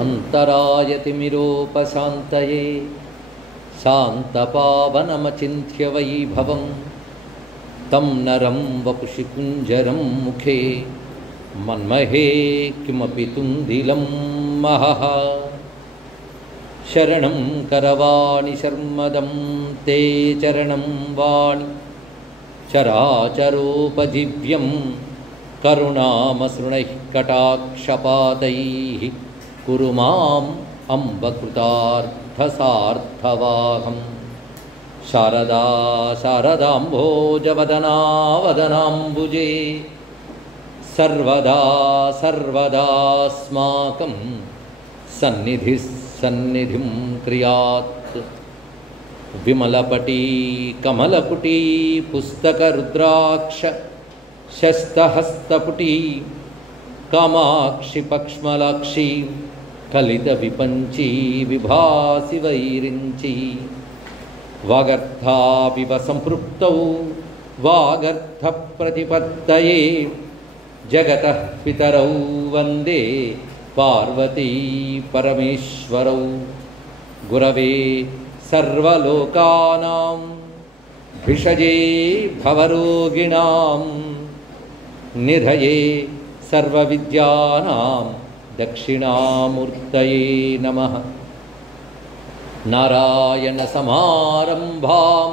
अंतरायतिमिरोपशान्तये शान्तपावनमचिन्त्य वैभवं तं नरं वपुषि कुञ्जरं मुखे मन्महे किमपि तुन्दिलं महः शरणं करवाणि शर्मदं ते चरणं वाणि चराचरोपजीव्यं करुणामसृणैः कटाक्षपातैः कुरु माम् अम्बकृतार्थसार्थवाहं शारदा शारदाम्भोजवदना वदनाम्बुजे सर्वदा सर्वदास्माकं सन्निधिः सन्निधिं क्रियात् विमलपटी कमलपुटी पुस्तकरुद्राक्ष शस्तहस्तपुटी कामाक्षि पक्ष्मलाक्षी कलितविपञ्ची विभासि वैरिञ्ची वागर्थाविव सम्पृक्तौ वागर्थप्रतिपत्तये जगतः पितरौ वन्दे पार्वती परमेश्वरौ गुरवे सर्वलोकानां भिषजे भवरोगिणां निधये सर्वविद्यानां दक्षिणामूर्तये नमः। नारायणसमारम्भां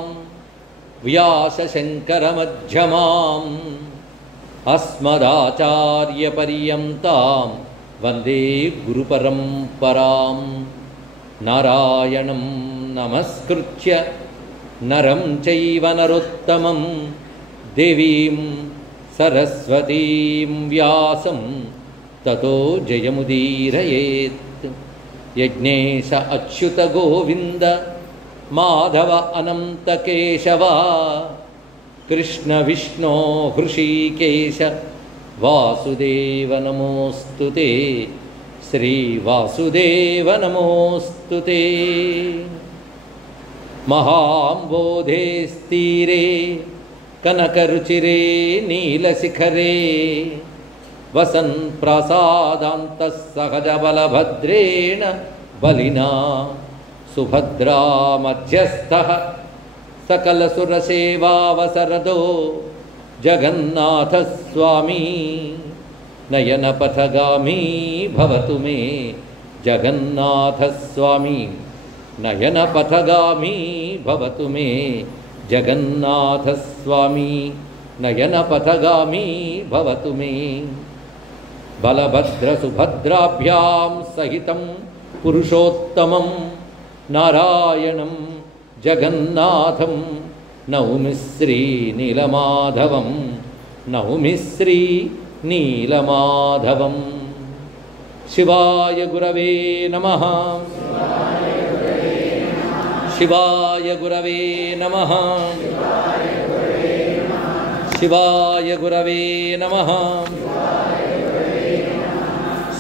व्यासशङ्करमध्यमाम् अस्मदाचार्यपर्यन्तां वन्दे गुरुपरम्परां नारायणं नमस्कृत्य नरं चैव नरोत्तमं देवीं सरस्वतीं व्यासं ततो जयमुदीरयेत्। यज्ञेश अच्युत गोविन्द माधव अनंत केशव कृष्ण विष्णो हृषीकेश वासुदेव नमोस्तुते श्री वासुदेव नमोस्तुते। महाम्बोधे स्तीरे कनकरुचिरे नीलशिखरे वसन् प्रसादान्तः सहजबलभद्रेण बलिना सुभद्रा मध्यस्थः सकलसुरसेवावसरदो जगन्नाथस्वामी नयनपथगामी भवतु मे जगन्नाथस्वामी नयनपथगामी भवतु मे जगन्नाथस्वामी नयनपथगामी भवतु मे। बलभद्रसुभद्राभ्यां सहितं पुरुषोत्तमं नारायणं जगन्नाथं नौमि श्रीनीलमाधवं नौमि श्रीनीलमाधवं। शिवाय गुरवे नमः शिवाय गुरवे नमः शिवाय गुरवे नमः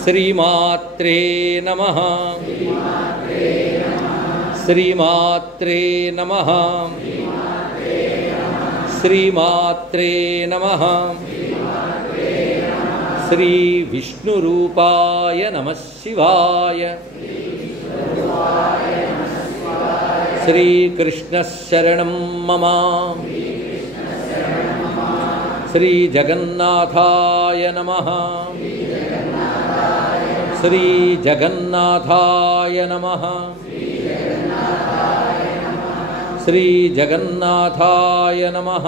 श्रीमात्रे नमः श्रीमात्रे नमः श्रीमात्रे नमः श्री विष्णुरूपाय नमः शिवाय श्री कृष्ण शरणं मम श्री जगन्नाथाय नमः श्री जगन्नाथाय नमः श्री जगन्नाथाय नमः।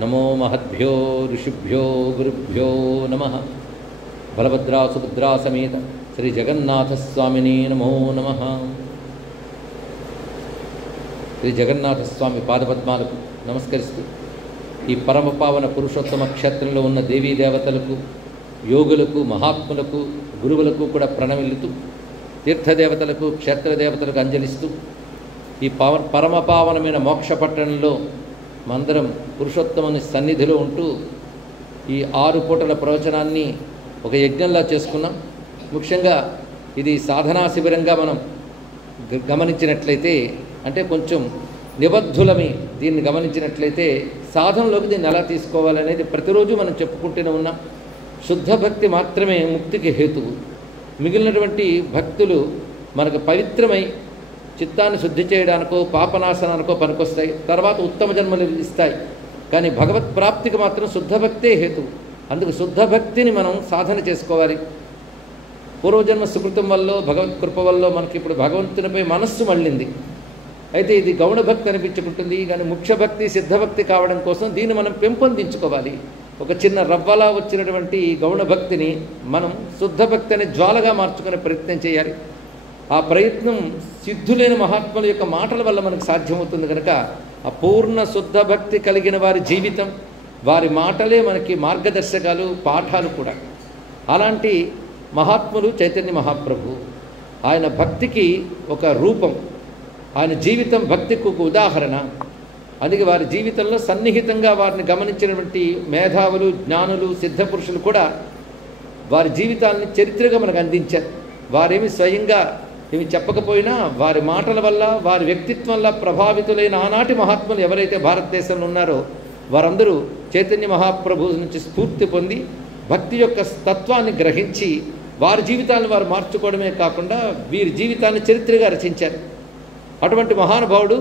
नमो महद्भ्यो ऋषिभ्यो गुरुभ्यो नमः। बलभद्रा सुभद्रा समेत श्री जगन्नाथ स्वामिने नमो नमः। శ్రీ జగన్నాథ స్వామి పాదపద్మాలకు నమస్కరిస్తూ ఈ పరమ పావన పురుషోత్తమ క్షేత్రంలో ఉన్న దేవీ దేవతలకు యోగులకు మహాత్ములకు గురువులకు కూడా ప్రణమిల్లుతూ తీర్థదేవతలకు క్షేత్రదేవతలకు అంజలిస్తూ ఈ పరమ పావనమైన మోక్ష పట్టణంలో మందరం పురుషోత్తముని సన్నిధిలో ఉంటూ ఈ 6 పూటల ప్రవచనాన్ని ఒక యజ్ఞంలా చేసుకున్నాం. ముఖ్యంగా ఇది సాధనా శిబిరంగా మనం గమనించినట్లయితే అంటే కొంచెం నిబద్ధులమి దీన్ని గమనించినట్లయితే సాధనలోకి దీన్ని ఎలా తీసుకోవాలనేది ప్రతిరోజు మనం చెప్పుకుంటూనే ఉన్నాం. శుద్ధ భక్తి మాత్రమే ముక్తికి హేతువు. మిగిలినటువంటి భక్తులు మనకు పవిత్రమై చిత్తాన్ని శుద్ధి చేయడానికో పాపనాశనానికో పనికొస్తాయి, తర్వాత ఉత్తమ జన్మలు ఇస్తాయి. కానీ భగవత్ ప్రాప్తికి మాత్రం శుద్ధ భక్తే హేతువు. అందుకు శుద్ధ భక్తిని మనం సాధన చేసుకోవాలి. పూర్వజన్మ సుకృతం వల్ల భగవత్ కృప వల్ల మనకి ఇప్పుడు భగవంతునిపై మనస్సు మళ్ళింది. అయితే ఇది గౌణ భక్తి అనిపించుకుంటుంది, కానీ ముఖ్య భక్తి సిద్ధభక్తి కావడం కోసం దీన్ని మనం పెంపొందించుకోవాలి. ఒక చిన్న రవ్వలా వచ్చినటువంటి గౌణ భక్తిని మనం శుద్ధ భక్తి అనే జ్వాలగా మార్చుకునే ప్రయత్నం చేయాలి. ఆ ప్రయత్నం సిద్ధులైన మహాత్ముల యొక్క మాటల వల్ల మనకు సాధ్యమవుతుంది. కనుక అపూర్ణ శుద్ధ భక్తి కలిగిన వారి జీవితం, వారి మాటలే మనకి మార్గదర్శకాలు, పాఠాలు కూడా. అలాంటి మహాత్ములు చైతన్య మహాప్రభు. ఆయన భక్తికి ఒక రూపం, ఆయన జీవితం భక్తికి ఒక ఉదాహరణ. అందుకే వారి జీవితంలో సన్నిహితంగా వారిని గమనించినటువంటి మేధావులు, జ్ఞానులు, సిద్ధపురుషులు కూడా వారి జీవితాలని చరిత్రగా మనకు అందించారు. వారేమి స్వయంగా ఏమి చెప్పకపోయినా వారి మాటల వల్ల, వారి వ్యక్తిత్వం వల్ల ప్రభావితులైన ఆనాటి మహాత్ములు ఎవరైతే భారతదేశంలో ఉన్నారో వారందరూ చైతన్య మహాప్రభు నుంచి స్ఫూర్తి పొంది భక్తి యొక్క తత్వాన్ని గ్రహించి వారి జీవితాలను వారు మార్చుకోవడమే కాకుండా వీరి జీవితాన్ని చరిత్రగా రచించారు. అటువంటి మహానుభావుడు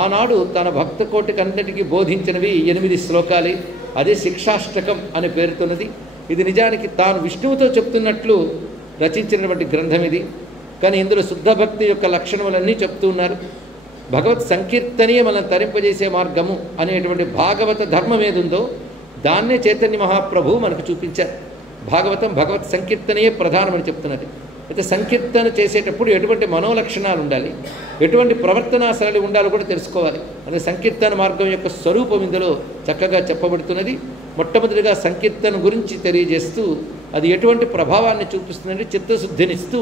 ఆనాడు తన భక్త కోటికన్నిటికీ బోధించినవి 8 శ్లోకాలే. అదే శిక్షాష్టకం అని పేరుతున్నది. ఇది నిజానికి తాను విష్ణువుతో చెప్తున్నట్లు రచించినటువంటి గ్రంథం ఇది. కానీ ఇందులో శుద్ధ భక్తి యొక్క లక్షణములన్నీ చెప్తూ ఉన్నారు. భగవత్ సంకీర్తనీయ మనం తరింపజేసే మార్గము అనేటువంటి భాగవత ధర్మం ఏదుందో దాన్నే చైతన్య మహాప్రభు మనకు చూపించారు. భాగవతం భగవత్ సంకీర్తనీయ ప్రధానమని చెప్తున్నది. అయితే సంకీర్తన చేసేటప్పుడు ఎటువంటి మనోలక్షణాలు ఉండాలి, ఎటువంటి ప్రవర్తనా సరళి ఉండాలో కూడా తెలుసుకోవాలి. అంటే సంకీర్తన మార్గం యొక్క స్వరూపం ఇందులో చక్కగా చెప్పబడుతున్నది. మొట్టమొదటిగా సంకీర్తన గురించి తెలియజేస్తూ అది ఎటువంటి ప్రభావాన్ని చూపిస్తుందంటే చిత్తశుద్ధినిస్తూ,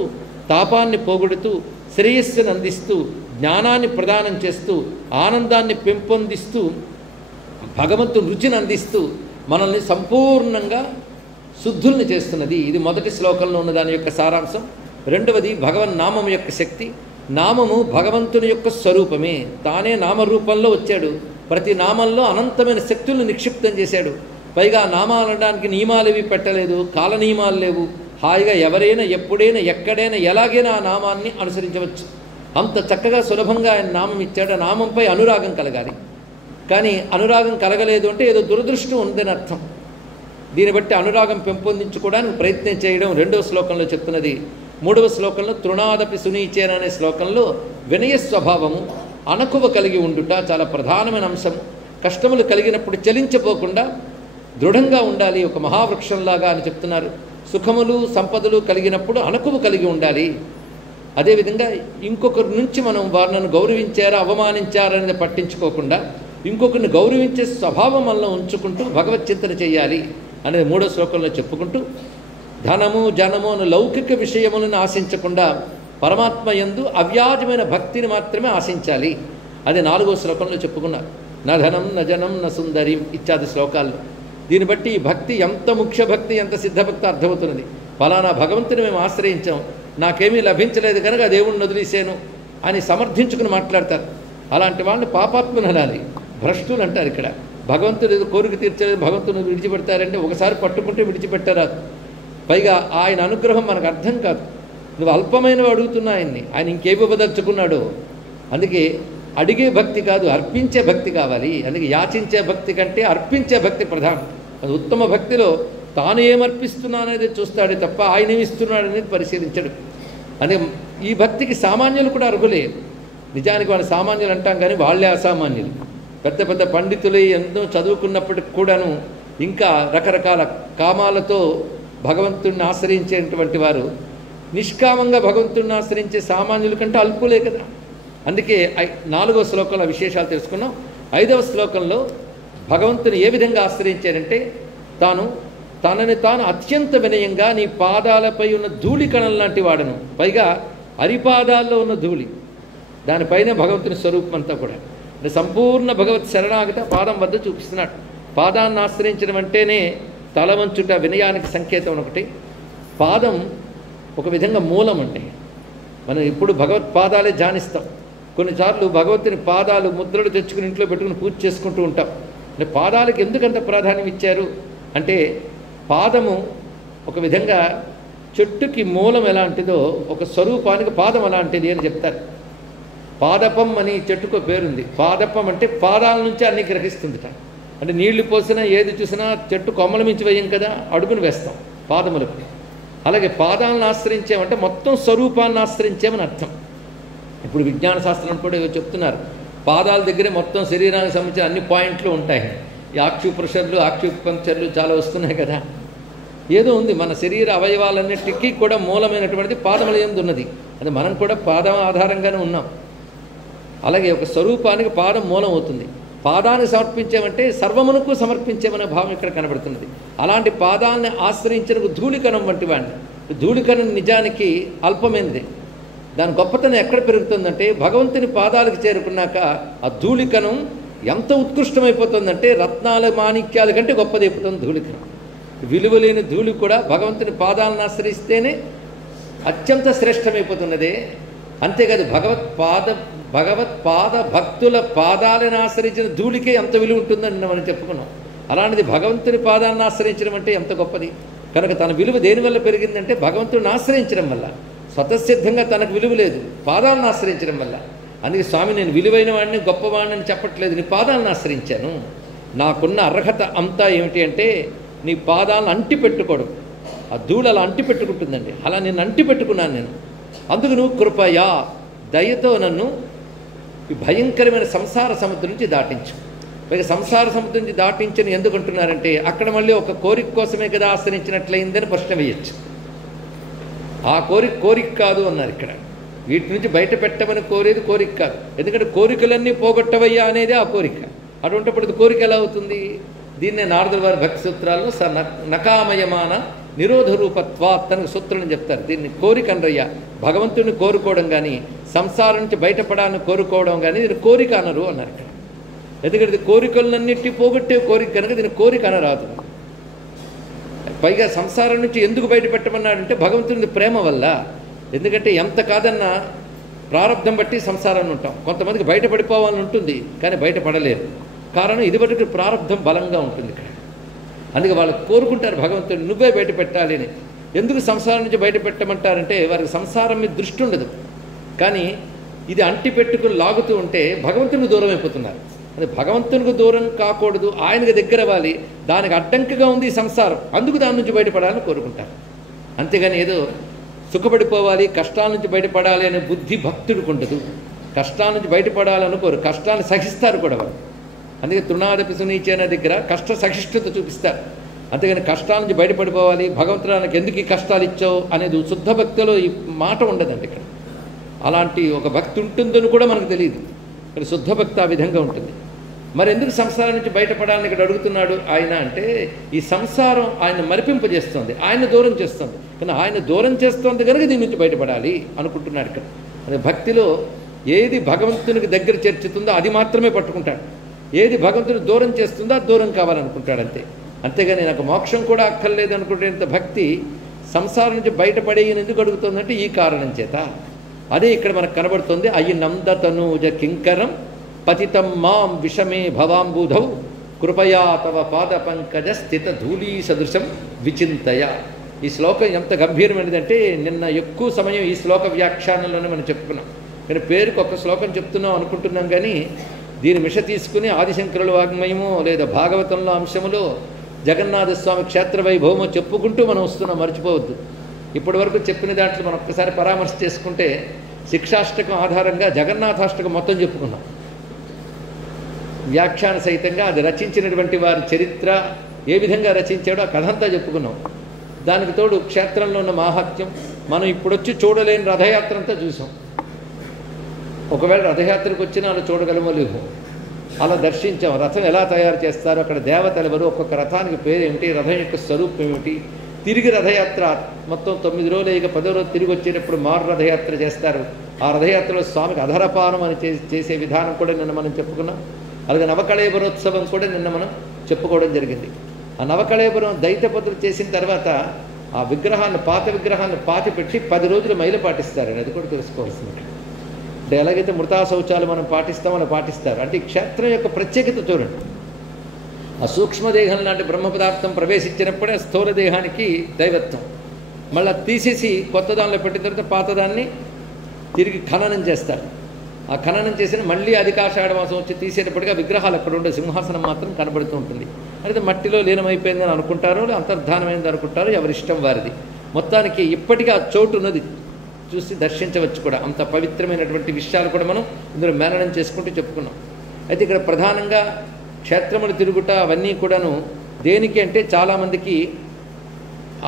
తాపాన్ని పోగొడుతూ, శ్రేయస్సును అందిస్తూ, జ్ఞానాన్ని ప్రదానం చేస్తూ, ఆనందాన్ని పెంపొందిస్తూ, భగవంతుని రుచిని అందిస్తూ మనల్ని సంపూర్ణంగా శుద్ధుల్ని చేస్తున్నది. ఇది మొదటి శ్లోకంలో ఉన్న దాని యొక్క సారాంశం. రెండవది భగవన్నామం యొక్క శక్తి. నామము భగవంతుని యొక్క స్వరూపమే, తానే నామరూపంలో వచ్చాడు. ప్రతి నామంలో అనంతమైన శక్తులను నిక్షిప్తం చేశాడు. పైగా నామాలు అనడానికి నియమాలు పెట్టలేదు, కాల నియమాలు లేవు. హాయిగా ఎవరైనా ఎప్పుడైనా ఎక్కడైనా ఎలాగైనా ఆ నామాన్ని అనుసరించవచ్చు. అంత చక్కగా సులభంగా ఆయన నామం ఇచ్చాడు. ఆ నామంపై అనురాగం కలగాలి. కానీ అనురాగం కలగలేదు అంటే ఏదో దురదృష్టం ఉందని అర్థం. దీన్ని బట్టి అనురాగం పెంపొందించుకోవడానికి ప్రయత్నం చేయడం రెండవ శ్లోకంలో చెప్తున్నది. మూడవ శ్లోకంలో తృణాదపి సునీచేన అనే శ్లోకంలో వినయ స్వభావము, అణకువ కలిగి ఉండుట చాలా ప్రధానమైన అంశం. కష్టములు కలిగినప్పుడు చలించిపోకుండా దృఢంగా ఉండాలి, ఒక మహావృక్షంలాగా అని చెప్తున్నారు. సుఖములు సంపదలు కలిగినప్పుడు అణకువ కలిగి ఉండాలి. అదేవిధంగా ఇంకొకరి నుంచి మనం వారిని గౌరవించారా అవమానించారనేది పట్టించుకోకుండా ఇంకొకరిని గౌరవించే స్వభావం వల్ల ఉంచుకుంటూ భగవచ్చింతన చేయాలి అనేది మూడో శ్లోకంలో చెప్పుకుంటూ, ధనము జనము అను లౌకిక విషయములను ఆశించకుండా పరమాత్మ యందు అవ్యాజమైన భక్తిని మాత్రమే ఆశించాలి. అది నాలుగో శ్లోకంలో చెప్పుకున్నారు. న ధనం న జనం న సుందరీం ఇత్యాది శ్లోకాల్లో. దీన్ని బట్టి ఈ భక్తి ఎంత ముఖ్య భక్తి, ఎంత సిద్ధభక్తి అర్థమవుతున్నది. ఫలానా భగవంతుని మేము ఆశ్రయించాం, నాకేమీ లభించలేదు కనుక దేవుణ్ణి వదిలేశాను అని సమర్థించుకుని మాట్లాడతారు. అలాంటి వాళ్ళని పాపాత్మను అనాలి, భ్రష్టులు అంటారు. ఇక్కడ భగవంతుడు ఏదో కోరిక తీర్చలేదు, భగవంతుని విడిచిపెడతారంటే ఒకసారి పట్టుకుంటే విడిచిపెట్టరాదు. పైగా ఆయన అనుగ్రహం మనకు అర్థం కాదు. నువ్వు అల్పమైనవి అడుగుతున్నా ఆయన్ని, ఆయన ఇంకేవివ్వదలుచుకున్నాడో. అందుకే అడిగే భక్తి కాదు, అర్పించే భక్తి కావాలి. అందుకే యాచించే భక్తి కంటే అర్పించే భక్తి ప్రధానం. అది ఉత్తమ భక్తిలో తాను ఏమర్పిస్తున్నా అనేది చూస్తాడే తప్ప ఆయన ఏమిస్తున్నాడు అనేది పరిశీలించడు. అదే ఈ భక్తికి సామాన్యులు కూడా అర్హులే. నిజానికి వాళ్ళు సామాన్యులు అంటాం కానీ వాళ్ళే అసామాన్యులు. పెద్ద పెద్ద పండితులు ఎంతో చదువుకున్నప్పటికి కూడాను ఇంకా రకరకాల కామాలతో భగవంతుడిని ఆశ్రయించేటువంటి వారు నిష్కామంగా భగవంతుడిని ఆశ్రయించే సామాన్యుల కంటే అల్పులే కదా. అందుకే 4వ శ్లోకంలో విశేషాలు తెలుసుకున్నాం. 5వ శ్లోకంలో భగవంతుని ఏ విధంగా ఆశ్రయించారంటే తనని తాను అత్యంత వినయంగా నీ పాదాలపై ఉన్న ధూళి కణం లాంటి వాడను, పైగా అరిపాదాల్లో ఉన్న ధూళి, దానిపైన భగవంతుని స్వరూపం అంతా కూడా సంపూర్ణ భగవత్ శరణాగత పాదం వద్ద చూపిస్తున్నాడు. పాదాన్ని ఆశ్రయించడం అంటేనే తల వంచుట వినయానికి సంకేతం ఒకటి. పాదం ఒక విధంగా మూలం అంటే మనం ఇప్పుడు భగవత్ పాదాలే ధ్యానిస్తాం. కొన్నిసార్లు భగవంతుని పాదాలు ముద్రలు తెచ్చుకుని ఇంట్లో పెట్టుకుని పూజ చేసుకుంటూ ఉంటాం. అంటే పాదాలకు ఎందుకంత ప్రాధాన్యం ఇచ్చారు అంటే పాదము ఒక విధంగా చెట్టుకి మూలం ఎలాంటిదో ఒక స్వరూపానికి పాదం అలాంటిది అని చెప్తారు. పాదపం అని చెట్టుకు పేరుంది. పాదపం అంటే పాదాల నుంచి అన్ని గ్రహిస్తుందిట. అంటే నీళ్లు పోసినా ఏది చూసినా చెట్టు కొమ్మల మించి వేయం కదా, అడుగును వేస్తాం పాదములకు. అలాగే పాదాలను ఆశ్రయించామంటే మొత్తం స్వరూపాన్ని ఆశ్రయించామని అర్థం. ఇప్పుడు విజ్ఞాన శాస్త్రం కూడా ఏవో చెప్తున్నారు, పాదాల దగ్గరే మొత్తం శరీరానికి సంబంధించిన అన్ని పాయింట్లు ఉంటాయి. ఈ ఆక్యుప్రెషర్లు ఆక్యుపంక్చర్లు చాలా వస్తున్నాయి కదా. ఏదో ఉంది మన శరీర అవయవాలన్నిటికీ కూడా మూలమైనటువంటిది పాదముల యందు ఉన్నది. అది మనం కూడా పాదం ఆధారంగానే ఉన్నాం. అలాగే ఒక స్వరూపానికి పాదం మూలం అవుతుంది. పాదాన్ని సమర్పించామంటే సర్వమునకు సమర్పించామనే భావం ఇక్కడ కనబడుతున్నది. అలాంటి పాదాలని ఆశ్రయించిన ధూళికణం వంటి వాడిని. ధూళికణం నిజానికి అల్పమైనది. దాని గొప్పతనం ఎక్కడ పెరుగుతుందంటే భగవంతుని పాదాలకు చేరుకున్నాక ఆ ధూళికణం ఎంత ఉత్కృష్టమైపోతుందంటే రత్నాల మాణిక్యాల కంటే గొప్పదైపోతుంది ధూళికణం. విలువలేని ధూళి కూడా భగవంతుని పాదాలను ఆశ్రయిస్తేనే అత్యంత శ్రేష్టమైపోతున్నదే. అంతేకాదు భగవత్పాద భక్తుల పాదాలను ఆశ్రయించిన ధూళికే ఎంత విలువ ఉంటుందని మనం చెప్పుకున్నాం. అలాంటిది భగవంతుని పాదాలను ఆశ్రయించడం అంటే ఎంత గొప్పది. కనుక తన విలువ దేనివల్ల పెరిగిందంటే భగవంతుడిని ఆశ్రయించడం వల్ల. స్వతసిద్ధంగా తనకు విలువ లేదు, పాదాలను ఆశ్రయించడం వల్ల. అందుకే స్వామి నేను విలువైన వాడిని గొప్పవాడిని అని చెప్పట్లేదు, నీ పాదాలను ఆశ్రయించాను. నాకున్న అర్హత అంతా ఏమిటి అంటే నీ పాదాలను అంటి పెట్టుకోవడం. ఆ ధూళి అలా అంటి పెట్టుకుంటుందండి, అలా నేను అంటి పెట్టుకున్నాను నేను. అందుకు నువ్వు కృపయా దయతో నన్ను ఈ భయంకరమైన సంసార సముద్రం నుంచి దాటించు. పైగా సంసార సముద్రం నుంచి దాటించని ఎందుకు అంటున్నారంటే అక్కడ మళ్ళీ ఒక కోరిక కోసమే కదా ఆశ్రయించినట్లయిందని ప్రశ్న వేయచ్చు. ఆ కోరిక కాదు అన్నారు ఇక్కడ. వీటి నుంచి బయట పెట్టమని కోరేది కోరిక కాదు. ఎందుకంటే కోరికలన్నీ పోగొట్టవయ్యా అనేది ఆ కోరిక. అటువంటిప్పుడు కోరిక ఎలా అవుతుంది? దీన్నే నారదుల వారి భక్తి సూత్రాల్లో నకామయమాన నిరోధ రూపత్వా తనకు సూత్రం చెప్తారు. దీన్ని కోరిక అనరయ్యా. భగవంతుని కోరుకోవడం కానీ సంసారం నుంచి బయటపడాలని కోరుకోవడం కానీ దీన్ని కోరిక అనరు అన్నారు ఇక్కడ. ఎందుకంటే కోరికలన్నింటి పోగొట్టే కోరిక కనుక దీన్ని కోరిక అనరాదు. పైగా సంసారం నుంచి ఎందుకు బయటపెట్టమన్నాడంటే భగవంతుని ప్రేమ వల్ల. ఎందుకంటే ఎంత కాదన్నా ప్రారంధం బట్టి సంసారాన్ని ఉంటాం. కొంతమందికి బయటపడిపోవాలని ఉంటుంది కానీ బయటపడలేరు. కారణం ఇది బట్టి ప్రారంధం బలంగా ఉంటుంది ఇక్కడ. అందుకే వాళ్ళు కోరుకుంటారు భగవంతుడిని నువ్వే బయట పెట్టాలి అని. ఎందుకు సంసారం నుంచి బయట పెట్టమంటారంటే వారికి సంసారం మీద దృష్టి ఉండదు. కానీ ఇది అంటి పెట్టుకుని లాగుతూ ఉంటే భగవంతునికి దూరం అయిపోతున్నారు. అది భగవంతునికి దూరం కాకూడదు, ఆయనకు దగ్గర అవ్వాలి. దానికి అడ్డంకిగా ఉంది ఈ సంసారం, అందుకు దాని నుంచి బయటపడాలని కోరుకుంటారు. అంతేగాని ఏదో సుఖపడిపోవాలి కష్టాల నుంచి బయటపడాలి అనే బుద్ధి భక్తుడికి ఉండదు. కష్టాల నుంచి బయటపడాలనుకోరు, కష్టాన్ని సహిస్తారు కూడా వాళ్ళు. అందుకే తృణాదపి సునీచైన దగ్గర కష్ట సహిష్ణుత చూపిస్తారు. అంతేగాని కష్టాల నుంచి బయటపడిపోవాలి, భగవంతుడానికి ఎందుకు ఈ కష్టాలు ఇచ్చావు అనేది శుద్ధ భక్తిలో ఈ మాట ఉండదండి ఇక్కడ. అలాంటి ఒక భక్తి ఉంటుందని కూడా మనకు తెలియదు. ఇక్కడ శుద్ధ భక్తి ఆ విధంగా ఉంటుంది. మరి ఎందుకు సంసారం నుంచి బయటపడాలని ఇక్కడ అడుగుతున్నాడు ఆయన అంటే ఈ సంసారం ఆయన మరిపింపజేస్తుంది, ఆయన దూరం చేస్తుంది. కానీ ఆయన దూరం చేస్తుంది కనుక దీని నుంచి బయటపడాలి అనుకుంటున్నాడు ఇక్కడ. అదే భక్తిలో ఏది భగవంతునికి దగ్గర చేర్చుతుందో అది మాత్రమే పట్టుకుంటాడు. ఏది భగవంతుని దూరం చేస్తుందో అది దూరం కావాలనుకుంటాడు అంతే. అంతేగాని నాకు మోక్షం కూడా అక్కర్లేదు అనుకుంటేంత భక్తి సంసారం నుంచి బయటపడేయని ఎందుకు అడుగుతుందంటే ఈ కారణం చేత. అదే ఇక్కడ మనకు కనబడుతుంది. అయి నందతనూజ కింకరం పతితం మాం విషమే భవాంబుధౌ కృపయా తవ పాద పంకజ స్థిత ధూళీ సదృశం విచింతయ. ఈ శ్లోకం ఎంత గంభీరమైనదంటే నిన్న ఎక్కువ సమయం ఈ శ్లోక వ్యాఖ్యానంలోనే మనం చెప్పుకున్నాం. కానీ పేరుకు ఒక శ్లోకం చెప్తున్నాం అనుకుంటున్నాం కానీ దీని మిష తీసుకుని ఆదిశంకరుల వాగ్మయము లేదా భాగవతంలో అంశములో జగన్నాథస్వామి క్షేత్ర వైభవమో చెప్పుకుంటూ మనం వస్తున్నాం, మర్చిపోవద్దు. ఇప్పటి వరకు చెప్పిన దాంట్లో మనం ఒక్కసారి పరామర్శ చేసుకుంటే శిక్షాష్టకం ఆధారంగా జగన్నాథాష్టకం మొత్తం చెప్పుకున్నాం. వ్యాఖ్యాన సహితంగా అది రచించినటువంటి వారి చరిత్ర ఏ విధంగా రచించాడో ఆ కథంతా చెప్పుకున్నాం. దానికి తోడు క్షేత్రంలో ఉన్న మాహాత్మ్యం మనం ఇప్పుడొచ్చి చూడలేని రథయాత్ర అంతా చూసాం. ఒకవేళ రథయాత్రకు వచ్చినా అలా చూడగలమో లేవు, అలా దర్శించాం. రథం ఎలా తయారు చేస్తారో, అక్కడ దేవతలు ఎవరు, ఒక్కొక్క రథానికి పేరు ఏమిటి, రథం యొక్క స్వరూపం ఏమిటి, తిరిగి రథయాత్ర మొత్తం 9 రోజులు ఇక 10వ రోజు తిరిగి వచ్చేటప్పుడు మారు రథయాత్ర చేస్తారు. ఆ రథయాత్రలో స్వామికి అధరపానం అని చేసే విధానం కూడా నిన్న మనం చెప్పుకున్నాం. అలాగే నవకళేబరోత్సవం కూడా నిన్న మనం చెప్పుకోవడం జరిగింది. ఆ నవకళేబరం దైత్యపతులు చేసిన తర్వాత ఆ విగ్రహాన్ని పాత విగ్రహాన్ని పాతి పెట్టి 10 రోజులు మైలు పాటిస్తారని అది కూడా తెలుసుకోవాల్సింది. అంటే ఎలాగైతే మృతా శౌచాలు మనం పాటిస్తామో అలా పాటిస్తారు. అంటే ఈ క్షేత్రం యొక్క ప్రత్యేకత చూడండి. ఆ సూక్ష్మదేహం లాంటి బ్రహ్మ పదార్థం ప్రవేశించినప్పుడే స్థూల దేహానికి దైవత్వం. మళ్ళీ తీసేసి కొత్త దానిలో పెట్టిన తర్వాత పాతదాన్ని తిరిగి ఖననం చేస్తారు. ఆ ఖననం చేసిన మళ్ళీ అధికాషాఢ మాసం వచ్చి తీసేటప్పటికీ విగ్రహాలు అక్కడ ఉండే సింహాసనం మాత్రం కనబడుతూ ఉంటుంది. అయితే మట్టిలో లీనమైపోయిందని అనుకుంటారు, అంతర్ధానమైంది అనుకుంటారు, ఎవరిష్టం వారిది. మొత్తానికి ఇప్పటికీ ఆ చోటు ఉన్నది, చూసి దర్శించవచ్చు కూడా. అంత పవిత్రమైనటువంటి విషయాలు కూడా మనం ఇందులో మేళనం చేసుకుంటూ చెప్పుకున్నాం. అయితే ఇక్కడ ప్రధానంగా క్షేత్రములు తిరుగుట అవన్నీ కూడాను దేనికి అంటే చాలామందికి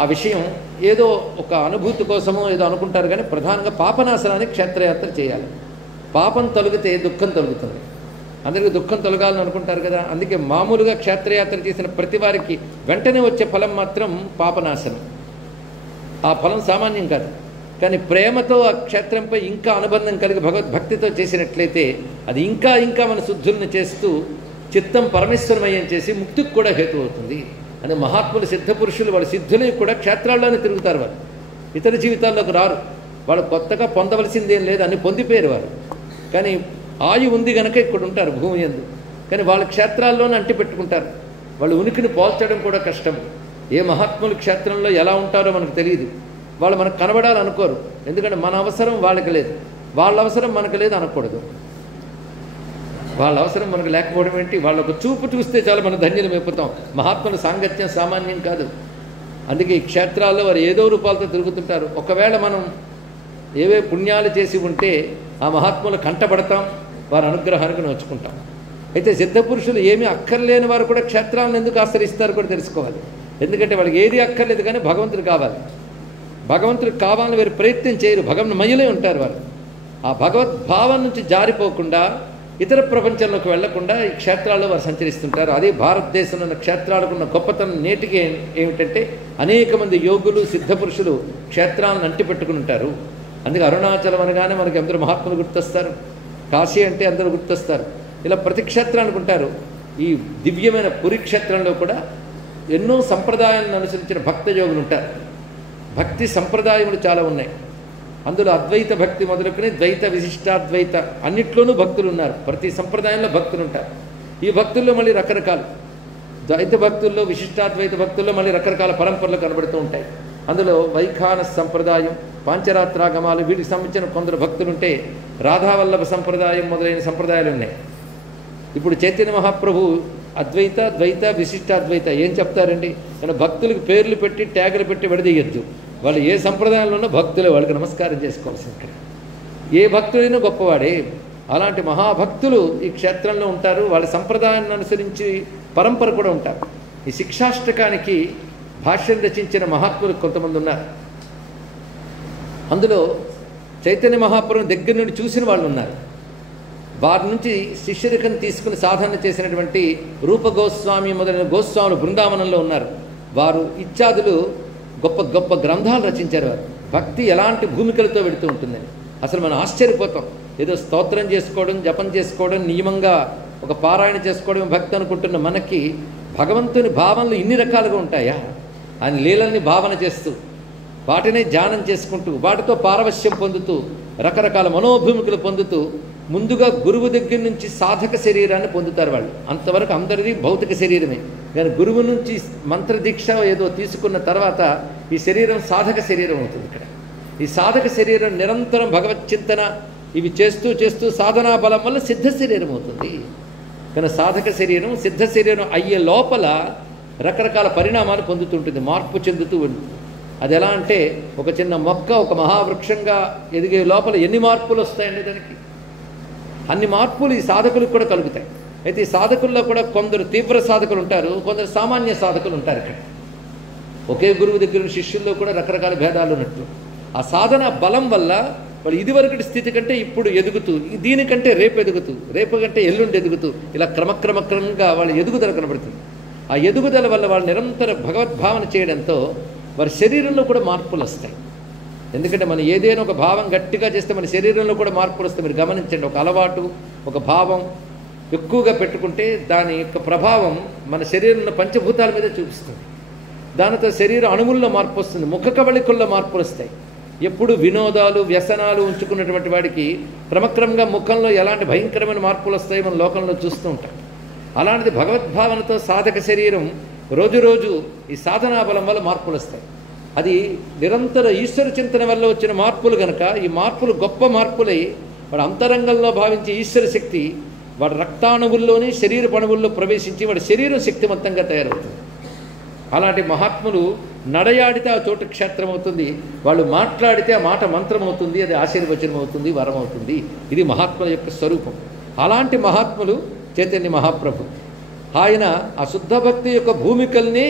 ఆ విషయం ఏదో ఒక అనుభూతి కోసమో ఏదో అనుకుంటారు, కానీ ప్రధానంగా పాపనాశనానికి క్షేత్రయాత్ర చేయాలి. పాపం తొలగితే దుఃఖం తొలుగుతుంది. అందరికీ దుఃఖం తొలగాలని అనుకుంటారు కదా. అందుకే మామూలుగా క్షేత్రయాత్ర చేసిన ప్రతి వారికి వెంటనే వచ్చే ఫలం మాత్రం పాపనాశనం. ఆ ఫలం సామాన్యం కాదు. కానీ ప్రేమతో ఆ క్షేత్రంపై ఇంకా అనుబంధం కలిగి భగవద్భక్తితో చేసినట్లయితే అది ఇంకా ఇంకా మన శుద్ధుల్ని చేస్తూ చిత్తం పరమేశ్వరమయం చేసి ముక్తికి కూడా హేతు అవుతుంది. అని మహాత్ములు సిద్ధపురుషులు వాళ్ళ సిద్ధులే కూడా క్షేత్రాల్లోనే తిరుగుతారు. వారు ఇతర జీవితాల్లోకి రారు. వాళ్ళు కొత్తగా పొందవలసిందేం లేదు, అని పొందిపోయారు వారు. కానీ ఆయు ఉంది కనుక ఇక్కడ ఉంటారు భూమి యందు. కానీ వాళ్ళ క్షేత్రాల్లోనే అంటి పెట్టుకుంటారు. వాళ్ళు ఉనికిని పోల్చడం కూడా కష్టం. ఏ మహాత్ముల క్షేత్రంలో ఎలా ఉంటారో మనకు తెలియదు. వాళ్ళు మనకు కనబడాలనుకోరు, ఎందుకంటే మన అవసరం వాళ్ళకి లేదు, వాళ్ళ అవసరం మనకు లేదు అనకూడదు. వాళ్ళ అవసరం మనకు లేకపోవడం ఏంటి? వాళ్ళకు చూపు చూస్తే చాలా మనం ధన్యులమైపోతాం. మహాత్ముల సాంగత్యం సామాన్యం కాదు. అందుకే ఈ క్షేత్రాల్లో వారు ఏదో రూపాలతో తిరుగుతుంటారు. ఒకవేళ మనం ఏవే పుణ్యాలు చేసి ఉంటే ఆ మహాత్ములు కంటపడతాం, వారి అనుగ్రహానికి నోచుకుంటాం. అయితే సిద్ధపురుషులు ఏమీ అక్కర్లేని వారు కూడా క్షేత్రాలను ఎందుకు ఆశ్రయిస్తారు కూడా తెలుసుకోవాలి. ఎందుకంటే వాళ్ళకి ఏది అక్కర్లేదు, కానీ భగవంతుడు కావాలి. భగవంతుడికి కావాలని వారు ప్రయత్నం చేయరు, భగవన్మయులే ఉంటారు వారు. ఆ భగవద్భావం నుంచి జారిపోకుండా ఇతర ప్రపంచంలోకి వెళ్లకుండా ఈ క్షేత్రాల్లో వారు సంచరిస్తుంటారు. అదే భారతదేశంలో ఉన్న క్షేత్రాలకు ఉన్న గొప్పతనం నేటికి ఏమిటంటే అనేక మంది యోగులు సిద్ధపురుషులు క్షేత్రాలను అంటిపెట్టుకుని ఉంటారు. అందుకే అరుణాచలం అనగానే మనకి అందరూ మహాత్ములు గుర్తొస్తారు, కాశీ అంటే అందరూ గుర్తొస్తారు. ఇలా ప్రతి క్షేత్రానికి ఉంటారు. ఈ దివ్యమైన పురి క్షేత్రంలో కూడా ఎన్నో సంప్రదాయాలను అనుసరించిన భక్త యోగులు ఉంటారు. భక్తి సంప్రదాయములు చాలా ఉన్నాయి. అందులో అద్వైత భక్తి మొదలుకొని ద్వైత విశిష్టాద్వైత అన్నిట్లోనూ భక్తులు ఉన్నారు. ప్రతి సంప్రదాయంలో భక్తులు ఉంటారు. ఈ భక్తుల్లో మళ్ళీ రకరకాలు, ద్వైత భక్తుల్లో విశిష్టాద్వైత భక్తుల్లో మళ్ళీ రకరకాల పరంపరలు కనబడుతూ ఉంటాయి. అందులో వైఖాన సంప్రదాయం, పాంచరాత్రాగమాలు, వీటికి సంబంధించిన కొందరు భక్తులుంటే రాధావల్లభ సంప్రదాయం మొదలైన సంప్రదాయాలు ఉన్నాయి. ఇప్పుడు చైతన్య మహాప్రభు అద్వైత ద్వైత విశిష్టాద్వైత ఏం చెప్తారండి? మన భక్తులకు పేర్లు పెట్టి ట్యాగులు పెట్టి విడదీయద్దు. వాళ్ళు ఏ సంప్రదాయంలో ఉన్నా భక్తులే, వాళ్ళకి నమస్కారం చేసుకోవాల్సింది. ఇక్కడ ఏ భక్తుడైనా గొప్పవాడే. అలాంటి మహాభక్తులు ఈ క్షేత్రంలో ఉంటారు. వాళ్ళ సంప్రదాయాన్ని అనుసరించి పరంపర కూడా ఉంటారు. ఈ శిక్షాష్టకానికి భాష్యం రచించిన మహాత్ములు కొంతమంది ఉన్నారు. అందులో చైతన్య మహాప్రభు దగ్గర నుండి చూసిన వాళ్ళు ఉన్నారు. వారి నుంచి శిష్యరికను తీసుకుని సాధన చేసినటువంటి రూప గోస్వామి మొదలైన గోస్వాములు బృందావనంలో ఉన్నారు. వారు ఇత్యాదులు గొప్ప గొప్ప గ్రంథాలు రచించారు. వారు భక్తి ఎలాంటి భూమికలతో వెళుతూ ఉంటుందని అసలు మనం ఆశ్చర్యపోతాం. ఏదో స్తోత్రం చేసుకోవడం, జపం చేసుకోవడం, నియమంగా ఒక పారాయణ చేసుకోవడం భక్తి అనుకుంటున్న మనకి భగవంతుని భావనలు ఇన్ని రకాలుగా ఉంటాయా? ఆయన లీలల్ని భావన చేస్తూ, వాటినే ధ్యానం చేసుకుంటూ, వాటితో పారవశ్యం పొందుతూ, రకరకాల మనోభూమికలు పొందుతూ, ముందుగా గురువు దగ్గర నుంచి సాధక శరీరాన్ని పొందుతారు వాళ్ళు. అంతవరకు అందరిది భౌతిక శరీరమే. కానీ గురువు నుంచి మంత్రదీక్ష ఏదో తీసుకున్న తర్వాత ఈ శరీరం సాధక శరీరం అవుతుంది. ఇక్కడ ఈ సాధక శరీరం నిరంతరం భగవచ్చింతన ఇవి చేస్తూ చేస్తూ సాధనా బలం వల్ల సిద్ధ శరీరం అవుతుంది. కానీ సాధక శరీరం సిద్ధ శరీరం అయ్యే లోపల రకరకాల పరిణామాలు పొందుతుంటుంది, మార్పు చెందుతూ ఉంటుంది. అది ఎలా అంటే ఒక చిన్న మొక్క ఒక మహావృక్షంగా ఎదిగే లోపల ఎన్ని మార్పులు వస్తాయండి దానికి? అన్ని మార్పులు ఈ సాధకులకు కూడా కలుగుతాయి. అయితే ఈ సాధకుల్లో కూడా కొందరు తీవ్ర సాధకులు ఉంటారు, కొందరు సామాన్య సాధకులు ఉంటారు. ఇక్కడ ఒకే గురువు దగ్గర శిష్యుల్లో కూడా రకరకాల భేదాలు ఉన్నట్టు ఆ సాధన బలం వల్ల వాళ్ళు ఇదివరకటి స్థితి కంటే ఇప్పుడు ఎదుగుతూ, దీనికంటే రేపు ఎదుగుతూ, రేపు కంటే ఎల్లుండి ఎదుగుతూ, ఇలా క్రమక్రమంగా వాళ్ళ ఎదుగుదల కనబడుతుంది. ఆ ఎదుగుదల వల్ల వాళ్ళు నిరంతర భగవద్భావన చేయడంతో వారి శరీరంలో కూడా మార్పులు వస్తాయి. ఎందుకంటే మనం ఏదైనా ఒక భావం గట్టిగా చేస్తే మన శరీరంలో కూడా మార్పులు వస్తాయి. మీరు గమనించండి, ఒక అలవాటు ఒక భావం ఎక్కువగా పెట్టుకుంటే దాని యొక్క ప్రభావం మన శరీరంలో పంచభూతాల మీద చూపిస్తుంది. దానితో శరీర అణువుల్లో మార్పు వస్తుంది, ముఖ కవళికల్లో మార్పులు వస్తాయి. ఎప్పుడు వినోదాలు వ్యసనాలు ఉంచుకున్నటువంటి వాడికి క్రమక్రమంగా ముఖంలో ఎలాంటి భయంకరమైన మార్పులు వస్తాయో మన లోకంలో చూస్తూ ఉంటాం. అలాంటిది భగవద్భావనతో సాధక శరీరం రోజు రోజు ఈ సాధనా బలం వల్ల మార్పులు వస్తాయి. అది నిరంతర ఈశ్వర చింతన వల్ల వచ్చిన మార్పులు కనుక ఈ మార్పులు గొప్ప మార్పులై వాడు అంతరంగంలో భావించే ఈశ్వర శక్తి వాడి రక్తాణువుల్లోని శరీర అణువుల్లో ప్రవేశించి వాడి శరీరం శక్తివంతంగా తయారవుతుంది. అలాంటి మహాత్ములు నడయాడితే ఆ చోటు క్షేత్రం అవుతుంది, వాళ్ళు మాట్లాడితే ఆ మాట మంత్రం అవుతుంది, అది ఆశీర్వచనం అవుతుంది, వరం అవుతుంది. ఇది మహాత్ముల యొక్క స్వరూపం. అలాంటి మహాత్ములు చైతన్య మహాప్రభు. ఆయన ఆ శుద్ధ భక్తి యొక్క భూమికల్ని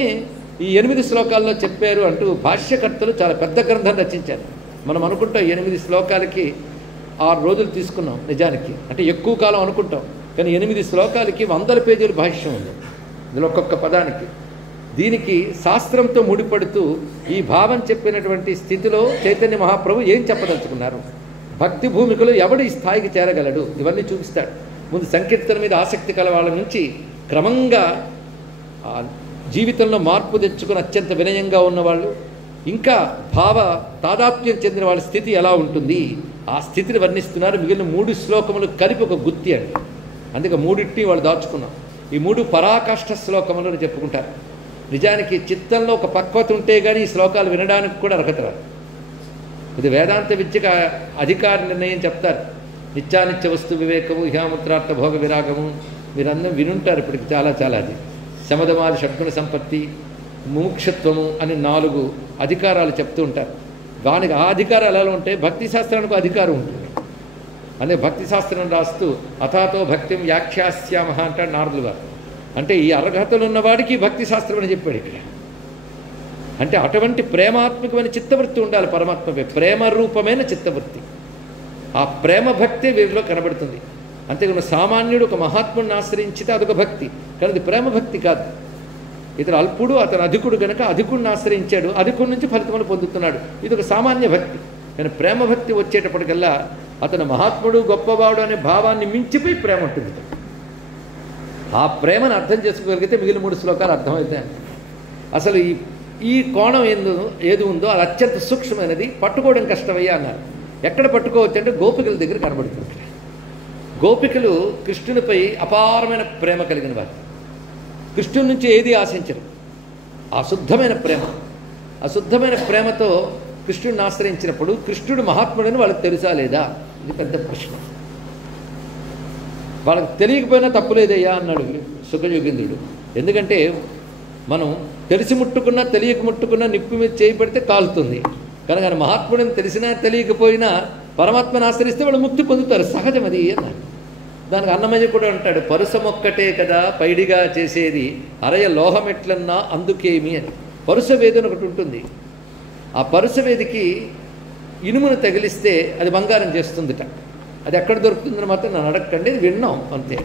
ఈ 8 శ్లోకాల్లో చెప్పారు అంటూ భాష్యకర్తలు చాలా పెద్ద గ్రంథం రచించారు. మనం అనుకుంటాం 8 శ్లోకాలకి 6 రోజులు తీసుకున్నాం, నిజానికి అంటే ఎక్కువ కాలం అనుకుంటాం. కానీ 8 శ్లోకాలకి 100 పేజీల భాష్యం ఉంది ఇందులో ఒక్కొక్క పదానికి. దీనికి శాస్త్రంతో ముడిపడుతూ ఈ భావం చెప్పినటువంటి స్థితిలో చైతన్య మహాప్రభు ఏం చెప్పదలుచుకున్నారు, భక్తి భూమికలో ఎవడు ఈ స్థాయికి చేరగలడు, ఇవన్నీ చూపిస్తాడు. ముందు సంకీర్తన మీద ఆసక్తి కల వాళ్ళ నుంచి క్రమంగా జీవితంలో మార్పు తెచ్చుకుని అత్యంత వినయంగా ఉన్నవాళ్ళు, ఇంకా భావ తాదాత్మ్యం చెందిన వాళ్ళ స్థితి ఎలా ఉంటుంది ఆ స్థితిని వర్ణిస్తున్నారు. మిగిలిన 3 శ్లోకములు కలిపి ఒక గుత్తి అండి. అందుకే 3 వాళ్ళు దాచుకున్నాం. ఈ 3 పరాకాష్ఠ శ్లోకములు అని చెప్పుకుంటారు. నిజానికి చిత్తంలో ఒక పక్వత ఉంటే కానీ ఈ శ్లోకాలు వినడానికి కూడా అర్హత రాదు. ఇది వేదాంత విద్యకు అధికార నిర్ణయం చెప్తారు. నిత్యానిత్య వస్తు వివేకము, ఇహాముత్రార్థ భోగ విరాగము మీరందరూ వినుంటారు ఇప్పటికి చాలా. అది శమదమాది షడ్గుణ సంపత్తి, ముముక్షత్వము అని 4 అధికారాలు చెప్తూ ఉంటారు. దానికి ఆ అధికారాలు ఎలా ఉంటే భక్తి శాస్త్రానికి అధికారం ఉంటుంది. అదే భక్తి శాస్త్రం రాస్తూ అథాతో భక్తిం వ్యాఖ్యాస్యామహ అంటాడు నారదులు గారు. అంటే ఈ అర్హతలు ఉన్నవాడికి భక్తి శాస్త్రం అని చెప్పాడు ఇక్కడ. అంటే అటువంటి ప్రేమాత్మకమైన చిత్తవృత్తి ఉండాలి పరమాత్మపై, ప్రేమ రూపమైన చిత్తవృత్తి. ఆ ప్రేమ భక్తి వీరిలో కనబడుతుంది. అంతేకాని సామాన్యుడు ఒక మహాత్ముడిని ఆశ్రయించితే అదొక భక్తి, కానీ అది ప్రేమ భక్తి కాదు. ఇతను అల్పుడు, అతను అధికుడు కనుక అధికుడిని ఆశ్రయించాడు, అధికుడి నుంచి ఫలితములు పొందుతున్నాడు. ఇది ఒక సామాన్య భక్తి. కానీ ప్రేమ భక్తి వచ్చేటప్పటికల్లా అతను మహాత్ముడు గొప్పవాడు అనే భావాన్ని మించిపోయి ప్రేమ ఉంటుంది. ఆ ప్రేమను అర్థం చేసుకోగలిగితే మిగిలిన 3 శ్లోకాలు అర్థమవుతాయి. అసలు ఈ కోణం ఏది ఉందో అది అత్యంత సూక్ష్మమైనది, పట్టుకోవడం కష్టమయ్యా అన్నారు. ఎక్కడ పట్టుకోవచ్చు అంటే గోపికల దగ్గర కనబడుతుంది. గోపికలు కృష్ణునిపై అపారమైన ప్రేమ కలిగిన వారు. కృష్ణుని నుంచి ఏది ఆశించరు. అశుద్ధమైన ప్రేమ, అశుద్ధమైన ప్రేమతో కృష్ణుడిని ఆశ్రయించినప్పుడు కృష్ణుడు మహాత్ముడని వాళ్ళకి తెలుసా లేదా, ఇది పెద్ద ప్రశ్న. వాళ్ళకి తెలియకపోయినా తప్పులేదయ్యా అన్నాడు సుఖయోగేంద్రుడు. ఎందుకంటే మనం తెలిసి ముట్టుకున్నా తెలియక ముట్టుకున్నా నిప్పు మీద చేయి పెడితే కాలుతుంది. కనుక ఆయన మహాత్ముడిని తెలిసినా తెలియకపోయినా పరమాత్మను ఆశ్రయిస్తే వాళ్ళు ముక్తి పొందుతారు, సహజం అది అన్నాడు. దానికి అన్నమయ్య కూడా అంటాడు, పరుసమొక్కటే కదా పైడిగా చేసేది, అరయ లోహమెట్లన్నా అందుకేమి అని. పరుసవేది అని ఒకటి ఉంటుంది. ఆ పరుసవేదికి ఇనుమును తగిలిస్తే అది బంగారం చేస్తుందిట. అది ఎక్కడ దొరుకుతుందని మాత్రం నన్ను అడగకండి, అది విన్నాం అంతే.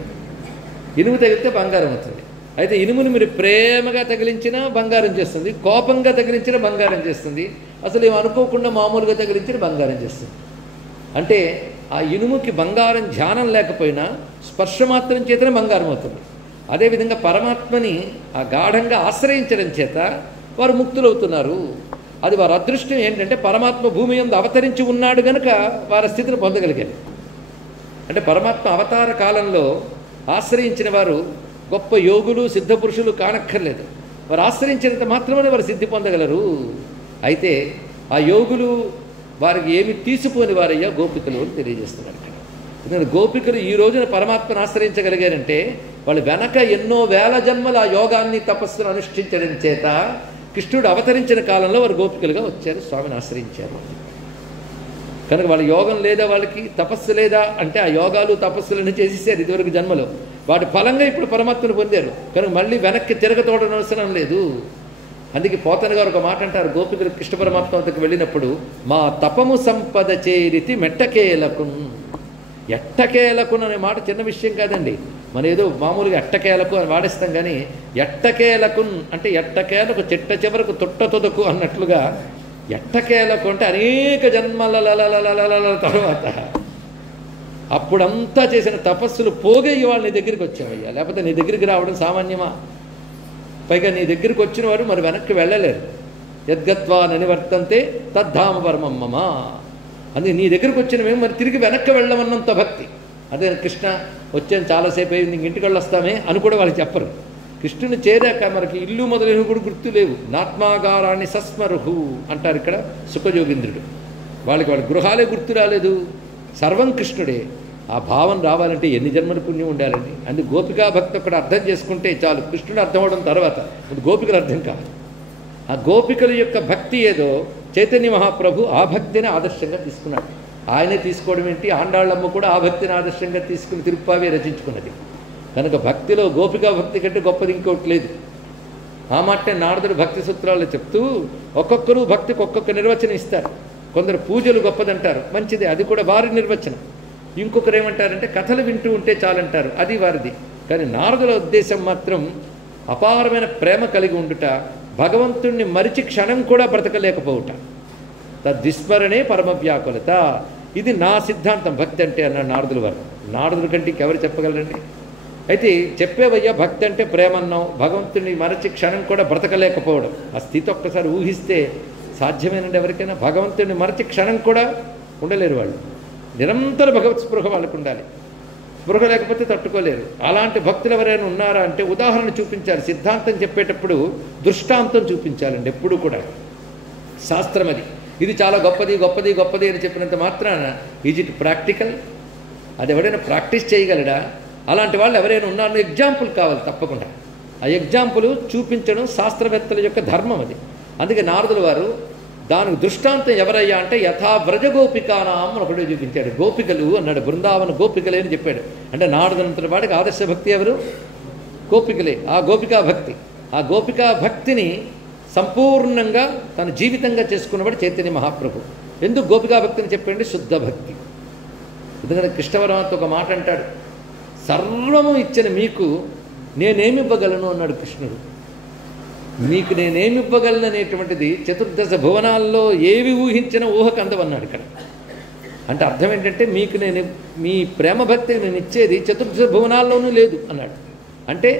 ఇనుము తగిలితే బంగారం అవుతుంది. అయితే ఇనుముని మీరు ప్రేమగా తగిలించినా బంగారం చేస్తుంది, కోపంగా తగిలించినా బంగారం చేస్తుంది, అసలు ఏమి అనుకోకుండా మామూలుగా తగిలించిన బంగారం చేస్తుంది. అంటే ఆ ఇనుముకి బంగారం ధ్యానం లేకపోయినా స్పర్శ మాత్రం చేతనే బంగారం అవుతుంది. అదేవిధంగా పరమాత్మని ఆ గాఢంగా ఆశ్రయించడం చేత వారు ముక్తులవుతున్నారు. అది వారి అదృష్టం ఏంటంటే పరమాత్మ భూమి యందు అవతరించి ఉన్నాడు గనుక వారి స్థితిని పొందగలిగారు. అంటే పరమాత్మ అవతార కాలంలో ఆశ్రయించిన వారు గొప్ప యోగులు సిద్ధపురుషులు కానక్కర్లేదు, వారు ఆశ్రయించినంత మాత్రమే వారు సిద్ధి పొందగలరు. అయితే ఆ యోగులు వారికి ఏమి తీసిపోని వారయ్యా గోపికలు అని తెలియజేస్తున్నారు. ఎందుకంటే గోపికలు ఈ రోజున పరమాత్మను ఆశ్రయించగలిగారంటే వాళ్ళు వెనక ఎన్నో వేల జన్మల ఆ యోగాన్ని తపస్సును అనుష్ఠించడం చేత కృష్ణుడు అవతరించిన కాలంలో వారు గోపికలుగా వచ్చారు, స్వామిని ఆశ్రయించారు. కనుక వాళ్ళ యోగం లేదా, వాళ్ళకి తపస్సు లేదా అంటే ఆ యోగాలు తపస్సులను చేసేసారు ఇదివరకు జన్మలో. వాటి ఫలంగా ఇప్పుడు పరమాత్మను పొందారు. కనుక మళ్ళీ వెనక్కి తిరగతోడని అవసరం లేదు. అందుకే పోతన గారు ఒక మాట అంటారు, గోపికలు కృష్ణ పరమాత్మ వద్దకు వెళ్ళినప్పుడు మా తపము సంపద చేరితి మెట్టకేలకున్. ఎట్టకేలకున్ అనే మాట చిన్న విషయం కాదండి. మనం ఏదో మామూలుగా ఎట్టకేలకు అని వాడేస్తాం, కానీ ఎట్టకేలకున్ అంటే ఎట్టకేలకు చిట్ట చివరకు తుట్ట తుదకు అన్నట్లుగా ఎట్టకేలకు అంటే అనేక జన్మల తర్వాత అప్పుడంతా చేసిన తపస్సులు పోగే ఇవాళ నీ దగ్గరికి వచ్చావయ్యా. లేకపోతే నీ దగ్గరికి రావడం సామాన్యమా? పైగా నీ దగ్గరికి వచ్చిన వారు మరి వెనక్కి వెళ్ళలేరు. యద్గత్వా నివర్తంతే తద్ధామ పరమమ్మమా. అందుకే నీ దగ్గరికి వచ్చిన మేము మరి తిరిగి వెనక్కి వెళ్ళమన్నంత భక్తి. అదే కృష్ణ వచ్చాను చాలాసేపు అయింది ఇంటికి వెళ్ళొస్తామే అని కూడా వాళ్ళకి చెప్పరు. కృష్ణుని చేరాక మనకి ఇల్లు మొదలైనవి కూడా గుర్తు లేవు. నాత్మాగారాన్ని సస్మరుహు అంటారు ఇక్కడ సుఖయోగీంద్రుడు. వాళ్ళ గృహాలే గుర్తు రాలేదు, సర్వం కృష్ణుడే. ఆ భావం రావాలంటే ఎన్ని జన్మల పుణ్యం ఉండాలండి. అందుకు గోపికా భక్తి ఒకటి అర్థం చేసుకుంటే చాలు. కృష్ణుడు అర్థం అవడం తర్వాత గోపికలు అర్థం కాదు. ఆ గోపికల యొక్క భక్తి ఏదో చైతన్య మహాప్రభు ఆ భక్తిని ఆదర్శంగా తీసుకున్నాడు. ఆయనే తీసుకోవడం ఏంటి, ఆండాళ్ళమ్మ కూడా ఆ భక్తిని ఆదర్శంగా తీసుకుని తిరుప్పావే రచించుకున్నది. కనుక భక్తిలో గోపికా భక్తి కంటే గొప్పది ఇంకోటి లేదు. ఆ మాటే నారదుడు భక్తి సూత్రాల్లో చెప్తూ ఒక్కొక్కరు భక్తికి ఒక్కొక్క నిర్వచనం ఇస్తారు. కొందరు పూజలు గొప్పదంటారు, మంచిది, అది కూడా వారి నిర్వచనం. ఇంకొకరు ఏమంటారంటే కథలు వింటూ ఉంటే చాలంటారు, అది వారిది. కానీ నారదుల ఉద్దేశం మాత్రం అపారమైన ప్రేమ కలిగి ఉండుట, భగవంతుణ్ణి మరిచి క్షణం కూడా బ్రతకలేకపోవుట, తద్విస్మరణే పరమ వ్యాకులత. ఇది నా సిద్ధాంతం భక్తి అంటే అన్నాడు నారదుల వారు. నారదుల కంటే ఇంకెవరు చెప్పగలరండి? అయితే చెప్పేవయ్యా భక్తి అంటే ప్రేమన్నావు, భగవంతుని మరచి క్షణం కూడా బ్రతకలేకపోవడం. ఆ స్థితి ఒక్కసారి ఊహిస్తే సాధ్యమేనండి ఎవరికైనా? భగవంతుని మరచి క్షణం కూడా ఉండలేరు వాళ్ళు. నిరంతర భగవత్ స్పృహ వాళ్ళకు ఉండాలి. స్పృహ లేకపోతే తట్టుకోలేరు. అలాంటి భక్తులు ఎవరైనా ఉన్నారా అంటే ఉదాహరణ చూపించాలి. సిద్ధాంతం చెప్పేటప్పుడు దృష్టాంతం చూపించాలండి ఎప్పుడు కూడా. శాస్త్రం అది, ఇది చాలా గొప్పది గొప్పది గొప్పది అని చెప్పినంత మాత్రాన ఈజ్ ఇట్ ప్రాక్టికల్? అది ఎవరైనా ప్రాక్టీస్ చేయగలడా? అలాంటి వాళ్ళు ఎవరైనా ఉన్నారో ఎగ్జాంపుల్ కావాలి తప్పకుండా. ఆ ఎగ్జాంపుల్ చూపించడం శాస్త్రవేత్తల యొక్క ధర్మం అది. అందుకే నారదుల వారు దానికి దృష్టాంతం ఎవరయ్యా అంటే యథా వ్రజ గోపికానాం అని ఒకటే చూపించాడు. గోపికలు అన్నాడు, బృందావన గోపికలే అని చెప్పాడు. అంటే నారదునంతటి వాడికి ఆదర్శ భక్తి ఎవరు? గోపికలే. ఆ గోపికా భక్తి, ఆ గోపికా భక్తిని సంపూర్ణంగా తన జీవితంగా చేసుకున్నవాడు చైతన్య మహాప్రభు. ఎందుకు గోపికా భక్తిని చెప్పండి? శుద్ధ భక్తి. ఎందుకంటే కృష్ణవరమాత ఒక మాట అంటాడు, సర్వము ఇచ్చిన మీకు నేనేమివ్వగలను అన్నాడు కృష్ణుడు. మీకు నేనేమివ్వగలను అనేటువంటిది చతుర్దశ భువనాల్లో ఏవి ఊహించినా ఊహకు అందవన్నాడు ఇక్కడ. అంటే అర్థం ఏంటంటే మీకు నేను మీ ప్రేమ భక్తికి నేను ఇచ్చేది చతుర్దశ భువనాల్లోనూ లేదు అన్నాడు. అంటే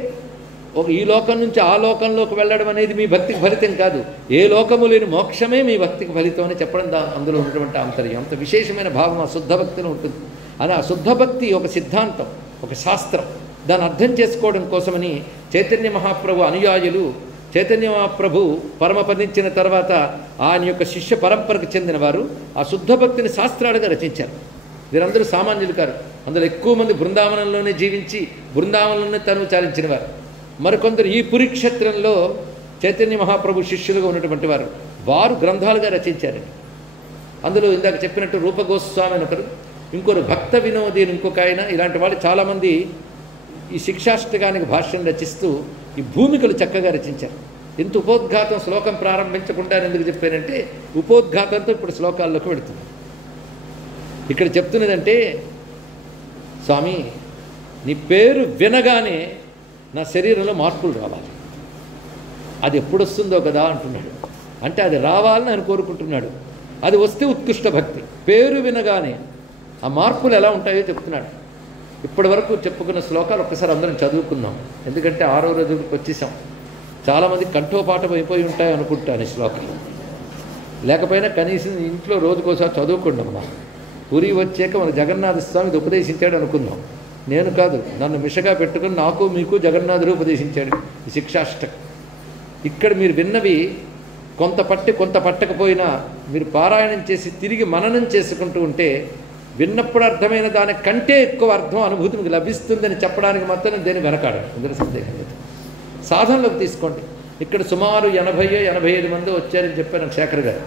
ఈ లోకం నుంచి ఆ లోకంలోకి వెళ్ళడం అనేది మీ భక్తికి ఫలితం కాదు, ఏ లోకము లేని మోక్షమే మీ భక్తికి ఫలితం అని చెప్పడం అందులో ఉన్నటువంటి ఆంతర్యం. అంత విశేషమైన భావం ఆ శుద్ధ భక్తిలో ఉంటుంది. అని ఆ శుద్ధ భక్తి ఒక సిద్ధాంతం, ఒక శాస్త్రం. దాన్ని అర్థం చేసుకోవడం కోసమని చైతన్య మహాప్రభు అనుయాయులు, చైతన్య మహాప్రభు పరమపదించిన తర్వాత ఆయన యొక్క శిష్య పరంపరకు చెందిన వారు ఆ శుద్ధ భక్తిని శాస్త్రాలుగా రచించారు. వీరందరూ సామాన్యులు కారు. అందులో ఎక్కువ మంది బృందావనంలోనే జీవించి బృందావనంలోనే తనువు చాలించిన వారు. మరికొందరు ఈ పురిక్షేత్రంలో చైతన్య మహాప్రభు శిష్యులుగా ఉన్నటువంటి వారు, వారు గ్రంథాలుగా రచించారండి. అందులో ఇందాక చెప్పినట్టు రూపగోస్వామి అని ఒకరు, ఇంకొకరు భక్త వినోది అని ఇంకొక ఆయన. ఇలాంటి వాళ్ళు చాలామంది ఈ శిక్షాష్టకానికి భాష్యం రచిస్తూ ఈ భూమికలు చక్కగా రచించారు. ఎంత ఉపోద్ఘాతం శ్లోకం ప్రారంభించకుండా ఎందుకు చెప్పానంటే ఉపోద్ఘాతంతో ఇప్పుడు శ్లోకాల్లోకి వెళుతుంది. ఇక్కడ చెప్తున్నదంటే, స్వామి నీ పేరు వినగానే నా శరీరంలో మార్పులు రావాలి, అది ఎప్పుడు వస్తుందో కదా అంటున్నాడు. అంటే అది రావాలని ఆయన కోరుకుంటున్నాడు. అది వస్తే ఉత్కృష్ట భక్తి. పేరు వినగానే ఆ మార్పులు ఎలా ఉంటాయో చెప్తున్నాడు. ఇప్పటి వరకు చెప్పుకున్న శ్లోకాలు ఒక్కసారి అందరం చదువుకున్నాం, ఎందుకంటే 6వ రోజుకి వచ్చేసాం. చాలామంది కంఠోపాఠం అయిపోయి ఉంటాయి అనుకుంటాను ఈ శ్లోకాలు. లేకపోయినా కనీసం ఇంట్లో రోజుకోసారి చదువుకుంటామమ్మా. పూరి వచ్చాక మన జగన్నాథ స్వామి ఇది ఉపదేశించాడు అనుకుందాం. నేను కాదు, నన్ను మిషగా పెట్టుకుని నాకు మీకు జగన్నాథుడు ఉపదేశించాడు ఈ శిక్షాష్టకం. ఇక్కడ మీరు విన్నవి కొంత పట్టి కొంత పట్టకపోయినా మీరు పారాయణం చేసి తిరిగి మననం చేసుకుంటూ ఉంటే విన్నప్పుడు అర్థమైన దానికంటే ఎక్కువ అర్థం అనుభూతి మీకు లభిస్తుందని చెప్పడానికి మాత్రం దేని వెనకాడదు. ఇందులో సందేహం లేదు. సాధనలోకి తీసుకోండి. ఇక్కడ సుమారు 80-85 మంది వచ్చారని చెప్పాను శేఖర్ గారు.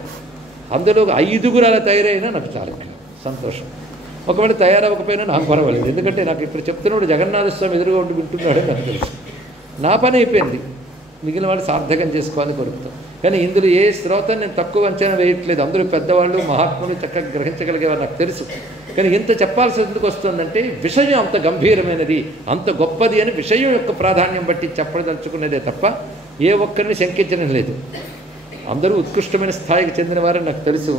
అందులో 5గురు అలా తయారైనా నాకు చాలా సంతోషం. ఒకవేళ తయారవ్వకపోయినా నాకు పర్వాలేదు, ఎందుకంటే నాకు ఇప్పుడు చెప్తున్నాడు జగన్నాథ స్వామి ఎదురుగా ఉండి వింటున్నాడని నాకు తెలుసు. నా పని అయిపోయింది, మిగిలిన వాళ్ళు సార్థకం చేసుకోవాలని కోరుకుతాం. కానీ ఇందులో ఏ శ్రోతని నేను తక్కువ అంచనా వేయట్లేదు. అందరూ పెద్దవాళ్ళు మహాత్ములు చక్కగా గ్రహించగలిగేవారు నాకు తెలుసు. కానీ ఇంత చెప్పాల్సి ఎందుకు వస్తుందంటే విషయం అంత గంభీరమైనది, అంత గొప్పది అని విషయం యొక్క ప్రాధాన్యం బట్టి చెప్పదలుచుకునేదే తప్ప ఏ ఒక్కరిని శంకించడం లేదు. అందరూ ఉత్కృష్టమైన స్థాయికి చెందినవారని నాకు తెలుసు.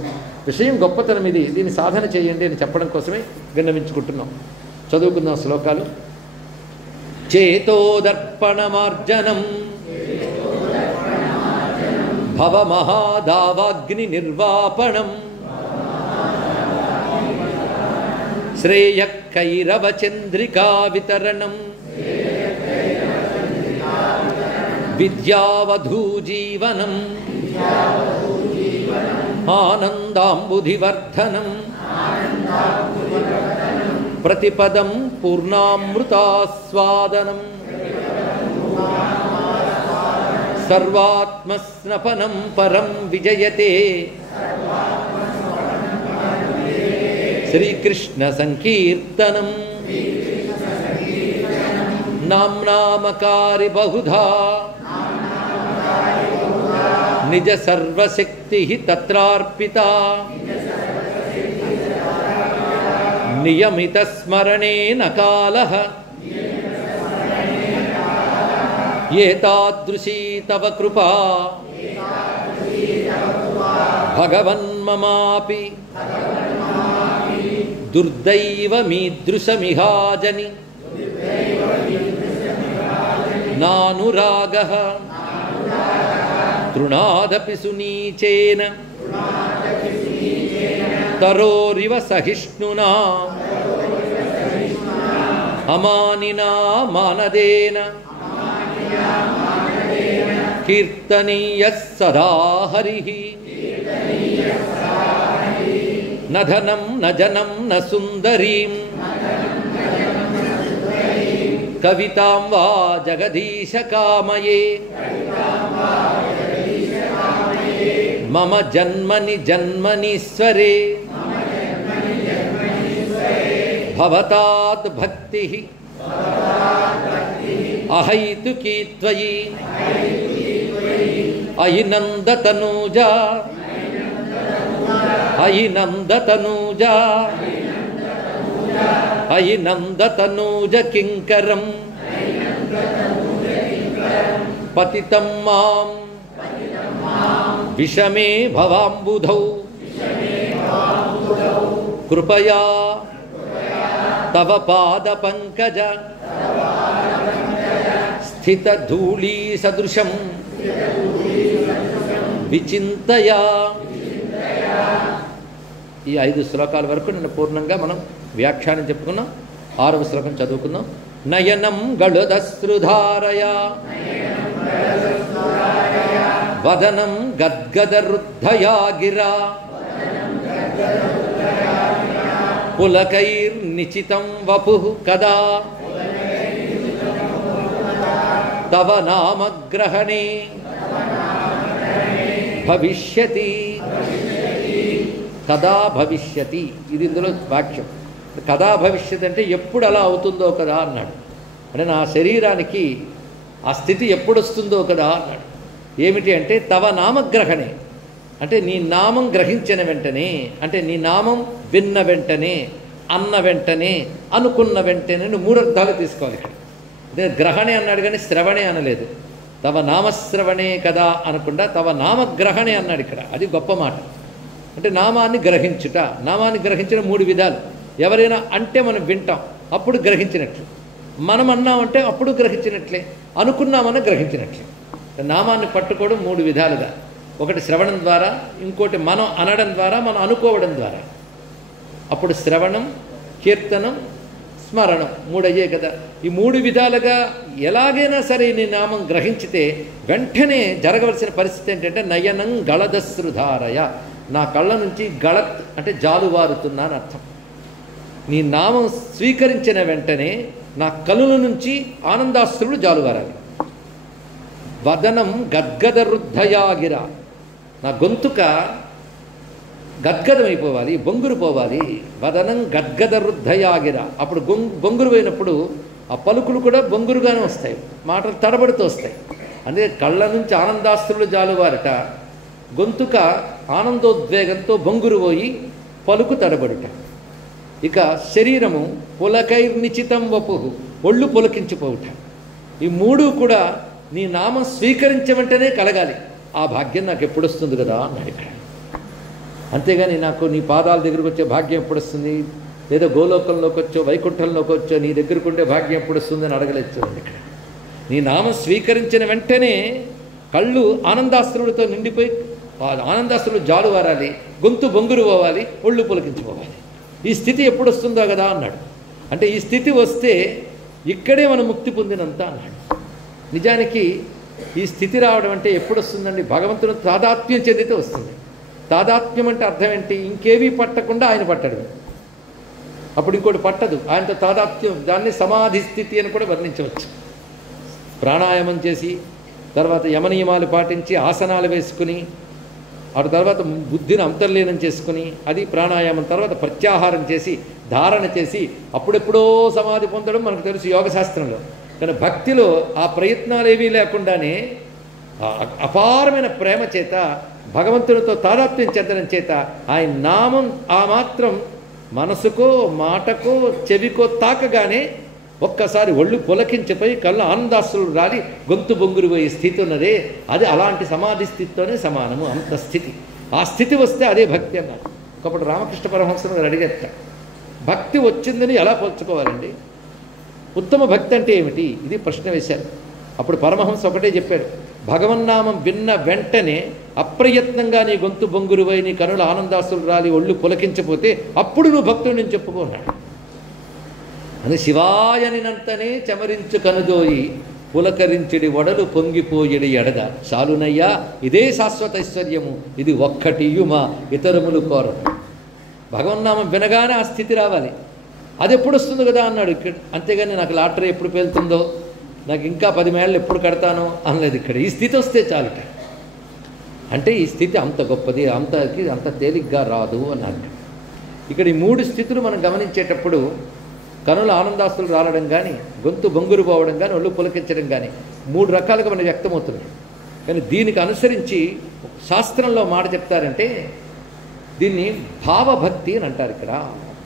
విషయం గొప్పతనం ఇది, దీన్ని సాధన చేయండి అని చెప్పడం కోసమే విన్నవించుకుంటున్నాం. చదువుకుందాం శ్లోకాలు. చేతోదర్పణమార్జనం భవమహాదావాగ్ని నిర్వాపణం శ్రేయక్కైరవచంద్రికా వితరణం విద్యావధూజీవనం ఆనందాంబుధివర్ధనం ప్రతిపదం పూర్ణామృతాస్వాదనం సర్వాత్మస్నపనం పరం విజయతే శ్రీకృష్ణ సంకీర్తనం నామ్నామకారి బహుధా నిజ సర్వశక్తి తత్రార్పితా నియమిత స్మరణేన కాలః ఏతాదృశీ తవ కృపా భగవన్మమాపి దుర్దైవమీదృశమిహాజని నానురాగః తృణాదపి సునీచేన తరోరివ సహిష్ణునా అమానినా మానదేన కీర్తనీయః సదా హరిః న ధనం న జనం న సుందరీం కవితాం వా జగదీశ కామయే మమ జన్మని జన్మనీశ్వరే భవతాద్ భక్తి అహైతుకీ త్వయి అయి నందతనూజా అయి నందతనూజా అయి నందతనూజ కింకరం పతితం మాం విషమే భవాంబుధౌ కృపయా తవ పాద పంకజ స్థిత ధూళీ సదృశం విచింతయా. ఈ 5 శ్లోకాల వరకు నిన్న పూర్ణంగా మనం వ్యాఖ్యానం చెప్పుకున్నాం. 6వ శ్లోకం చదువుకుందాం. నయనం గళదశ్రుధారయా వదనం గద్గదరుద్ధయా గిరా పులకైర్నిచితం వపుః కదా తవ నామగ్రహణే భవిష్యతి కదా భవిష్యతి. ఇది ఇందులో వాక్యం. కదా భవిష్యత్ అంటే ఎప్పుడు అలా అవుతుందో కదా అన్నాడు. అంటే నా శరీరానికి ఆ స్థితి ఎప్పుడు వస్తుందో కదా అన్నాడు. ఏమిటి అంటే తవ నామగ్రహణే, అంటే నీ నామం గ్రహించిన వెంటనే, అంటే నీ నామం విన్న వెంటనే, అన్న వెంటనే, అనుకున్న వెంటనే. 3 అర్థాలు తీసుకోవాలి ఇక్కడ. అదే గ్రహణే అన్నాడు కానీ శ్రవణే అనలేదు. తవ నామశ్రవణే కదా అనకుండా తవ నామగ్రహణే అన్నాడు ఇక్కడ. అది గొప్ప మాట. అంటే నామాన్ని గ్రహించుట. నామాన్ని గ్రహించిన 3 విధాలు. ఎవరైనా అంటే మనం వింటాం, అప్పుడు గ్రహించినట్లు. మనం అన్నామంటే అప్పుడు గ్రహించినట్లే, అనుకున్నామని గ్రహించినట్లే. నామాన్ని పట్టుకోవడం 3 విధాలుగా. ఒకటి శ్రవణం ద్వారా, ఇంకోటి మనం అనడం ద్వారా, మనం అనుకోవడం ద్వారా. అప్పుడు శ్రవణం, కీర్తనం, స్మరణం 3 అయ్యే కదా. ఈ 3 విధాలుగా ఎలాగైనా సరే నీ నామం గ్రహించితే వెంటనే జరగవలసిన పరిస్థితి ఏంటంటే నయనం గళదశ్రుధారయ, నా కళ్ళ నుంచి గళత్ అంటే జాలువారుతున్నా అని అర్థం. నీ నామం స్వీకరించిన వెంటనే నా కనుల నుంచి ఆనందాశ్రులు జాలువారాలి. వదనం గద్గదరుద్ధయాగిర, నా గొంతుక గద్గదమైపోవాలి, బొంగురు పోవాలి. వదనం గద్గదరుద్ధయాగిర. అప్పుడు బొంగురు పోయినప్పుడు ఆ పలుకులు కూడా బొంగురుగానే వస్తాయి, మాటలు తడబడుతూ వస్తాయి. అందుకే కళ్ళ నుంచి ఆనందాశ్రులు జాలువారట, గొంతుక ఆనందోద్వేగంతో బొంగురు పోయి పలుకు తడబడుట. ఇక శరీరము పులకైర్నిచితం వపుః, ఒళ్ళు పులకించిపోవుట. ఈ 3 కూడా నీ నామం స్వీకరించే వెంటనే కలగాలి. ఆ భాగ్యం నాకు ఎప్పుడు వస్తుంది కదా అన్నాడు ఇక్కడ. అంతేగాని నాకు నీ పాదాల దగ్గరకు వచ్చే భాగ్యం ఎప్పుడు వస్తుంది, లేదా గోలోకంలోకి వచ్చో వైకుంఠంలోకి వచ్చో నీ దగ్గరకు ఉండే భాగ్యం ఎప్పుడు వస్తుంది అని అడగలేదు ఇక్కడ. నీ నామం స్వీకరించిన వెంటనే కళ్ళు ఆనందాశ్రులతో నిండిపోయి ఆనందాశ్రులు జాలువారాలి, గొంతు బొంగురు పోవాలి, ఒళ్ళు పులకించిపోవాలి. ఈ స్థితి ఎప్పుడు వస్తుందో కదా అన్నాడు. అంటే ఈ స్థితి వస్తే ఇక్కడే మనం ముక్తి పొందినంత అన్నాడు. నిజానికి ఈ స్థితి రావడం అంటే ఎప్పుడు వస్తుందండి? భగవంతుడు తాదాత్మ్యం చెందితే వస్తుంది. తాదాత్మ్యం అంటే అర్థం ఏంటి? ఇంకేవీ పట్టకుండా ఆయన పట్టడు, అప్పుడు ఇంకోటి పట్టదు, ఆయనతో తాదాత్మ్యం. దాన్ని సమాధి స్థితి అని కూడా వర్ణించవచ్చు. ప్రాణాయామం చేసి తర్వాత యమనియమాలు పాటించి ఆసనాలు వేసుకుని ఆ తర్వాత బుద్ధిని అంతర్లీనం చేసుకుని అది ప్రాణాయామం, తర్వాత ప్రత్యాహారం చేసి ధారణ చేసి అప్పుడెప్పుడో సమాధి పొందడం మనకు తెలుసు యోగశాస్త్రంలో. కానీ భక్తిలో ఆ ప్రయత్నాలు ఏవీ లేకుండానే అపారమైన ప్రేమ చేత భగవంతునితో తాదాత్మ్యం చెందడం చేత ఆయన నామం ఆ మాత్రం మనసుకో మాటకో చెవికో తాకగానే ఒక్కసారి ఒళ్ళు పులకించిపోయి కళ్ళు ఆనందాశ్రులు రాలి గొంతు బొంగురుపోయే స్థితి ఉన్నదే, అది అలాంటి సమాధి స్థితితోనే సమానము. అంత స్థితి, ఆ స్థితి వస్తే అదే భక్తి అన్నారు. ఒకప్పుడు రామకృష్ణ పరమహంసను గారు అడిగేట, భక్తి వచ్చిందని ఎలా పోల్చుకోవాలండి? ఉత్తమ భక్తి అంటే ఏమిటి? ఇది ప్రశ్న వేశారు. అప్పుడు పరమహంస ఒకటే చెప్పాడు, భగవన్నామం విన్న వెంటనే అప్రయత్నంగా నీ గొంతు బొంగురువై నీ కనుల ఆనందాసులు రాలి ఒళ్ళు పులకించిపోతే అప్పుడు నువ్వు భక్తుడు నేను చెప్పుకున్నాడు. అని శివాయనినంతనే చమరించు కనుదోయి పులకరించిడి వడలు పొంగిపోయిడి ఎడద చాలునయ్యా ఇదే శాశ్వత ఐశ్వర్యము, ఇది ఒక్కటియుమా ఇతరములు కోరదు. భగవన్నామం వినగానే ఆ స్థితి రావాలి. అది ఎప్పుడు వస్తుందో కదా అన్నాడు ఇక్కడ. అంతేగాని నాకు లాటరీ ఎప్పుడు పేలుతుందో, నాకు ఇంకా 10 మేళ్ళు ఎప్పుడు కడతానో అనలేదు ఇక్కడ. ఈ స్థితి వస్తే చాలుట. అంటే ఈ స్థితి అంత గొప్పది, అంత తేలిగ్గా రాదు అన్నాడు. ఇక్కడ ఈ 3 స్థితులు మనం గమనించేటప్పుడు కనుల ఆనందాస్తులు రాలడం కానీ, గొంతు బొంగురు పోవడం కానీ, ఒళ్ళు పులకించడం కానీ 3 రకాలుగా మనకు వ్యక్తమవుతుంది. కానీ దీనికి అనుసరించి శాస్త్రంలో మాట చెప్తారంటే దీన్ని భావభక్తి అని అంటారు. ఇక్కడ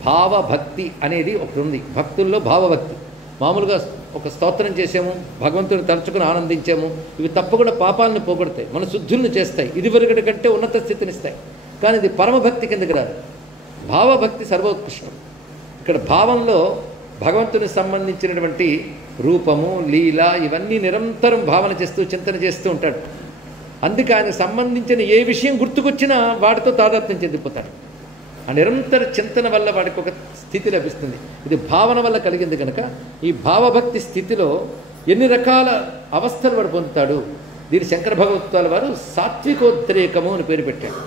భావభక్తి అనేది ఒకటి ఉంది. భక్తుల్లో భావభక్తి. మామూలుగా ఒక స్తోత్రం చేసాము, భగవంతుని తలుచుకుని ఆనందించాము, ఇవి తప్పకుండా పాపాలను పోగొడతాయి, మన శుద్ధులను చేస్తాయి, ఇదివరకటి కంటే ఉన్నత స్థితినిస్తాయి. కానీ ఇది పరమభక్తి కిందకి రాదు. భావభక్తి సర్వోత్కృష్టం. ఇక్కడ భావంలో భగవంతునికి సంబంధించినటువంటి రూపము లీల ఇవన్నీ నిరంతరం భావన చేస్తూ చింతన చేస్తూ ఉంటాడు. అందుకే ఆయనకు సంబంధించిన ఏ విషయం గుర్తుకొచ్చినా వాటితో తాదాత్మ్యం చెందిపోతాడు. ఆ నిరంతర చింతన వల్ల వాడికి ఒక స్థితి లభిస్తుంది. ఇది భావన వల్ల కలిగింది కనుక ఈ భావభక్తి స్థితిలో ఎన్ని రకాల అవస్థలు వాడు పొందుతాడు. దీని శంకర భగవత్పాదుల వారు సాత్వికోద్రేకము అని పేరు పెట్టాడు.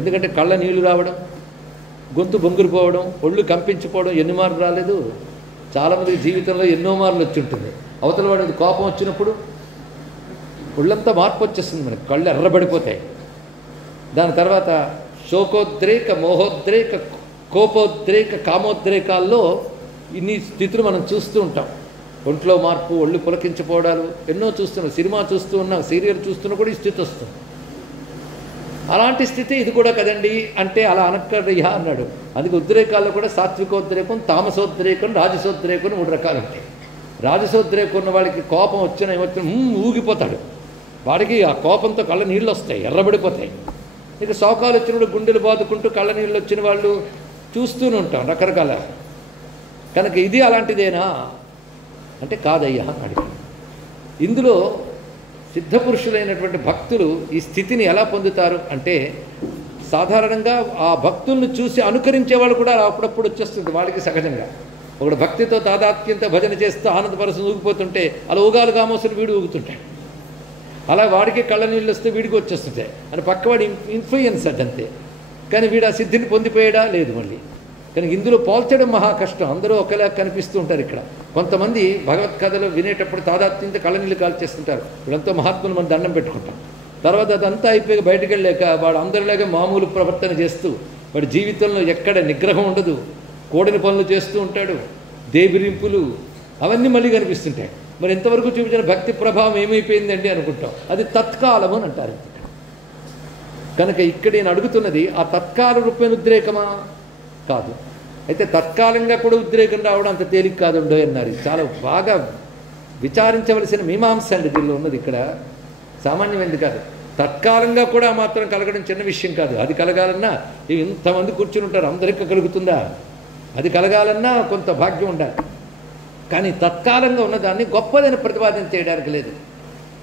ఎందుకంటే కళ్ళ నీళ్లు రావడం, గొంతు బొంగురుపోవడం, ఒళ్ళు కంపించిపోవడం ఎన్ని మార్లు రాలేదు? చాలామంది జీవితంలో ఎన్నో మార్లు వచ్చి ఉంటుంది. అవతల వాడి కోపం వచ్చినప్పుడు ఒళ్ళంతా మార్పు వచ్చేస్తుంది, మనకి కళ్ళు ఎర్రబడిపోతాయి. దాని తర్వాత శోకోద్రేక, మోహోద్రేక, కోపోద్రేక, కామోద్రేకాల్లో ఇన్ని స్థితులు మనం చూస్తూ ఉంటాం. ఒంట్లో మార్పు, ఒళ్ళు పులకించిపోవడాలు ఎన్నో చూస్తున్నాం. సినిమా చూస్తూ ఉన్నాం, సీరియల్ చూస్తున్నా కూడా ఈ స్థితి వస్తుంది. అలాంటి స్థితి ఇది కూడా కదండి అంటే అలా అనక్కర్య్యా అన్నాడు. అందుకే ఉద్రేకాల్లో కూడా సాత్వికోద్రేకం, తామసోద్రేకం, రాజసోద్రేకం 3 రకాలు ఉంటాయి. రాజసోద్రేకం ఉన్న వాళ్ళకి కోపం వచ్చినా ఏమొచ్చినా ఊగిపోతాడు. వాడికి ఆ కోపంతో కళ్ళ నీళ్ళు వస్తాయి, ఎర్రబడిపోతాయి. ఇక శోకాలు వచ్చినప్పుడు గుండెలు బాదుకుంటూ కళ్ళ నీళ్ళు వచ్చిన వాళ్ళు చూస్తూనే ఉంటాం రకరకాల. కనుక ఇది అలాంటిదేనా అంటే కాదయ్యా అడిగాడు. ఇందులో సిద్ధపురుషులైనటువంటి భక్తులు ఈ స్థితిని ఎలా పొందుతారు అంటే సాధారణంగా ఆ భక్తులను చూసి అనుకరించే వాళ్ళు కూడా అప్పుడప్పుడు వచ్చేస్తుంది వాళ్ళకి సహజంగా. ఒకడు భక్తితో తాదాత్మ్యంతో భజన చేస్తూ ఆనందపరచు ఊగిపోతుంటే అలా ఊగాలు కామోసులు వీడు ఊగుతుంటాడు. అలా వాడికి కళ్ళ నీళ్ళు వస్తే వీడికి వచ్చేస్తుంటాయి అని పక్కవాడి ఇన్ఫ్లుయెన్స్ అదంతే. కానీ వీడు ఆ సిద్ధిని పొందిపోయాడా లేదు మళ్ళీ. కానీ ఇందులో పోల్చడం మహా కష్టం. అందరూ ఒకేలా కనిపిస్తూ ఉంటారు. ఇక్కడ కొంతమంది భగవత్ కథలు వినేటప్పుడు తాదాత్మ్యంతో కళ్ళనీళ్ళు కాల్చేస్తుంటారు. వీళ్ళంతా మహాత్ములు మనం దండం పెట్టుకుంటాం. తర్వాత అదంతా అయిపోయి బయటకు వెళ్ళాక వాడు అందరిలాగా మామూలు ప్రవర్తన చేస్తూ వాడి జీవితంలో ఎక్కడ నిగ్రహం ఉండదు, కోడిని పనులు చేస్తూ ఉంటాడు, దేవిరింపులు అవన్నీ మళ్ళీ కనిపిస్తుంటాయి. మరి ఎంతవరకు చూపించిన భక్తి ప్రభావం ఏమైపోయిందండి అనుకుంటాం. అది తత్కాలము అని అంటారు. కనుక ఇక్కడ నేను అడుగుతున్నది ఆ తత్కాల రూపమైన ఉద్రేకమా? కాదు. అయితే తత్కాలంగా కూడా ఉద్రేకం రావడం అంత తేలిక కాదుండో అన్నారు. చాలా బాగా విచారించవలసిన మీమాంస అండి దీనిలో ఉన్నది. ఇక్కడ సామాన్యమైనది కాదు. తత్కాలంగా కూడా మాత్రం కలగడం చిన్న విషయం కాదు. అది కలగాలన్నా ఇంతమంది కూర్చుని ఉంటారు, అందరికీ కలుగుతుందా? అది కలగాలన్నా కొంత భాగ్యం ఉండాలి. కానీ తత్కాలంగా ఉన్నదాన్ని గొప్పదని ప్రతిపాదన చేయడానికి లేదు.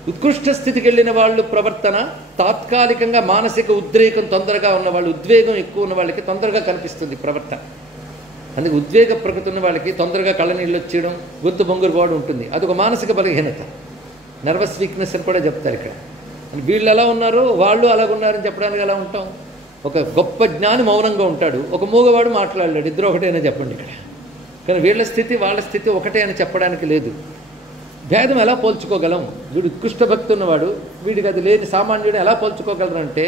ఉత్కృష్ట స్థితికి వెళ్ళిన వాళ్ళు ప్రవర్తన తాత్కాలికంగా మానసిక ఉద్రేకం తొందరగా ఉన్నవాళ్ళు, ఉద్వేగం ఎక్కువ ఉన్న వాళ్ళకి తొందరగా కనిపిస్తుంది ప్రవర్తన. అందుకే ఉద్వేగ ప్రకృతి ఉన్న వాళ్ళకి తొందరగా కళ్ళ నీళ్ళు వచ్చేయడం, గొంతు బొంగురు పోవడం ఉంటుంది. అదొక మానసిక బలహీనత, నర్వస్ వీక్నెస్ అని కూడా చెప్తారు ఇక్కడ. వీళ్ళు ఎలా ఉన్నారో వాళ్ళు అలాగున్నారని చెప్పడానికి ఎలా ఉంటాం? ఒక గొప్ప జ్ఞాని మౌనంగా ఉంటాడు, ఒక మూగవాడు మాట్లాడలేడు, ఇద్దరు ఒకటేనా చెప్పండి ఇక్కడ. కానీ వీళ్ళ స్థితి వాళ్ళ స్థితి ఒకటే అని చెప్పడానికి లేదు. భేదం ఎలా పోల్చుకోగలం? వీడు ఉత్కృష్ట భక్తి ఉన్నవాడు, వీడికి అది లేని సామాన్యుడు ఎలా పోల్చుకోగలరంటే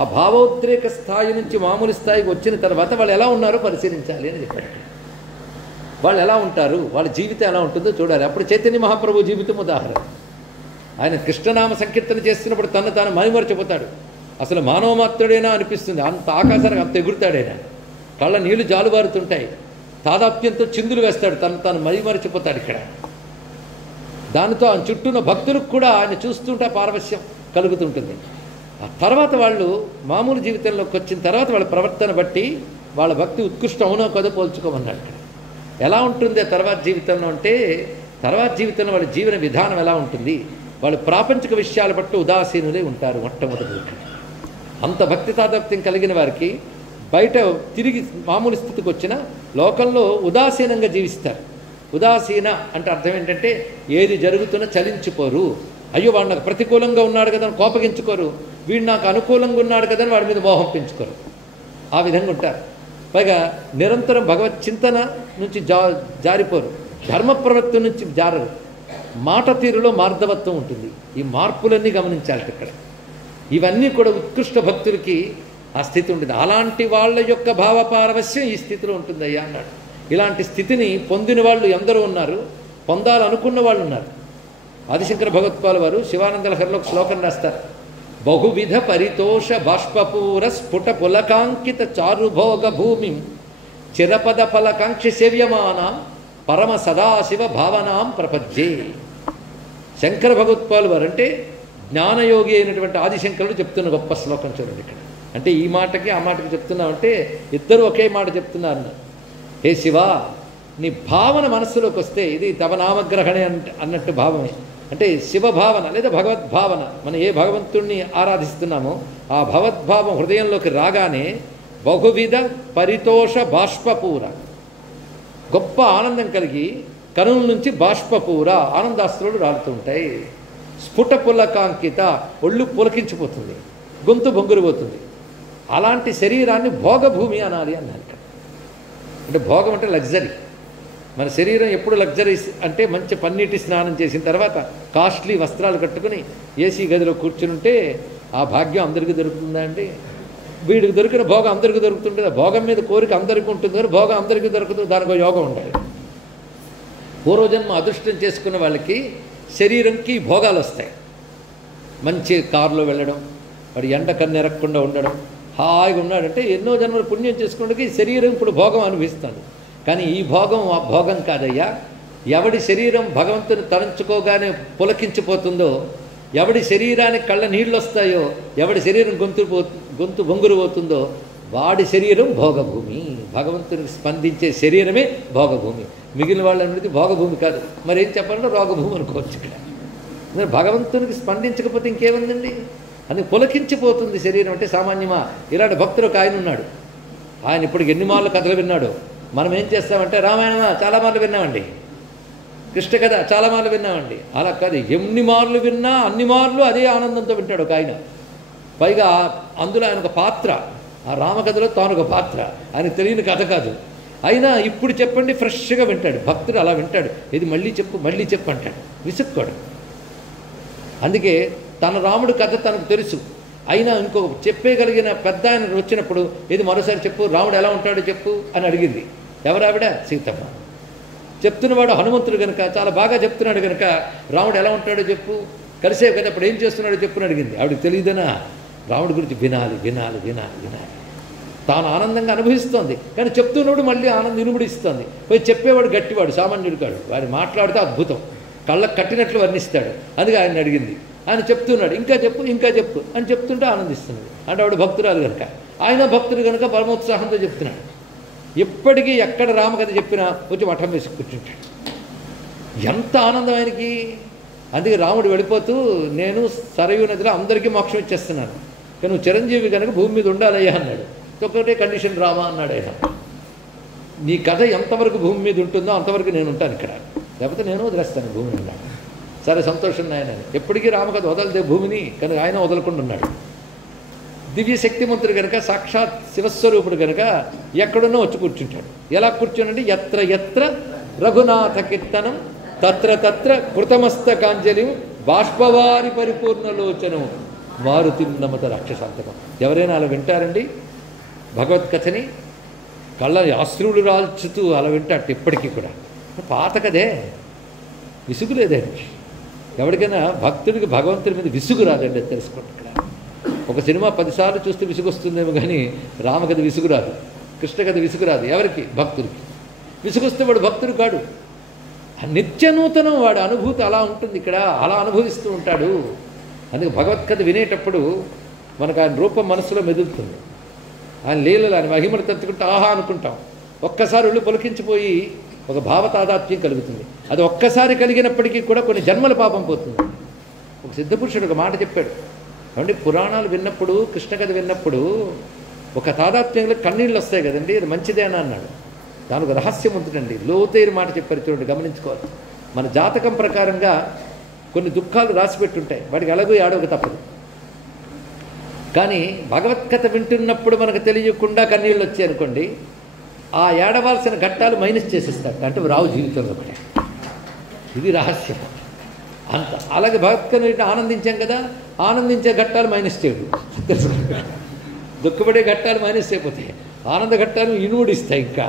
ఆ భావోద్రేక స్థాయి నుంచి మామూలు స్థాయికి వచ్చిన తర్వాత వాళ్ళు ఎలా ఉన్నారో పరిశీలించాలి అని చెప్పాడు. వాళ్ళు ఎలా ఉంటారు, వాళ్ళ జీవితం ఎలా ఉంటుందో చూడాలి. అప్పుడు చైతన్య మహాప్రభు జీవితం ఉదాహరణ. ఆయన కృష్ణనామ సంకీర్తన చేస్తున్నప్పుడు తను తాను మైమరిచిపోతాడు. అసలు మానవ మాత్రుడైనా అనిపిస్తుంది, అంత ఆకాశానికి అంత ఎగురుతాడైనా, కళ్ళ నీళ్లు జాలుబారుతుంటాయి, తాదాప్యంతో చిందులు వేస్తాడు, తను తాను మైమరిచిపోతాడు ఇక్కడ. దానితో ఆయన చుట్టూన్న భక్తులకు కూడా ఆయన చూస్తుంటే పారవశ్యం కలుగుతుంటుంది. ఆ తర్వాత వాళ్ళు మామూలు జీవితంలోకి వచ్చిన తర్వాత వాళ్ళ ప్రవర్తన బట్టి వాళ్ళ భక్తి ఉత్కృష్టం అవునో కదో పోల్చుకోమన్నాడు ఇక్కడ. ఎలా ఉంటుంది ఆ తర్వాత జీవితంలో అంటే, తర్వాత జీవితంలో వాళ్ళ జీవన విధానం ఎలా ఉంటుంది? వాళ్ళు ప్రాపంచిక విషయాల బట్టి ఉదాసీనులే ఉంటారు మొట్టమొదటి. అంత భక్తి తాదాప్త్యం కలిగిన వారికి బయట తిరిగి మామూలు స్థితికి వచ్చిన లోకంలో ఉదాసీనంగా జీవిస్తారు. ఉదాసీన అంటే అర్థం ఏంటంటే ఏది జరుగుతున్నా చలించిపోరు. అయ్యో వాడు నాకు ప్రతికూలంగా ఉన్నాడు కదా అని కోపగించుకోరు, వీడు నాకు అనుకూలంగా ఉన్నాడు కదా అని వాడి మీద మోహం పెంచుకోరు. ఆ విధంగా ఉంటారు. పైగా నిరంతరం భగవత్ చింతన నుంచి జారిపోరు, ధర్మ ప్రవృత్తి నుంచి జారరు. మాట తీరులో మార్ధవత్వం ఉంటుంది. ఈ మార్పులన్నీ గమనించాలి ఇక్కడ. ఇవన్నీ కూడా ఉత్కృష్ట భక్తులకి ఆ స్థితి ఉంటుంది. అలాంటి వాళ్ళ యొక్క భావపారవశ్యం ఈ స్థితిలో ఉంటుందయ్యా అన్నాడు. ఇలాంటి స్థితిని పొందిన వాళ్ళు ఎందరో ఉన్నారు, పొందాలనుకున్న వాళ్ళు ఉన్నారు. ఆదిశంకర భగవత్పాల్ వారు శివానంద లహరిలో ఒక శ్లోకం రాస్తారు. బహువిధ పరితోష బాష్పూర స్ఫుట పులకాంకిత చారుభోగ భూమిం చిరపద ఫలకాంక్షి సేవ్యమానాం పరమ సదాశివ భావనాం ప్రపజ్జే. శంకర భగవత్పాల్ వారు అంటే జ్ఞానయోగి అయినటువంటి ఆదిశంకరుడు చెప్తున్న గొప్ప శ్లోకం చూడండి ఇక్కడ. అంటే ఈ మాటకి ఆ మాటకి చెప్తున్నామంటే ఇద్దరు ఒకే మాట చెప్తున్నారు. హే శివ, నీ భావన మనస్సులోకి వస్తే ఇది తవ నామగ్రహణే అన్నట్టు భావమే. అంటే శివభావన లేదా భగవద్భావన, మనం ఏ భగవంతుణ్ణి ఆరాధిస్తున్నామో ఆ భగవద్భావం హృదయంలోకి రాగానే బహువిధ పరితోష బాష్పూర, గొప్ప ఆనందం కలిగి కనుల నుంచి బాష్పూర ఆనందాస్త్రులు రాలుతూ ఉంటాయి. స్ఫుట పులకాంకిత, ఒళ్ళు పులకించిపోతుంది, గొంతు బొంగురిపోతుంది. అలాంటి శరీరాన్ని భోగభూమి అనాలి అన్నారు ఇక్కడ. అంటే భోగం అంటే లగ్జరీ. మన శరీరం ఎప్పుడు లగ్జరీ అంటే మంచి పన్నీటి స్నానం చేసిన తర్వాత కాస్ట్లీ వస్త్రాలు కట్టుకుని ఏసీ గదిలో కూర్చుని ఉంటే ఆ భాగ్యం అందరికీ దొరుకుతుందా అండి? వీడికి దొరికిన భోగం అందరికీ దొరుకుతుంటుంది. భోగం మీద కోరిక అందరికీ ఉంటుంది కానీ భోగం అందరికీ దొరుకుతుంది, దానికి యోగం ఉండాలి. పూర్వజన్మ అదృష్టం చేసుకున్న వాళ్ళకి శరీరంకి భోగాలు వస్తాయి. మంచి కారులో వెళ్ళడం, వాడు ఎండ కన్నెరగకుండా ఉండడం, హాయిగా ఉన్నాడంటే ఎన్నో జన్మలు పుణ్యం చేసుకున్నకి శరీరం ఇప్పుడు భోగం అనిపిస్తుంది. కానీ ఈ భోగం ఆ భోగం కాదయ్యా. ఎవడి శరీరం భగవంతుని తలంచుకోగానే పులకించిపోతుందో, ఎవడి శరీరానికి కళ్ళ నీళ్ళు వస్తాయో, ఎవడి శరీరం గొంతు బొంగురు పోతుందో వాడి శరీరం భోగభూమి. భగవంతునికి స్పందించే శరీరమే భోగభూమి. మిగిలిన వాళ్ళు అనేది భోగభూమి కాదు. మరి ఏం చెప్పాలంటే రోగభూమి అనుకోవచ్చు ఇక్కడ. మరి భగవంతునికి స్పందించకపోతే ఇంకేముందండి? అది పులకించిపోతుంది శరీరం. అంటే సామాన్యమా? ఇలాంటి భక్తుడు ఒక ఆయన ఉన్నాడు. ఆయన ఇప్పుడు ఎన్ని మార్లు కథలు విన్నాడు. మనం ఏం చేస్తామంటే రామాయణమా చాలా మార్లు విన్నామండి, కృష్ణ కథ చాలా మార్లు విన్నామండి. అలా కాదు, ఎన్ని మార్లు విన్నా అన్ని మార్లు అదే ఆనందంతో వింటాడు ఒక ఆయన. పైగా అందులో ఆయన ఒక పాత్ర, ఆ రామకథలో తాను ఒక పాత్ర. ఆయనకు తెలియని కథ కాదు. అయినా ఇప్పుడు చెప్పండి ఫ్రెష్గా వింటాడు. భక్తుడు అలా వింటాడు. ఇది మళ్ళీ చెప్పు అంటాడు, విసుక్కోడు. అందుకే తన రాముడు కథ తనకు తెలుసు. అయినా ఇంకో చెప్పేయగలిగిన పెద్ద ఆయన వచ్చినప్పుడు ఇది మరోసారి చెప్పు, రాముడు ఎలా ఉంటాడో చెప్పు అని అడిగింది. ఎవరావిడ? సీతమ్మ. చెప్తున్నవాడు హనుమంతుడు కనుక చాలా బాగా చెప్తున్నాడు కనుక రాముడు ఎలా ఉంటాడో చెప్పు, కలిసే కదా అప్పుడు ఏం చేస్తున్నాడో చెప్పుని అడిగింది. ఆవిడకి తెలియదనా? రాముడి గురించి వినాలి. తాను ఆనందంగా అనుభవిస్తోంది కానీ చెప్తున్నప్పుడు మళ్ళీ ఆనందం ఇనుముడిస్తోంది. పోయి చెప్పేవాడు గట్టివాడు, సామాన్యుడు కాడు. వాడు మాట్లాడితే అద్భుతం, కళ్ళకు కట్టినట్లు వర్ణిస్తాడు. అందుకే ఆయన అడిగింది. ఆయన చెప్తున్నాడు, ఇంకా చెప్పు అని చెప్తుంటే ఆనందిస్తున్నాడు. అంటే ఆవిడ భక్తురాలు కనుక, ఆయన భక్తుడు కనుక పరమోత్సాహంతో చెప్తున్నాడు. ఎప్పటికీ ఎక్కడ రామకథ చెప్పినా వచ్చి మఠం వేసి కూర్చుంటాడు. ఎంత ఆనందం ఆయనకి. అందుకే రాముడు వెళ్ళిపోతూ నేను సరయూ నదిలో అందరికీ మోక్షం ఇచ్చేస్తున్నాను కానీ నువ్వు చిరంజీవి కనుక భూమి మీద ఉండాలయ్యా అన్నాడు. ఒకటే కండిషన్ రామా అన్నాడు ఆయన. నీ కథ ఎంతవరకు భూమి మీద ఉంటుందో అంతవరకు నేను ఉంటాను ఇక్కడ, లేకపోతే నేను వదిలేస్తాను భూమిని ఉన్నాను. సరే సంతోషం నాయన. ఎప్పటికీ రామకథ వదలదే భూమిని, కనుక ఆయన వదలకుండా ఉన్నాడు. దివ్య శక్తిమంతుడు కనుక, సాక్షాత్ శివస్వరూపుడు కనుక ఎక్కడున్నా వచ్చి కూర్చుంటాడు. ఎలా కూర్చున్నాడంటే ఎత్ర ఎత్ర రఘునాథ కీర్తనం తత్ర తత్ర కృతమస్తకాంజలి బాష్పవారి పరిపూర్ణలోచనం మారుతి నమత రాక్షసాంతకం. ఎవరైనా అలా వింటారండి భగవత్కథని? కళ్ళని అశ్రువులు రాల్చుతూ అలా వింటాడు ఇప్పటికీ కూడా. పాత కదే, విసుగు లేదండి. ఎవరికైనా భక్తుడికి భగవంతుడి మీద విసుగు రాదండి, అది తెలుసుకోండి. ఇక్కడ ఒక సినిమా 10 సార్లు చూస్తే విసుగు వస్తుందేమో కానీ రామకథ విసుగు రాదు, కృష్ణకథ విసుగు రాదు. ఎవరికి? భక్తుడికి. విసుగొస్తే వాడు భక్తుడు కాడు. నిత్య నూతనం వాడి అనుభూతి అలా ఉంటుంది, ఇక్కడ అలా అనుభవిస్తూ ఉంటాడు. అందుకే భగవత్కథ వినేటప్పుడు మనకు ఆయన రూపం మనసులో మెదులుతుంది. ఆయన లీలలు, ఆయన మహిమలు తలుచుకుంటే ఆహా అనుకుంటాం. ఒక్కసారి ఒళ్ళు పొలికించిపోయి ఒక భావతాదాత్మ్యం కలుగుతుంది. అది ఒక్కసారి కలిగినప్పటికీ కూడా కొన్ని జన్మల పాపం పోతుంది. ఒక సిద్ధపురుషుడు ఒక మాట చెప్పాడు, అంటే పురాణాలు విన్నప్పుడు, కృష్ణకథ విన్నప్పుడు ఒక తాదాత్మ్యంలో కన్నీళ్ళు వస్తాయి కదండి, అది మంచిదేనా అన్నాడు. దానికి రహస్యం ఉంటుందండి. లోతైన మాట చెప్పారు, చూడండి, గమనించుకోవాలి. మన జాతకం ప్రకారంగా కొన్ని దుఃఖాలు రాసిపెట్టుంటాయి, వాడికి ఎలాగో ఏడవక తప్పదు. కానీ భగవత్కథ వింటున్నప్పుడు మనకు తెలియకుండా కన్నీళ్ళు వచ్చాయి అనుకోండి, ఆ ఏడవాల్సిన ఘట్టాలు మైనస్ చేసేస్తాడు, అంటే రావు జీవితంలో కూడా. ఇది రహస్యం అంత. అలాగే భగవత్కథ ఆనందించాం కదా, ఆనందించే ఘట్టాలు మైనస్ చేయడు, దుఃఖపడే ఘట్టాలు మైనస్ అయిపోతాయి, ఆనంద ఘట్టాలు ఇనుముడిస్తాయి ఇంకా.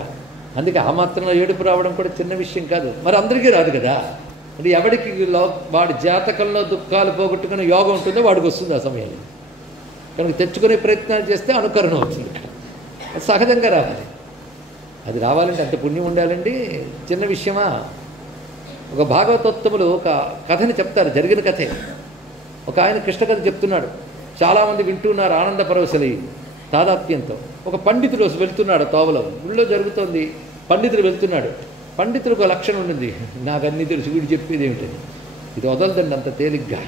అందుకే ఆ మాత్రంలో ఏడుపు రావడం కూడా చిన్న విషయం కాదు. మరి అందరికీ రాదు కదా. అంటే ఎవడికి వాడి జాతకంలో దుఃఖాలు పోగొట్టుకునే యోగం ఉంటుందో వాడికి వస్తుంది ఆ సమయంలో. కనుక తెచ్చుకునే ప్రయత్నాలు చేస్తే అనుకరణ అవుతుంది. అది సహజంగా రావాలి. అది రావాలంటే అంత పుణ్యం ఉండాలండి, చిన్న విషయమా. ఒక భాగవతోత్తములు ఒక కథని చెప్తారు, జరిగిన కథే. ఒక ఆయన కృష్ణ కథ చెప్తున్నాడు, చాలామంది వింటున్నారు ఆనందపరవశులై తాదాత్మ్యంతో. ఒక పండితుడు వెళ్తున్నాడు తోవలో, ఊళ్ళో జరుగుతోంది, పండితుడు వెళ్తున్నాడు. పండితుడికి ఒక లక్షణం ఉండింది, నాకు అన్నీ తెలుసు, వీడు చెప్పేది ఏమిటని. ఇది వదలదండి అంత తేలిగ్గా.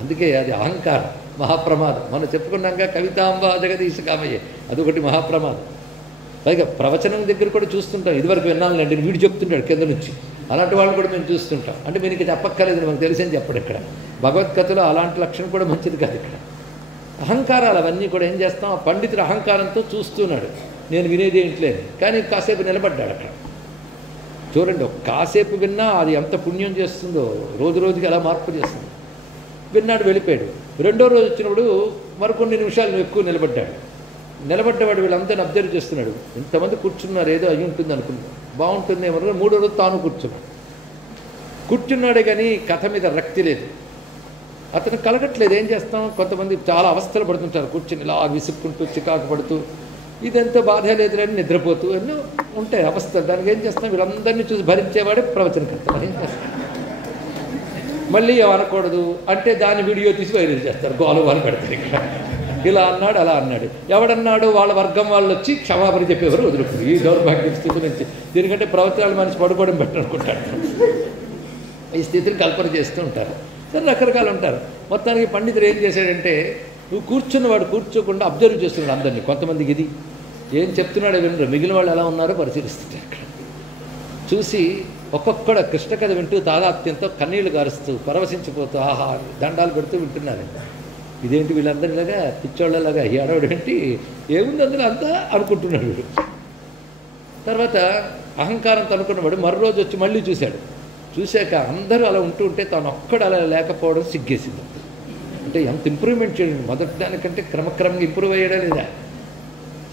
అందుకే అది అహంకారం, మహాప్రమాదం. మనం చెప్పుకున్నాక కవితాంబ జగదీశ కామయ్యే, అదొకటి మహాప్రమాదం. పైగా ప్రవచనం దగ్గర కూడా చూస్తుంటాం, ఇదివరకు విన్నానండి వీడు చెప్తుంటాడు కింద నుంచి, అలాంటి వాళ్ళు కూడా మేము చూస్తుంటాం. అంటే మీకు చెప్పక్కర్లేదు, మనకు తెలిసని చెప్పడు. ఇక్కడ భగవద్గీతలో అలాంటి లక్షణం కూడా మంచిది కాదు. ఇక్కడ అహంకారాలు అవన్నీ కూడా ఏం చేస్తాం, ఆ పండితుడు అహంకారంతో చూస్తున్నాడు, నేను వినేది ఏంట్లేదు. కానీ కాసేపు నిలబడ్డాడు అక్కడ. చూడండి, ఒక కాసేపు విన్నా అది ఎంత పుణ్యం చేస్తుందో, రోజు రోజుకి ఎలా మార్పు చేస్తుంది. విన్నాడు, వెళ్ళిపోయాడు. రెండో రోజు వచ్చినప్పుడు మరికొన్ని నిమిషాలు ఎక్కువ నిలబడ్డాడు. నిలబడ్డవాడు వీళ్ళందరినీ అబ్జర్వ్ చేస్తున్నాడు. ఇంతమంది కూర్చున్నారు, ఏదో అయి ఉంటుంది అనుకున్నాడు, బాగుంటుంది ఏమన్నా. మూడో రోజు తాను కూర్చున్నాడే కానీ కథ మీద రక్తి లేదు, అతను కలగట్లేదు. ఏం చేస్తాం, కొంతమంది చాలా అవస్థలు పడుతుంటారు, కూర్చుని ఇలా విసుక్కుంటూ చికాకు పడుతూ, ఇదంతా బాధ లేదులని నిద్రపోతూ ఎన్నో ఉంటాయి అవస్థలు. దానికి ఏం చేస్తాం, వీళ్ళందరినీ చూసి భరించేవాడే ప్రవచనకర్త. ఏం చేస్తాం, మళ్ళీ అనకూడదు అంటే దాన్ని వీడియో తీసి వైరల్ చేస్తారు, గోలు పెడతారు. ఇక్కడ ఇలా అన్నాడు, అలా అన్నాడు. ఎవడన్నాడు, వాళ్ళ వర్గం వాళ్ళు వచ్చి క్షమాపణ చెప్పేవారు, వదులుకున్నారు. ఈ దౌర్భాగ్య స్థితి నుంచి దీనికంటే ప్రవచనాలు మనిషి పడుకోవడం పెట్టనుకుంటాడు. ఈ స్థితిని కల్పన చేస్తూ ఉంటారు. సరే, రకరకాలు ఉంటారు. మొత్తానికి పండితుడు ఏం చేశాడంటే, నువ్వు కూర్చున్నవాడు కూర్చోకుండా అబ్జర్వ్ చేస్తున్నాడు అందరినీ. కొంతమందికి ఇది ఏం చెప్తున్నాడో వినరు, మిగిలిన వాళ్ళు ఎలా ఉన్నారో పరిశీలిస్తుంటారు. అక్కడ చూసి ఒక్కొక్కడ కృష్ణ కథ వింటూ తాదాత్మ్యంతో కన్నీళ్లు గారుస్తూ పరవశించిపోతూ ఆహా దండాలు పెడుతూ వింటున్నారు. ఇదేంటి వీళ్ళందరిలాగా పిచ్చోళ్ళలాగా ఏడవడేంటి, ఏముంది అందులో అంతా అనుకుంటున్నాడు వీడు. తర్వాత అహంకారంతో అనుకున్నవాడు మరో రోజు వచ్చి మళ్ళీ చూశాడు. చూశాక అందరూ అలా ఉంటూ ఉంటే తాను ఒక్కడు అలా లేకపోవడం సిగ్గేసింది. అంటే ఎంత ఇంప్రూవ్మెంట్ చేయండి, మొదటి దానికంటే క్రమక్రమంగా ఇంప్రూవ్ అయ్యాడా లేదా.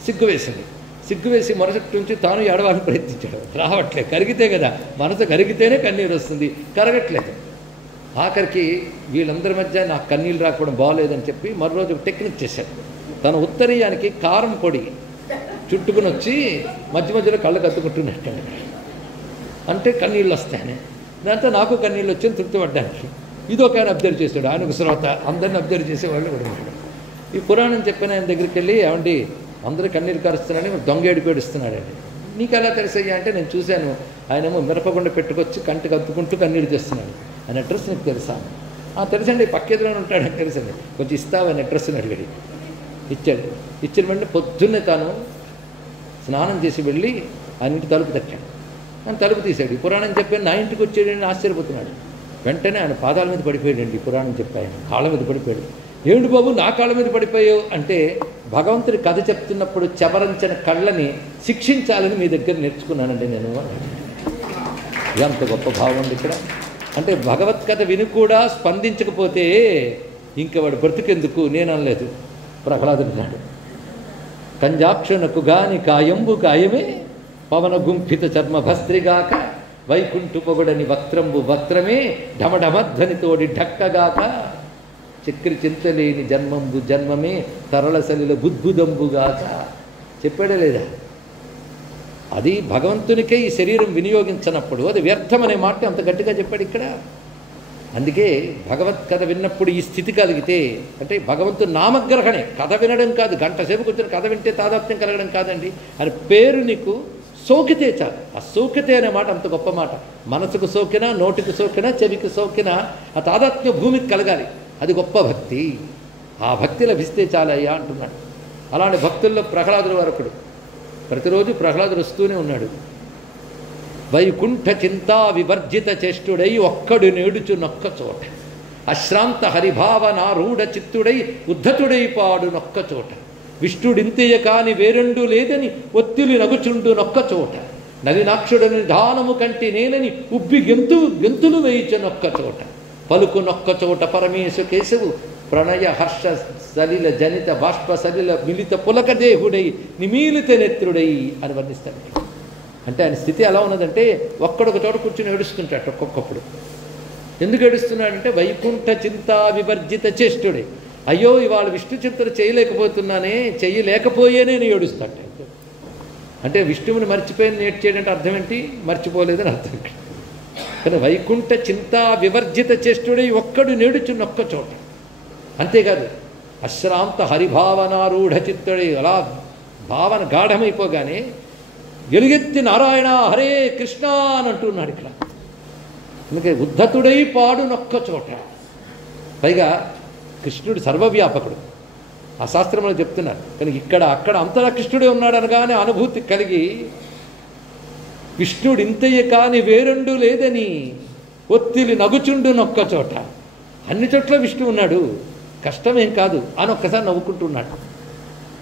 సిగ్గు వేసింది. సిగ్గు వేసి మరుసటి నుంచి తాను ఏడవాలని ప్రయత్నించాడు, రావట్లేదు. కరిగితే కదా, మనసు కరిగితేనే కన్నీరు వస్తుంది, కరగట్లేదు. ఆఖరికి వీళ్ళందరి మధ్య నాకు కన్నీళ్ళు రాకపోవడం బాగోలేదని చెప్పి మరో రోజు టెక్నిక్ చేశాడు. తన ఉత్తరీయానికి కారం పొడి చుట్టుకుని వచ్చి మధ్య మధ్యలో కళ్ళకు అద్దుకుంటున్నట్టు, అంటే కన్నీళ్ళు వస్తాయని. దాంతో నాకు కన్నీళ్ళు వచ్చి తృప్తిపడ్డానికి. ఇది ఒక ఆయన అబ్జర్వ్ చేశాడు, ఆయన ఒక శ్రోత, అందరిని అబ్జర్వ్ చేసేవాళ్ళు కూడా. ఈ పురాణం చెప్పిన ఆయన దగ్గరికి వెళ్ళి, ఏమండి అందరూ కన్నీరు కరుస్తున్నాడని దొంగ ఏడుపేడుస్తున్నాడండి. నీకు ఎలా తెలిసయ్యా అంటే, నేను చూశాను, ఆయనేమో మిరపగుండ పెట్టుకొచ్చి కంటికి అద్దుకుంటూ కన్నీరు చేస్తున్నాడు. ఆయన అడ్రస్ నీకు తెలుసా? తెలుసండి, పక్కేదిలో ఉంటాడని తెలుసండి, కొంచెం ఇస్తావు ఆయన అడ్రస్ని అడిగాడు. ఇచ్చాడు. ఇచ్చిన వెంటనే పొద్దున్నే తాను స్నానం చేసి వెళ్ళి ఆయన ఇంటి తలుపు తట్టాడు. ఆయన తలుపు తీశాడు. ఈ పురాణం చెప్పాను నా ఇంటికి వచ్చాడని ఆశ్చర్యపోతున్నాడు. వెంటనే ఆయన పాదాల మీద పడిపోయాడండి. ఈ పురాణం చెప్పాయని కాళ్ళ మీద పడిపోయాడు. ఏమిటి బాబు నా కాళ్ళ మీద పడిపోయావు అంటే, భగవంతుడి కథ చెప్తున్నప్పుడు చెమరించిన కళ్ళని శిక్షించాలని మీ దగ్గర నేర్చుకున్నానండి నేను. ఎంత గొప్ప భావం ఉంది ఇక్కడ. అంటే భగవత్కథ విని కూడా స్పందించకపోతే ఇంక వాడు బ్రతికెందుకు నేను అనలేదు. ప్రహ్లాదుడు నాడు కంజాక్షణకు గాని కాయంబు కాయమే పవన గుంఫిత చర్మ భస్త్రిగాక వైకుంఠు పొగడని వక్త్రంబు వక్త్రమే ఢమఢమధ్వనితోడి ఢక్కగాక చక్రి చింతలేని జన్మంబు జన్మమే తరళసలిల బుద్భుదంబుగాక. చెప్పాడే లేదా? అది భగవంతునికే ఈ శరీరం వినియోగించినప్పుడు అది వ్యర్థమనే మాట అంత గట్టిగా చెప్పాడు ఇక్కడ. అందుకే భగవత్ కథ విన్నప్పుడు ఈ స్థితి కలిగితే, అంటే భగవంతుడు నామగ్రహణే, కథ వినడం కాదు, గంట సేపు కూర్చొని కథ వింటే తాదాత్మ్యం కలగడం కాదండి. అని పేరు నీకు సోకితే చాలు. ఆ సోకితే అనే మాట అంత గొప్ప మాట. మనసుకు సోకినా, నోటికి సోకినా, చెవికి సోకినా ఆ తాదాత్మ్య భూమికి కలగాలి. అది గొప్ప భక్తి. ఆ భక్తి లభిస్తే చాలయ్యా అంటున్నాడు. అలాంటి భక్తుల్లో ప్రహ్లాదుడు వరకుడు. ప్రతిరోజు ప్రహ్లాదుడు వస్తూనే ఉన్నాడు. వైకుంఠ చింతా వివర్జిత చేష్టుడై ఒక్కడు నేడుచు నొక్క చోట అశ్రాంత హరిభావనారూఢ చిత్తుడై ఉద్ధతుడై పాడు నొక్క చోట విష్ణుడింతేయ కాని వేరెండు లేదని ఒత్తిలి నగుచుండు నొక్క చోట నలినాక్షుడని నిధానము కంటి నేనని ఉబ్బి గెంతులు వేయిచ నొక్క చోట పలుకు నొక్క చోట పరమేశు కేశవు ప్రణయ హర్ష సలిల జనిత బాష్ప సలిల మిలిత పులక దేహుడై నిమీలిత నేత్రుడై అని వర్ణిస్తాడు. అంటే ఆయన స్థితి ఎలా ఉన్నదంటే ఒక్కడొక చోట కూర్చుని ఏడుస్తుంటాడు ఒక్కొక్కప్పుడు. ఎందుకు ఏడుస్తున్నాడంటే వైకుంఠ చింతా వివర్జిత చేష్టుడే. అయ్యో ఇవాళ విష్ణు చింతన చేయలేకపోయేనే నేను ఏడుస్తాడు. అంటే విష్ణువుని మర్చిపోయి నేర్చేయడంటే అర్థం ఏంటి? మర్చిపోలేదని అర్థం. కానీ వైకుంఠ చింతా వివర్జిత చేష్టుడై ఒక్కడు నేడుచున్నొక్క చోట. అంతేకాదు అశ్రాంత హరిభావనారూఢ చిత్తుడై అలా భావన గాఢమైపోగానే ఎలుగెత్తి నారాయణ హరే కృష్ణ అని అంటున్నాడు ఇక్కడ. అందుకే ఉద్ధతుడై పాడు నొక్క చోట. పైగా కృష్ణుడు సర్వవ్యాపకుడు, ఆ శాస్త్రంలో చెప్తున్నారు. కానీ ఇక్కడ అక్కడ అంతటా కృష్ణుడే ఉన్నాడు అనగానే అనుభూతి కలిగి విష్ణుడు ఇంతయ్య కాని వేరెండు లేదని ఒత్తిలి నగుచుండు నొక్క చోట. అన్ని చోట్ల విష్ణు ఉన్నాడు, కష్టమేం కాదు అని ఒక్కసారి నవ్వుకుంటున్నాడు.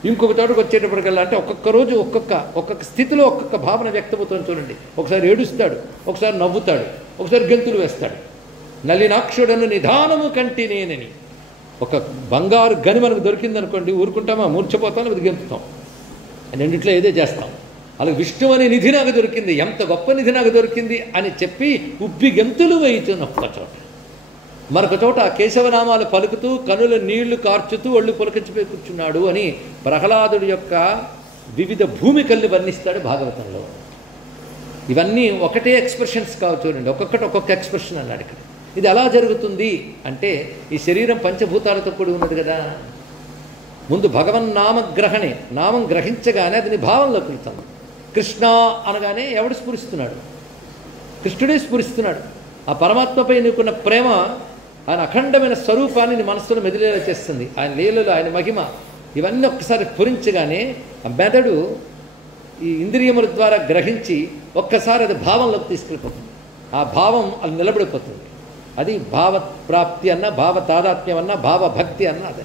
ఇంకొక చోటకు వచ్చేటప్పటికల్లా అంటే ఒక్కొక్క రోజు ఒక్కొక్క స్థితిలో ఒక్కొక్క భావన వ్యక్తమవుతుంది చూడండి. ఒకసారి ఏడుస్తాడు, ఒకసారి నవ్వుతాడు, ఒకసారి గెంతులు వేస్తాడు. నలినాక్షుడను నిధానము కంటి నేనని. ఒక బంగారు గని మనకు దొరికిందనుకోండి, ఊరుకుంటామా? మూర్చపోతాం, అది గెంతుతాం, రెండిట్లో ఏదే చేస్తాం. అలాగే విష్ణు అనే నిధి నాకు దొరికింది, ఎంత గొప్ప నిధి నాకు దొరికింది అని చెప్పి ఉబ్బి గెంతులు వేయిచున్న ఒక్క చోట. మరొక చోట కేశవనామాలు పలుకుతూ కనుల నీళ్లు కార్చుతూ ఒళ్ళు పులకించిపోయి కూర్చున్నాడు అని ప్రహ్లాదుడి యొక్క వివిధ భూమికల్ని వర్ణిస్తాడు భాగవతంలో. ఇవన్నీ ఒకటే ఎక్స్ప్రెషన్స్ కావచ్చు చూడండి, ఒక్కొక్కటి ఒక్కొక్క ఎక్స్ప్రెషన్ అన్నాడు ఇక్కడ. ఇది ఎలా జరుగుతుంది అంటే, ఈ శరీరం పంచభూతాలతో కూడి ఉన్నది కదా. ముందు భగవన్నామగ్రహణే, నామం గ్రహించగానే అది నీ భావంలోకి వెళ్తాం. కృష్ణ అనగానే ఎవడు స్ఫురిస్తున్నాడు? కృష్ణుడే స్ఫురిస్తున్నాడు. ఆ పరమాత్మపై నీకున్న ప్రేమ, ఆయన అఖండమైన స్వరూపాన్ని నీ మనస్సులో మెదిలేలా చేస్తుంది. ఆయన లీలలు, ఆయన మహిమ, ఇవన్నీ ఒక్కసారి స్ఫురించగానే ఆ మెదడు ఈ ఇంద్రియముల ద్వారా గ్రహించి ఒక్కసారి అది భావంలోకి తీసుకెళ్ళిపోతుంది. ఆ భావం అది నిలబడిపోతుంది. అది భావప్రాప్తి అన్న, భావ తాదాత్మ్యం అన్న, భావభక్తి అన్న అదే.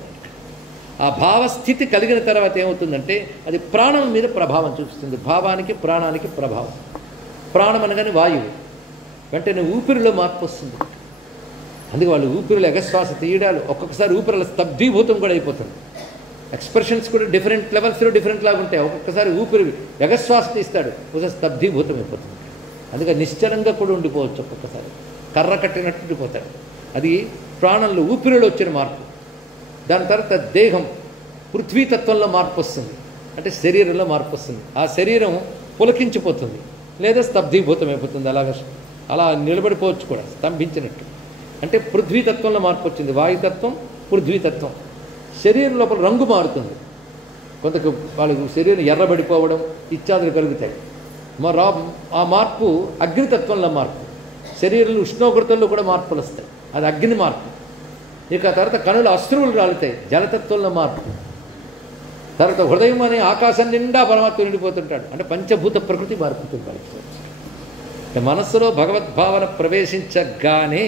ఆ భావస్థితి కలిగిన తర్వాత ఏమవుతుందంటే అది ప్రాణం మీద ప్రభావం చూపిస్తుంది. భావానికి ప్రాణానికి ప్రభావం. ప్రాణం అనగానే వాయువు, వెంటనే ఊపిరిలో మార్పు వస్తుంది. అందుకే వాళ్ళు ఊపిరిలో ఎగశ్వాస తీయడాలు, ఒక్కొక్కసారి ఊపిరిలో స్తబ్దీభూతం కూడా అయిపోతుంది. ఎక్స్ప్రెషన్స్ కూడా డిఫరెంట్ లెవెల్స్లో డిఫరెంట్ లాగా ఉంటాయి. ఒక్కొక్కసారి ఊపిరి ఎగశ్వాస తీస్తాడు, ఒకసారి స్తబ్దీభూతం అయిపోతుంది. అందుకే నిశ్చలంగా కూడా ఉండిపోవచ్చు, ఒక్కొక్కసారి కర్ర కట్టినట్టు ఉండిపోతాడు. అది ప్రాణంలో ఊపిరిలో వచ్చిన మార్పు. దాని తర్వాత దేహం పృథ్వీతత్వంలో మార్పు వస్తుంది, అంటే శరీరంలో మార్పు వస్తుంది. ఆ శరీరం పులకించిపోతుంది లేదా స్తబ్దీభూతం అయిపోతుంది. అలా నిలబడిపోవచ్చు కూడా, స్తంభించినట్టు. అంటే పృథ్వీతత్వంలో మార్పు వచ్చింది, వాయుతత్వం, పృథ్వీతత్వం. శరీరం లోపల రంగు మారుతుంది. కొంతకు వాళ్ళకు శరీరం ఎర్రబడిపోవడం ఇత్యాదులు కలుగుతాయి. ఆ మార్పు అగ్నితత్వంలో మార్పు. శరీరంలో ఉష్ణోగ్రతల్లో కూడా మార్పులు వస్తాయి, అది అగ్ని మార్పు. ఇక తర్వాత కనుల అశ్రువులు రాలుతాయి, జలతత్వంలో మార్పు. తర్వాత హృదయం అనే ఆకాశం నిండా పరమాత్మ నిండిపోతుంటాడు. అంటే పంచభూత ప్రకృతి మారిపోతుంది వాడికి. అంటే మనస్సులో భగవద్భావన ప్రవేశించగానే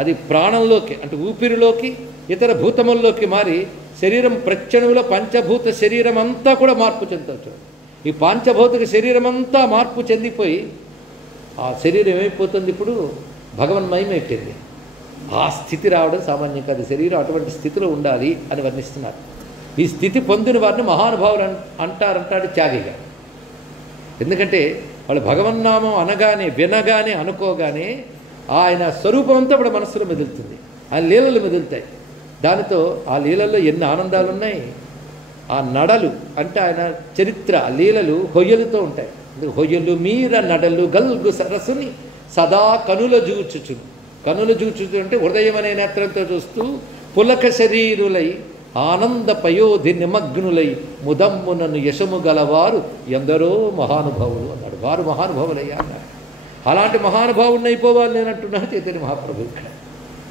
అది ప్రాణంలోకి అంటే ఊపిరిలోకి ఇతర భూతముల్లోకి మారి శరీరం ప్రత్యణువులో పంచభూత శరీరం అంతా కూడా మార్పు చెందవచ్చు. ఈ పంచభౌతిక శరీరం అంతా మార్పు చెందిపోయి ఆ శరీరం ఏమైపోతుంది, ఇప్పుడు భగవన్మయమైపోయింది. ఆ స్థితి రావడం సామాన్యం కాదు. శరీరం అటువంటి స్థితిలో ఉండాలి అని వర్ణిస్తున్నారు. ఈ స్థితి పొందిన వారిని మహానుభావులు అంటారంటాడు త్యాగిగా. ఎందుకంటే వాళ్ళు భగవన్నామం అనగానే వినగానే అనుకోగానే ఆయన స్వరూపం అంతా ఇప్పుడు మనస్సులో మెదులుతుంది, ఆయన లీలలు మెదులుతాయి. దానితో ఆ లీలల్లో ఎన్ని ఆనందాలు ఉన్నాయి. ఆ నడలు అంటే ఆయన చరిత్ర లీలలు హొయ్యలతో ఉంటాయి. హొయ్యలు మీర నడలు గల్గు సరస్సుని సదా కనుల జూచుచు. కనుల జూచుచు అంటే హృదయం అనే నేత్రంతో చూస్తూ పులక శరీరులై ఆనంద పయోధి నిమగ్నులై ముదమ్మునను యశము గలవారు ఎందరో మహానుభావులు అన్నాడు. వారు మహానుభావులయ్యా అన్నాడు. అలాంటి మహానుభావుడిని అయిపోవాలి నేను అంటున్నా చైతన్య మహాప్రభు. ఇక్కడ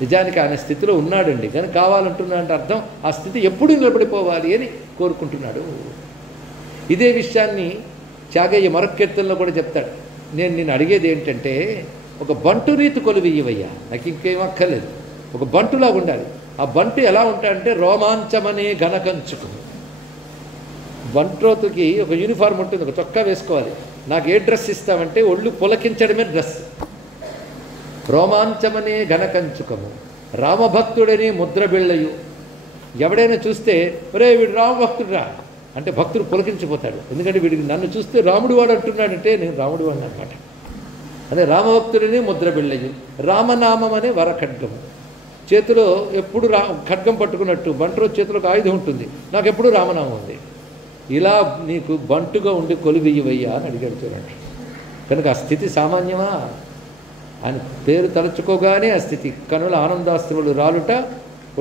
నిజానికి ఆయన స్థితిలో ఉన్నాడండి, కానీ కావాలంటున్నా అంటే అర్థం ఆ స్థితి ఎప్పుడు నిలబడిపోవాలి అని కోరుకుంటున్నాడు. ఇదే విషయాన్ని త్యాగయ్య మరొక కీర్తనలో కూడా చెప్తాడు. నేను అడిగేది ఏంటంటే, ఒక బంటు రీతి కొలువియ్యవయ్యా, నాకు ఇంకేం అక్కర్లేదు, ఒక బంటులాగా ఉండాలి. ఆ బంటు ఎలా ఉంటాడంటే రోమాంచమనే ఘనకంచుకు. బంట్రోతుకి ఒక యూనిఫార్మ్ ఉంటుంది, ఒక చొక్కా వేసుకోవాలి. నాకు ఏ డ్రెస్ ఇస్తామంటే ఒళ్ళు పులకించడమే డ్రెస్. రోమాంచమనే ఘనకంచుకము రామభక్తుడని ముద్ర బిళ్ళయు. ఎవడైనా చూస్తే ఒరే వీడు రామభక్తుడురా అంటే భక్తుడు పులకించిపోతాడు. ఎందుకంటే వీడికి నన్ను చూస్తే రాముడు వాడు అంటున్నాడంటే నేను రాముడు వాడిని అనమాట. అదే రామభక్తుడని ముద్ర బిళ్ళయు. రామనామం అనే వరఖడ్గము. చేతిలో ఎప్పుడు ఖడ్గం పట్టుకున్నట్టు బంట్రోజు చేతిలో ఒక ఆయుధం ఉంటుంది, నాకు ఎప్పుడు రామనామం ఉంది. ఇలా నీకు బంటుగా ఉండి కొలువియ్యవయ్యా అని అడిగాడు చూడండి. కనుక ఆ స్థితి సామాన్యమా? ఆయన పేరు తలుచుకోగానే ఆ స్థితి కనుల ఆనందాస్త్రములు రాలుట,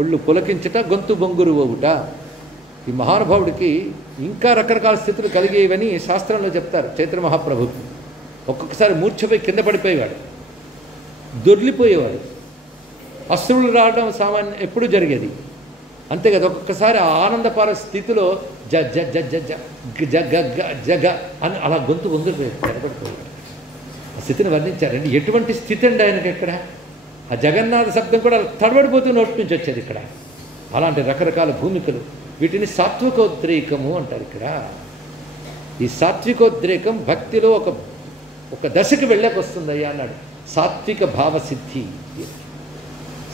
ఒళ్ళు పులకించుట, గొంతు బొంగురు పోవుట. ఈ మహానుభావుడికి ఇంకా రకరకాల స్థితులు కలిగేవని శాస్త్రంలో చెప్తారు. చైతన్య మహాప్రభుకి ఒక్కొక్కసారి మూర్ఛపై కింద పడిపోయేవాడు, దొర్లిపోయేవాడు, అశ్రువులు రావడం సామాన్యం ఎప్పుడూ జరిగేది. అంతే కదా, ఒక్కొక్కసారి ఆ ఆనందపార స్థితిలో జ జ జ జ జ గ జగ అని అలా గొంతు బొంగురిపోయాడు, తెరపడిపోయాడు. ఆ స్థితిని వర్ణించారండి. ఎటువంటి స్థితి అండి ఆయనకి ఇక్కడ? ఆ జగన్నాథ శబ్దం కూడా తడబడిపోతూ నోటి నుంచి వచ్చేది ఇక్కడ. అలాంటి రకరకాల భూమికలు, వీటిని సాత్వికోద్రేకము అంటారు. ఇక్కడ ఈ సాత్వికోద్రేకం భక్తిలో ఒక దశకి వెళ్ళక వస్తుందయ్యా అన్నాడు. సాత్విక భావసిద్ధి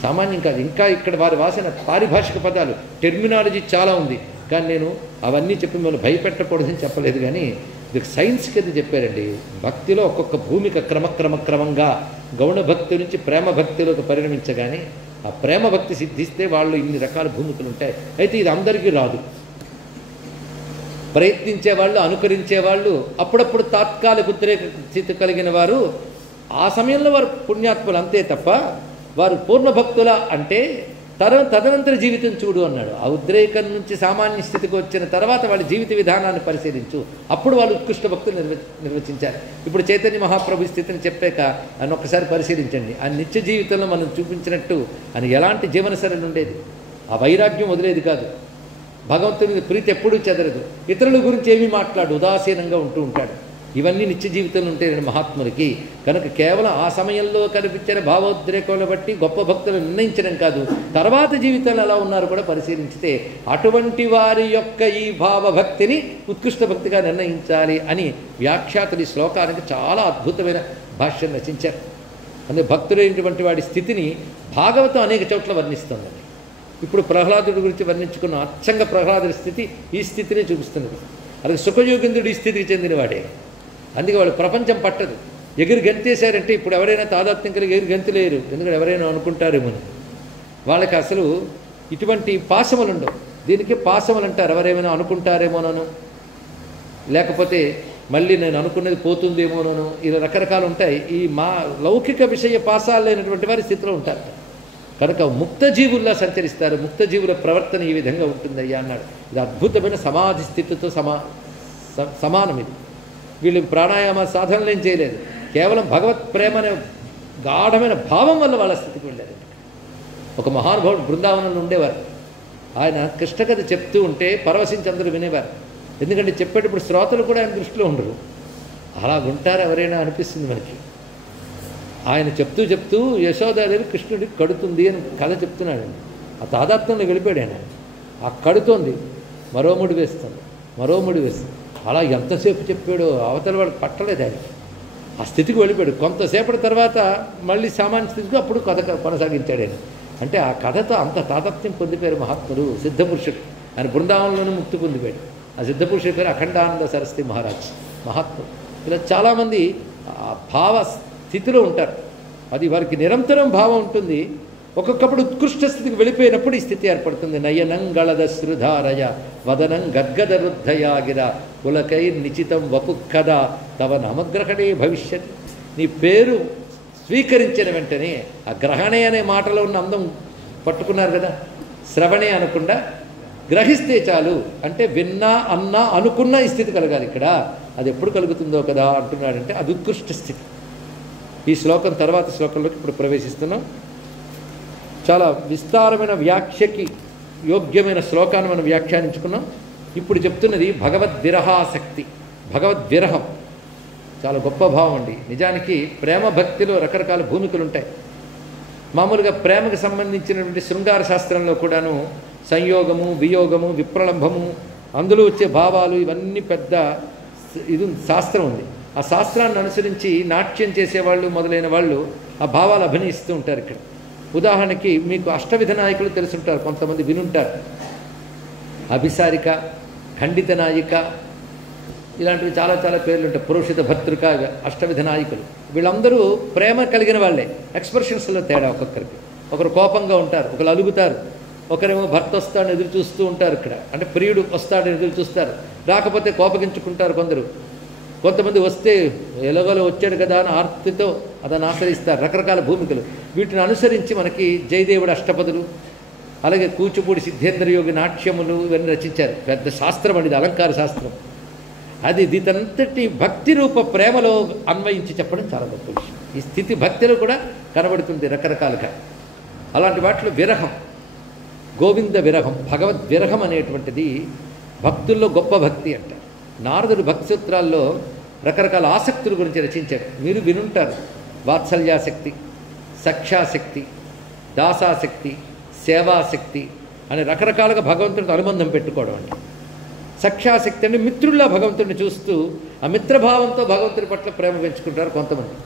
సామాన్యం కాదు. ఇంకా ఇక్కడ వారు వాసిన పారిభాషిక పదాలు, టెర్మినాలజీ చాలా ఉంది, కానీ నేను అవన్నీ చెప్పి మిమ్మల్ని భయపెట్టకూడదని చెప్పలేదు. కానీ ఇది సైన్స్కి అది చెప్పారండి. భక్తిలో ఒక్కొక్క భూమిక క్రమంగా గౌణ భక్తి నుంచి ప్రేమ భక్తిలోకి పరిణమించగానే ఆ ప్రేమ భక్తి సిద్ధిస్తే వాళ్ళు ఇన్ని రకాల భూమికలు ఉంటాయి. అయితే ఇది అందరికీ రాదు. ప్రయత్నించేవాళ్ళు, అనుకరించేవాళ్ళు, అప్పుడప్పుడు తాత్కాలిక ఉద్రేక స్థితి కలిగిన వారు ఆ సమయంలో వారు పుణ్యాత్ములు అంతే తప్ప వారు పూర్ణభక్తుల అంటే తదనంతర జీవితం చూడు అన్నాడు. ఆ ఉద్రేకం నుంచి సామాన్య స్థితికి వచ్చిన తర్వాత వాళ్ళ జీవిత విధానాన్ని పరిశీలించు, అప్పుడు వాళ్ళు ఉత్కృష్ట భక్తులు నిర్వచించారు. ఇప్పుడు చైతన్య మహాప్రభు స్థితిని చెప్పాక ఆయన ఒక్కసారి పరిశీలించండి. ఆ నిత్య జీవితంలో మనం చూపించినట్టు ఆయన ఎలాంటి జీవనశైలి ఉండేది. ఆ వైరాగ్యం వదిలేది కాదు, భగవంతుని ప్రీతి ఎప్పుడూ చెదరదు, ఇతరుల గురించి ఏమీ మాట్లాడు, ఉదాసీనంగా ఉంటూ ఉంటాడు. ఇవన్నీ నిత్య జీవితంలో ఉంటాయి మహాత్ములకి. కనుక కేవలం ఆ సమయంలో కనిపించిన భావోద్రేకాలను బట్టి గొప్ప భక్తులు నిర్ణయించడం కాదు, తర్వాత జీవితంలో ఎలా ఉన్నారో కూడా పరిశీలించితే అటువంటి వారి యొక్క ఈ భావభక్తిని ఉత్కృష్ట భక్తిగా నిర్ణయించాలి అని వ్యాఖ్యాతులు ఈ శ్లోకానికి చాలా అద్భుతమైన భాష్యం రచించారు. అందుకే భక్తులైనటువంటి వాడి స్థితిని భాగవతం అనేక చోట్ల వర్ణిస్తుందండి. ఇప్పుడు ప్రహ్లాదుడి గురించి వర్ణించుకున్న అచ్చంగా ప్రహ్లాదుడి స్థితి ఈ స్థితిని చూపిస్తున్నది. అలాగే సుఖయోగేంద్రుడు ఈ స్థితికి చెందినవాడే. అందుకే వాళ్ళు ప్రపంచం పట్టదు. ఎగిరి గంతేశారంటే ఇప్పుడు ఎవరైనా తాదాత్మ్యం కలిగి ఎగిరి గంతులేరు, ఎందుకంటే ఎవరైనా అనుకుంటారేమో. వాళ్ళకి అసలు ఇటువంటి పాశములు ఉండవు. దీనికి పాశములు అంటారు, ఎవరేమైనా అనుకుంటారేమోనను, లేకపోతే మళ్ళీ నేను అనుకున్నది పోతుందేమోనను, ఇలా రకరకాలు ఉంటాయి. ఈ లౌకిక విషయ పాశాలు లేనటువంటి వారి స్థితిలో ఉంటారు. కనుక ముక్త జీవుల్లా సంచరిస్తారు. ముక్త జీవుల ప్రవర్తన ఈ విధంగా ఉంటుందయ్యా అన్నాడు. ఇది అద్భుతమైన సమాధి స్థితితో సమానం. ఇది వీళ్ళు ప్రాణాయామ సాధనలు ఏం చేయలేదు, కేవలం భగవత్ ప్రేమ అనే గాఢమైన భావం వల్ల వాళ్ళ స్థితికి వెళ్ళారు. ఒక మహానుభావుడు బృందావనంలో ఉండేవారు. ఆయన కృష్ణ కథ చెప్తూ ఉంటే పరవశించి అందరూ వినేవారు. ఎందుకంటే చెప్పేటప్పుడు శ్రోతలు కూడా ఆయన దృష్టిలో ఉండరు. అలాగుంటారు ఎవరైనా అనిపిస్తుంది మనకి. ఆయన చెప్తూ చెప్తూ యశోదాదేవి కృష్ణుడికి కడుతుంది అని కథ చెప్తున్నాడండి. ఆ తాదాత్మ్యంలో వెళ్ళిపోయాడు ఆయన. ఆ కడుతోంది, మరో ముడి వేస్తుంది, మరో ముడి వేస్తుంది. అలా ఎంతసేపు చెప్పాడో అవతల వాడికి పట్టలేదు ఆయనకి. ఆ స్థితికి వెళ్ళిపోయాడు. కొంతసేపటి తర్వాత మళ్ళీ సామాన్య స్థితికి అప్పుడు కథ కొనసాగించాడు ఆయన. అంటే ఆ కథతో అంత తాదాత్మ్యం పొందిపోయారు మహాత్ముడు. సిద్ధపురుషుడు ఆయన బృందావనంలోనూ ముక్తి పొందిపోయాడు. ఆ సిద్ధపురుషుడి పేరు అఖండానంద సరస్వతి మహారాజ్ మహాత్ముడు. ఇలా చాలామంది భావ స్థితిలో ఉంటారు. అది వారికి నిరంతరం భావం ఉంటుంది. ఒక్కొక్కప్పుడు ఉత్కృష్ట స్థితికి వెళ్ళిపోయినప్పుడు ఈ స్థితి ఏర్పడుతుంది. నయనం గళదశ్రుధారయ వదనం గద్గద రుద్ధయాగిర పులకై నిచితం వపుక్కద తవ నమగ్రహణే భవిష్యత్. నీ పేరు స్వీకరించిన వెంటనే ఆ గ్రహణే అనే మాటలో ఉన్న అందం పట్టుకున్నారు కదా. శ్రవణే అనకుండా గ్రహిస్తే చాలు, అంటే విన్నా అన్నా అనుకున్నా ఈ స్థితి కలగాలి. ఇక్కడ అది ఎప్పుడు కలుగుతుందో కదా అంటున్నాడంటే అది ఉత్కృష్ట స్థితి. ఈ శ్లోకం తర్వాత శ్లోకంలోకి ఇప్పుడు ప్రవేశిస్తున్నాం. చాలా విస్తారమైన వ్యాఖ్యకి యోగ్యమైన శ్లోకాన్ని మనం వ్యాఖ్యానించుకున్నాం. ఇప్పుడు చెప్తున్నది భగవద్విరహాసక్తి. భగవద్విరహం చాలా గొప్ప భావం అండి. నిజానికి ప్రేమ భక్తిలో రకరకాల భూమికలు ఉంటాయి. మామూలుగా ప్రేమకు సంబంధించినటువంటి శృంగార శాస్త్రంలో కూడాను సంయోగము, వియోగము, విప్రలంభము, అందులో వచ్చే భావాలు ఇవన్నీ పెద్ద ఇది శాస్త్రం ఉంది. ఆ శాస్త్రాన్ని అనుసరించి నాట్యం చేసేవాళ్ళు మొదలైన వాళ్ళు ఆ భావాలు అభినయిస్తూ ఉంటారు. ఇక్కడ ఉదాహరణకి మీకు అష్టవిధ నాయకులు తెలుసుంటారు, కొంతమంది వినుంటారు. అభిసారిక, ఖండిత నాయిక, ఇలాంటివి చాలా చాలా పేర్లు ఉంటాయి. పురుషిత భర్తృక, అష్టవిధ నాయకులు. వీళ్ళందరూ ప్రేమ కలిగిన వాళ్ళే. ఎక్స్ప్రెషన్స్లో తేడా ఒక్కొక్కరికి. ఒకరు కోపంగా ఉంటారు, ఒకరు అలుగుతారు, ఒకరేమో భర్త వస్తాడని ఎదురు చూస్తూ ఉంటారు. ఇక్కడ అంటే ప్రియుడు వస్తాడని ఎదురు చూస్తారు, రాకపోతే కోపగించుకుంటారు కొందరు. కొంతమంది వస్తే ఎలాగోలో వచ్చాడు కదా అని ఆర్తితో అతను ఆశ్రయిస్తారు. రకరకాల భూమికలు. వీటిని అనుసరించి మనకి జయదేవుడు అష్టపదులు, అలాగే కూచిపూడి సిద్ధేంద్ర యోగి నాట్యములు ఇవన్నీ రచించారు. పెద్ద శాస్త్రం అండి ఇది, అలంకార శాస్త్రం. అది దీతంతటి భక్తి రూప ప్రేమలో అన్వయించి చెప్పడం చాలా గొప్ప విషయం. ఈ స్థితి భక్తిలో కూడా కనబడుతుంది రకరకాలుగా. అలాంటి వాటిలో విరహం, గోవింద విరహం, భగవద్ విరహం అనేటువంటిది భక్తుల్లో గొప్ప భక్తి అంటారు. నారదుడు భక్తి సూత్రాల్లో రకరకాల ఆసక్తుల గురించి రచించాడు. మీరు వినుంటారు. వాత్సల్యాసక్తి, సఖ్యాశక్తి, దాసాశక్తి, సేవాశక్తి అని రకరకాలుగా భగవంతుడితో అనుబంధం పెట్టుకోవడం అండి. సఖ్యాశక్తి అంటే మిత్రుల్లా భగవంతుడిని చూస్తూ ఆ మిత్రభావంతో భగవంతుడి పట్ల ప్రేమ పెంచుకుంటారు కొంతమంది.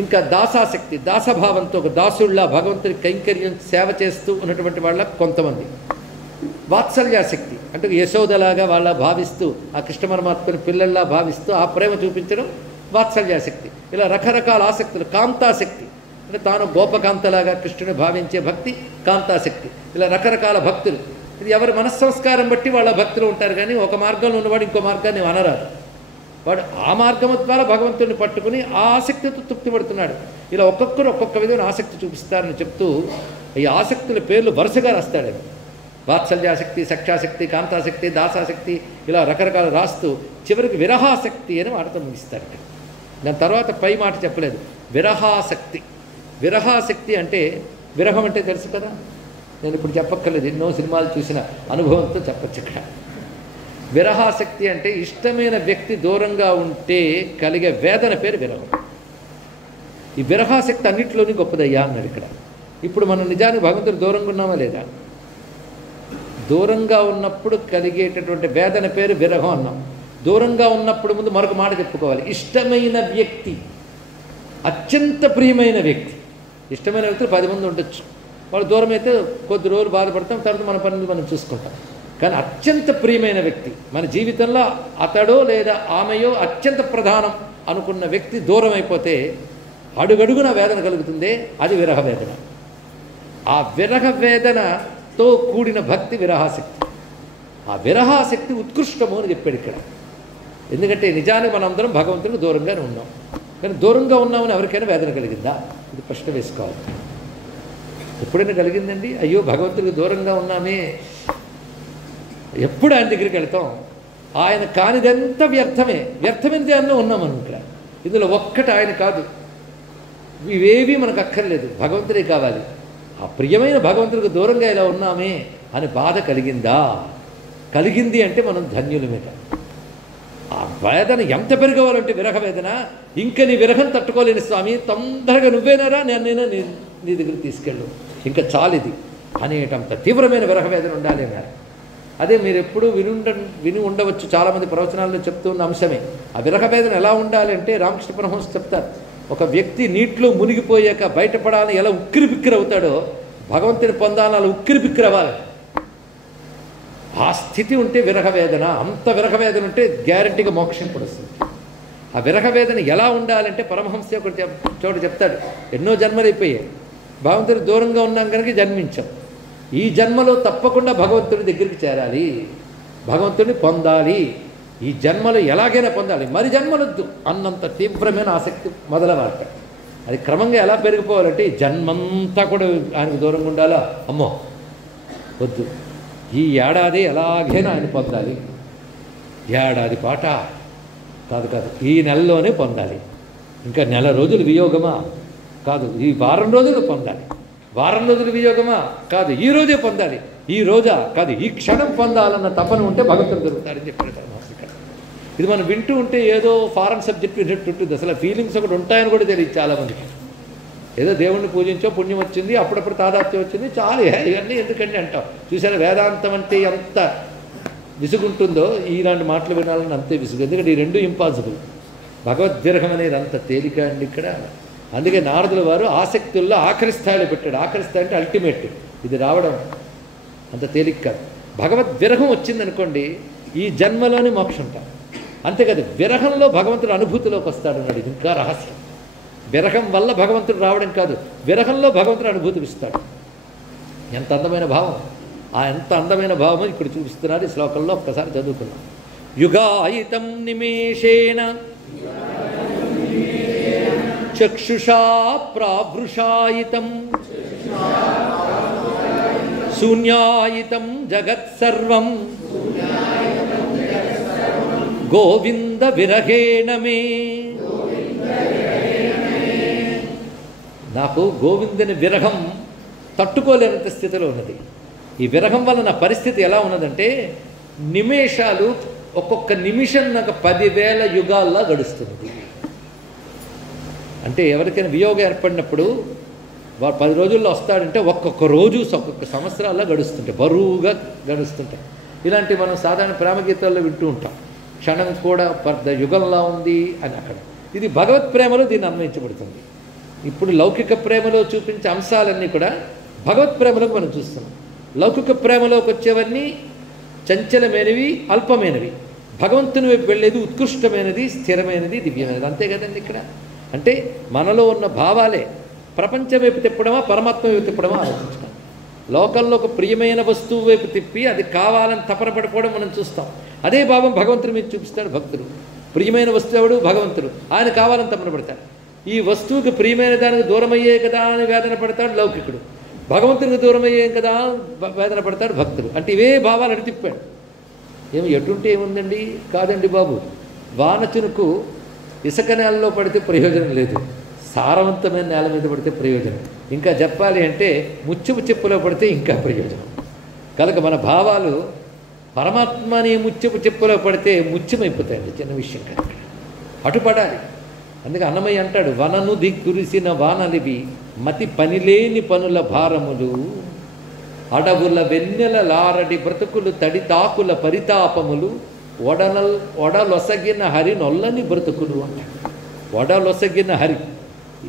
ఇంకా దాసాశక్తి, దాసభావంతో ఒక దాసుల్లా భగవంతుడి కైంకర్యం సేవ చేస్తూ ఉన్నటువంటి వాళ్ళ కొంతమంది. వాత్సల్యాశక్తి అంటే యశోదలాగా వాళ్ళ భావిస్తూ ఆ కృష్ణ పరమాత్మని పిల్లల్లా భావిస్తూ ఆ ప్రేమ చూపించడం వాత్సల్యాశక్తి. ఇలా రకరకాల ఆసక్తులు. కాంతాశక్తి అంటే తాను గోపకాంతలాగా కృష్ణుని భావించే భక్తి కాంతాశక్తి. ఇలా రకరకాల భక్తులు. ఇది ఎవరి మనస్సంస్కారం బట్టి వాళ్ళ భక్తులు ఉంటారు. కానీ ఒక మార్గంలో ఉన్నవాడు ఇంకో మార్గాన్ని అనరాదు. వాడు ఆ మార్గం ద్వారా భగవంతుడిని పట్టుకుని ఆ ఆసక్తితో తృప్తి పడుతున్నాడు. ఇలా ఒక్కొక్కరు ఒక్కొక్క విధమైన ఆసక్తి చూపిస్తారని చెప్తూ ఈ ఆసక్తుల పేర్లు వరుసగా రాస్తాడు. వాత్సల్యాశక్తి, సఖ్యాశక్తి, కాంతాశక్తి, దాసాశక్తి ఇలా రకరకాలు రాస్తూ చివరికి విరహాశక్తి అని వాటితో ముగిస్తారు. దాని తర్వాత పై మాట చెప్పలేదు. విరహాశక్తి. విరహాశక్తి అంటే విరహం అంటే తెలుసు కదా, నేను ఇప్పుడు చెప్పక్కర్లేదు, ఎన్నో సినిమాలు చూసిన అనుభవంతో చెప్పచ్చు. ఇక్కడ విరహాశక్తి అంటే ఇష్టమైన వ్యక్తి దూరంగా ఉంటే కలిగే వేదన పేరు విరహం. ఈ విరహాశక్తి అన్నింటిలోని గొప్పదయ్యా అన్నాడు ఇక్కడ. ఇప్పుడు మనం నిజానికి భగవంతుడు దూరంగా ఉన్నామా లేదా? దూరంగా ఉన్నప్పుడు కలిగేటటువంటి వేదన పేరు విరహం అన్నాం. దూరంగా ఉన్నప్పుడు ముందు మరొక మాట చెప్పుకోవాలి. ఇష్టమైన వ్యక్తి, అత్యంత ప్రియమైన వ్యక్తి. ఇష్టమైన వ్యక్తులు 10 మంది ఉండొచ్చు. వాళ్ళు దూరం అయితే కొద్ది రోజులు బాధపడతాం, తర్వాత మన పనులు మనం చూసుకుంటాం. కానీ అత్యంత ప్రియమైన వ్యక్తి మన జీవితంలో అతడో లేదా ఆమెయో అత్యంత ప్రధానం అనుకున్న వ్యక్తి దూరం అయిపోతే అడుగడుగున వేదన కలుగుతుందే, అది విరహ వేదన. ఆ విరహ వేదనతో కూడిన భక్తి విరహాశక్తి. ఆ విరహాశక్తి ఉత్కృష్టము అని చెప్పాడు ఇక్కడ. ఎందుకంటే నిజానికి మనందరం భగవంతుడికి దూరంగానే ఉన్నాం. కానీ దూరంగా ఉన్నామని ఎవరికైనా వేదన కలిగిందా? ఇది ప్రశ్న వేసుకోవాలి. ఎప్పుడైనా కలిగిందండి? అయ్యో భగవంతుడికి దూరంగా ఉన్నామే. ఎప్పుడు ఆయన దగ్గరికి వెళ్తాం? ఆయన కానిదంతా వ్యర్థమే. వ్యర్థమైన దానిలో ఉన్నాం ఇక్కడ. ఇందులో ఒక్కటి ఆయన కాదు. ఇవేవీ మనకు అక్కర్లేదు, భగవంతుడే కావాలి. ఆ ప్రియమైన భగవంతుడికి దూరంగా ఇలా ఉన్నామే అని బాధ కలిగిందా? కలిగింది అంటే మనం ధన్యులమే. ఆ వేదన ఎంత పెరగవాలంటే విరహ వేదన, ఇంకా నీ విరహం తట్టుకోలేని స్వామి, తొందరగా నువ్వేనారా నేనైనా నీ దగ్గరికి తీసుకెళ్ళు, ఇంకా చాలిది అనేటంత తీవ్రమైన విరహ వేదన ఉండాలి అన్నారు. అదే మీరు ఎప్పుడూ విని ఉండవచ్చు, చాలామంది ప్రవచనాల్లో చెప్తూ ఉన్న అంశమే. ఆ విరహ వేదన ఎలా ఉండాలి అంటే రామకృష్ణ పరమహంస చెప్తారు, ఒక వ్యక్తి నీటిలో మునిగిపోయాక బయటపడాలని ఎలా ఉక్కిరి అవుతాడో, భగవంతుని పొందాలని అలా ఉక్కిరి అవ్వాలి. ఆ స్థితి ఉంటే విరహ వేదన, అంత విరహ వేదన ఉంటే గ్యారంటీగా మోక్షం పడుస్తుంది. ఆ విరహ వేదన ఎలా ఉండాలంటే పరమహంస ఒకటి చోట చెప్తాడు, ఎన్నో జన్మలైపోయాయి, భగవంతుడి దూరంగా ఉన్నాం కనుక జన్మించాం. ఈ జన్మలో తప్పకుండా భగవంతుడి దగ్గరికి చేరాలి, భగవంతుడిని పొందాలి, ఈ జన్మలో ఎలాగైనా పొందాలి, మరి జన్మలొద్దు అన్నంత తీవ్రమైన ఆసక్తి మొదలవాట. అది క్రమంగా ఎలా పెరిగిపోవాలంటే ఈ జన్మంతా కూడా ఆయనకు దూరంగా ఉండాలా, అమ్మో వద్దు, ఈ ఏడాది ఎలాగైనా ఆయన పొందాలి, ఏడాది పాట కాదు, ఈ నెలలోనే పొందాలి, ఇంకా నెల రోజులు వియోగమా కాదు, ఈ వారం రోజులు పొందాలి, వారం రోజులు వియోగమా కాదు, ఈ రోజే పొందాలి, ఈ రోజా కాదు, ఈ క్షణం పొందాలన్న తపన ఉంటే భగవంతుడు దొరుకుతాడని చెప్పాడు పరమహంస. ఇది మనం వింటూ ఉంటే ఏదో ఫారెన్ సబ్జెక్ట్ విన్నట్టు ఉంటుంది, అసలు ఫీలింగ్స్ ఒకటి ఉంటాయని కూడా తెలియదు చాలామందికి. ఏదో దేవుణ్ణి పూజించో పుణ్యం వచ్చింది, అప్పుడప్పుడు తాదాత్యం వచ్చింది, చాలు ఇవన్నీ ఎందుకండి అంటాం. చూసారా వేదాంతం అంటే ఎంత విసుగుంటుందో, ఇలాంటి మాటలు వినాలని అంతే విసుగు. ఎందుకంటే ఈ రెండు ఇంపాసిబుల్. భగవద్విరహం అనేది అంత తేలిక అండి ఇక్కడ. అందుకే నారదుల వారు ఆసక్తుల్లో ఆఖరి స్థాయిలో పెట్టాడు. ఆఖరి స్థాయి అంటే అల్టిమేట్, ఇది రావడం అంత తేలిక కాదు. భగవద్విరహం వచ్చిందనుకోండి ఈ జన్మలోనే మోక్షం ఉంటాం. అంతేకాదు విరహంలో భగవంతుడు అనుభూతిలోకి వస్తాడు అన్నాడు. ఇది ఇంకా రహస్యం. విరహం వల్ల భగవంతుడు రావడం కాదు, విరహంలో భగవంతుడు అనుభూతికి ఇస్తాడు. ఎంత అందమైన భావం! ఆ ఎంత అందమైన భావం ఇప్పుడు చూపిస్తున్నారు ఈ శ్లోకంలో. ఒక్కసారి చదువుకున్నాం. యుగాయితం నిమేషేణ చక్షుషా ప్రావృషాయితం శూన్యాయితం జగత్సర్వం గోవింద విరహేణ మే. నాకు గోవిందుని విరహం తట్టుకోలేనంత స్థితిలో ఉన్నది. ఈ విరహం వల్ల నా పరిస్థితి ఎలా ఉన్నదంటే నిమేషాలు, ఒక్కొక్క నిమిషం నాకు 10,000 యుగాల్లో గడుస్తుంది. అంటే ఎవరికైనా వియోగం ఏర్పడినప్పుడు వాడు 10 రోజుల్లో వస్తాడంటే ఒక్కొక్క రోజు ఒక్కొక్క సంవత్సరాల్లో గడుస్తుంటాయి, బరువుగా గడుస్తుంటాయి. ఇలాంటివి మనం సాధారణ ప్రేమ గీతాల్లో వింటూ ఉంటాం. క్షణం కూడా పెద్ద యుగంలా ఉంది అని అక్కడ. ఇది భగవత్ ప్రేమలో దీన్ని అన్వయించబడుతుంది. ఇప్పుడు లౌకిక ప్రేమలో చూపించే అంశాలన్నీ కూడా భగవత్ ప్రేమలోకి మనం చూస్తున్నాం. లౌకిక ప్రేమలోకి వచ్చేవన్నీ చంచలమైనవి, అల్పమైనవి. భగవంతుని వైపు వెళ్ళేది ఉత్కృష్టమైనది, స్థిరమైనది, దివ్యమైనది. అంతే కదండి ఇక్కడ. అంటే మనలో ఉన్న భావాలే ప్రపంచం వైపు తిప్పడమా, పరమాత్మ వైపు తిప్పడమా ఆలోచించడం. లోకంలో ఒక ప్రియమైన వస్తువు వైపు తిప్పి అది కావాలని తపన పడిపోవడం మనం చూస్తాం. అదే భావం భగవంతుని మీద చూపిస్తాడు భక్తుడు. ప్రియమైన వస్తువు ఎవడు? భగవంతుడు. ఆయన కావాలని తపన పడతాడు. ఈ వస్తువుకి ప్రియమైన దానికి దూరం అయ్యే కదా అని వేదన పడతాడు లౌకికుడు. భగవంతునికి దూరం అయ్యేం కదా వేదన పడతాడు భక్తుడు. అంటే ఇవే భావాలు అడి తిప్పాడు. ఏమి ఎటుంటే ఏముందండి? కాదండి బాబు, వానచునుకు ఇసుక నేలలో పడితే ప్రయోజనం లేదు, సారవంతమైన నేల మీద పడితే ప్రయోజనం. ఇంకా చెప్పాలి అంటే ముత్యపు చెప్పులో పడితే ఇంకా ప్రయోజనం. కనుక మన భావాలు పరమాత్మని ముత్యపు చెప్పులో పడితే ముత్యమైపోతాయండి. చిన్న విషయం కాదు, అటుపడాలి. అందుకే అన్నమయ్య అంటాడు, వనను దిక్కురిసిన వానలివి మతి పనిలేని పనుల భారములు, అడవుల వెన్నెల లారడి బ్రతుకులు తడితాకుల పరితాపములు, ఒడలొసగిన హరి నొల్లని బ్రతుకులు అంటాడు. ఒడలొసగిన హరి,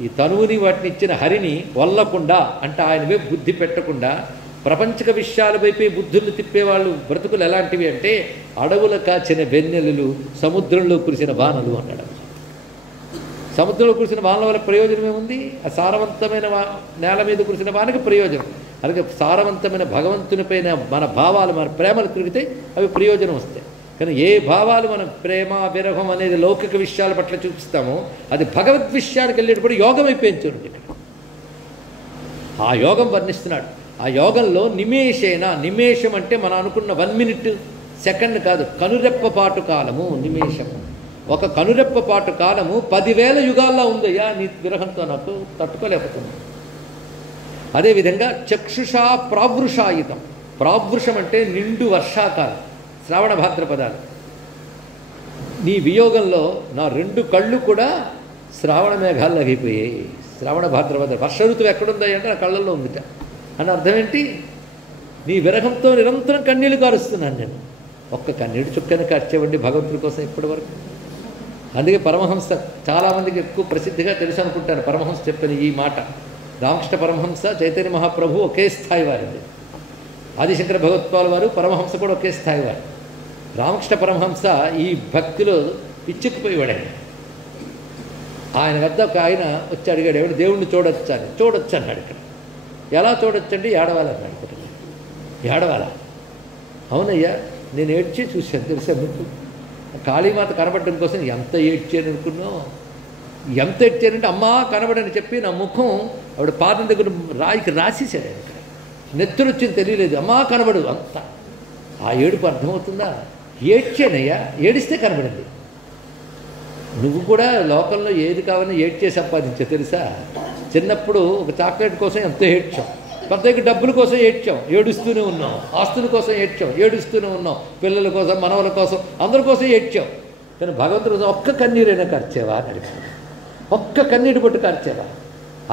ఈ తనువుని వాటిని ఇచ్చిన హరిని వల్లకుండా అంటే ఆయన వైపు బుద్ధి పెట్టకుండా ప్రపంచక విషయాల వైపే బుద్ధులు తిప్పేవాళ్ళు బ్రతుకులు ఎలాంటివి అంటే అడవుల కాచిన వెన్నెలలు, సముద్రంలో కురిసిన వానలు అన్నాడు. సముద్రంలో కురిసిన వానల వల్ల ప్రయోజనం ఏముంది? ఆ సారవంతమైన నేల మీద కురిసిన వానకి ప్రయోజనం. అలాగే సారవంతమైన భగవంతునిపైన మన భావాలు, మన ప్రేమలు తిరిగితే అవి ప్రయోజనం వస్తాయి. కానీ ఏ భావాలు మనం ప్రేమ, విరహం అనేది లౌకిక విషయాల పట్ల చూపిస్తామో అది భగవద్ విషయానికి వెళ్ళేటప్పుడు యోగం అయిపోయింది. చూడండి ఇక్కడ ఆ యోగం వర్ణిస్తున్నాడు. ఆ యోగంలో నిమేషేన, నిమేషం అంటే మనం అనుకున్న 1 minute సెకండ్ కాదు, కనురెప్పపాటు కాలము నిమేషము. ఒక కనురెప్పపాటు కాలము 10,000 యుగాల్లో ఉందయ్యా నీ విరహంతో నాకు తట్టుకోలేకపోతుంది. అదేవిధంగా చక్షుషా ప్రావృషాయుధం, ప్రావృషం అంటే నిండు వర్షాకాలం, శ్రావణ భాద్రపదాలు. నీ వియోగంలో నా 2 కళ్ళు కూడా శ్రావణ మేఘాల్లో అయిపోయాయి. శ్రావణ భాద్రపద వర్ష ఋతువు ఎక్కడుంది అంటే నా కళ్ళల్లో ఉందిట అని అర్థం ఏంటి? నీ విరహంతో నిరంతరం కన్నీళ్లు కారుస్తున్నాను నేను. ఒక్క కన్నీడు చుక్కని కార్చేవండి భగవంతుడి కోసం ఇప్పటి వరకు. అందుకే పరమహంస చాలామందికి ఎక్కువ ప్రసిద్ధిగా తెలుసు అనుకుంటాను. పరమహంస చెప్పిన ఈ మాట, రామకృష్ణ పరమహంస చైతన్య మహాప్రభు ఒకే స్థాయి వారండి. ఆదిశంకర భగవత్పాల్ వారు పరమహంస కూడా ఒకే స్థాయి వారు. రామకృష్ణ పరమహంస ఈ భక్తిలో పిచ్చుకుపోయేవాడు. ఆయన వద్ద ఒక ఆయన వచ్చి అడిగాడు, ఎవడు దేవుణ్ణి చూడొచ్చా అని. చూడొచ్చు అన్నాడు. ఇక్కడ ఎలా చూడొచ్చండి? ఏడవాలన్నాడు. ఏడవాలా? అవునయ్యా, నేను ఏడ్చి చూశాను తెలుసా మీకు. కాళీమాత కనబడడం కోసం ఎంత ఏడ్చాను అనుకున్నావు. ఎంత ఏడ్చానంటే అమ్మా కనబడని చెప్పి నా ముఖం ఆవిడ పాదం దగ్గర రాయికి రాసేసాడు. ఆయన ఇక్కడ నెత్తురు వచ్చింది తెలియలేదు. అమ్మా కనబడు అంత. ఆ ఏడుపు అర్థమవుతుందా? ఏడ్చానయ్యా, ఏడిస్తే కనబడింది. నువ్వు కూడా లోకంలో ఏది కావాలని ఏడ్చే సంపాదించా తెలుసా. చిన్నప్పుడు ఒక చాక్లెట్ కోసం ఎంతో ఏడ్చాం, పెద్దకి డబ్బుల కోసం ఏడ్చాం, ఏడుస్తూనే ఉన్నాం. ఆస్తుల కోసం ఏడ్చాం, ఏడుస్తూనే ఉన్నాం. పిల్లల కోసం, మనవల కోసం, అందరి కోసం ఏడ్చాం. కానీ భగవంతుడు ఒక్క కన్నీరైనా కార్చేవా అని అడిగాడు. ఒక్క కన్నీటి బొట్టు కార్చేవా?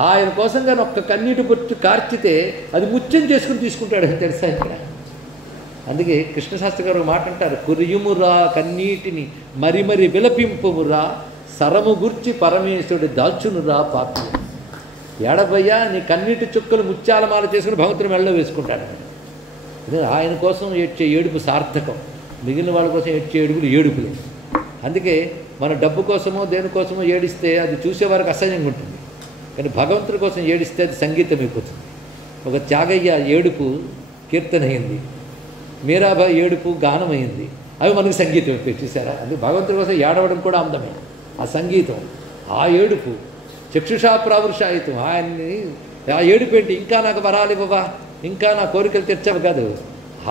ఆయన కోసం కానీ ఒక్క కన్నీటి బొట్టు కార్చితే అది ముత్యం చేసుకుని తీసుకుంటాడు తెలుసా. ఇక్కడ అందుకే కృష్ణశాస్త్రి గారు మాట అంటారు, కురియుమురా కన్నీటిని మరి మరి విలపింపుమురా, సరము గుర్చి పరమేశ్వరుడు దాల్చునురా పాపి. ఏడబయ్యా నీ కన్నీటి చుక్కలు ముత్యాలమాల చేసుకుని భగవంతుని మెళ్ళలో వేసుకుంటాడు. ఆయన కోసం ఏడ్చే ఏడుపు సార్థకం, మిగిలిన వాళ్ళ కోసం ఏడ్చే ఏడుపులు ఏడుపులే. అందుకే మన డబ్బు కోసమో దేనికోసమో ఏడిస్తే అది చూసేవారికి అసహ్యంగా ఉంటుంది. కానీ భగవంతుడి కోసం ఏడిస్తే అది సంగీతం అయిపోతుంది. ఒక త్యాగయ్య ఏడుపు కీర్తన అయింది, మీరాబాయి ఏడుపు గానమైంది, అవి మనకు సంగీతం అయిపోయి చూసారా. అందుకే భగవంతుడి కోసం ఏడవడం కూడా అందమే. ఆ సంగీతం, ఆ ఏడుపు చక్షుషా ప్రావృషాయితం. ఆయన్ని ఆ ఏడుపు ఏంటి? ఇంకా నాకు వరాలి బాబా, ఇంకా నా కోరికలు తెచ్చవు కాదు,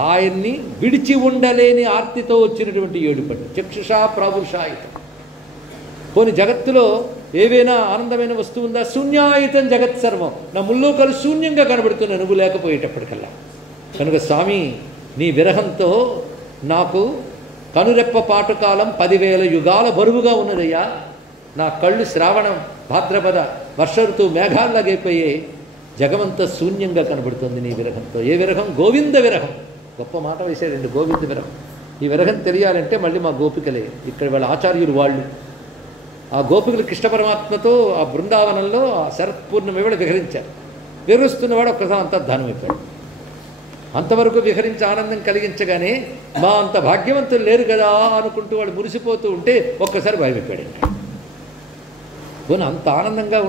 ఆయన్ని విడిచి ఉండలేని ఆర్తితో వచ్చినటువంటి ఏడుపండి చక్షుషా ప్రావృషాయితం. పోని జగత్తులో ఏవైనా ఆనందమైన వస్తువు ఉందా? శూన్యాయుతం జగత్ సర్వం. నా ముల్లోకాలు శూన్యంగా కనబడుతున్నా నువ్వు లేకపోయేటప్పటికల్లా. కనుక స్వామి నీ విరహంతో నాకు కనురెప్ప పాటుకాలం 10,000 యుగాల బరువుగా ఉన్నదయ్యా. నా కళ్ళు శ్రావణం భాద్రపద వర్ష ఋతువు మేఘాల్లాగైపోయే జగమంతా శూన్యంగా కనబడుతుంది నీ విరహంతో. ఏ విరహం? గోవింద విరహం. గొప్ప మాట వేశాడండి, గోవింద విరహం. ఈ విరహం తెలియాలంటే మళ్ళీ మా గోపికలే ఇక్కడ వాళ్ళ ఆచార్యులు వాళ్ళు. ఆ గోపికలు కృష్ణ పరమాత్మతో ఆ బృందావనంలో ఆ శరత్పూర్ణమి కూడా విహరించారు. విహరిస్తున్నవాడు ఒక్కసారి అంతర్ధానం అయిపోయాడు. అంతవరకు విహరించి ఆనందం కలిగించగానే మా అంత భాగ్యవంతులు లేరు కదా అనుకుంటూ వాడు మురిసిపోతూ ఉంటే ఒక్కసారి భయమైపోయాడు. పోనీ అంత ఆనందంగా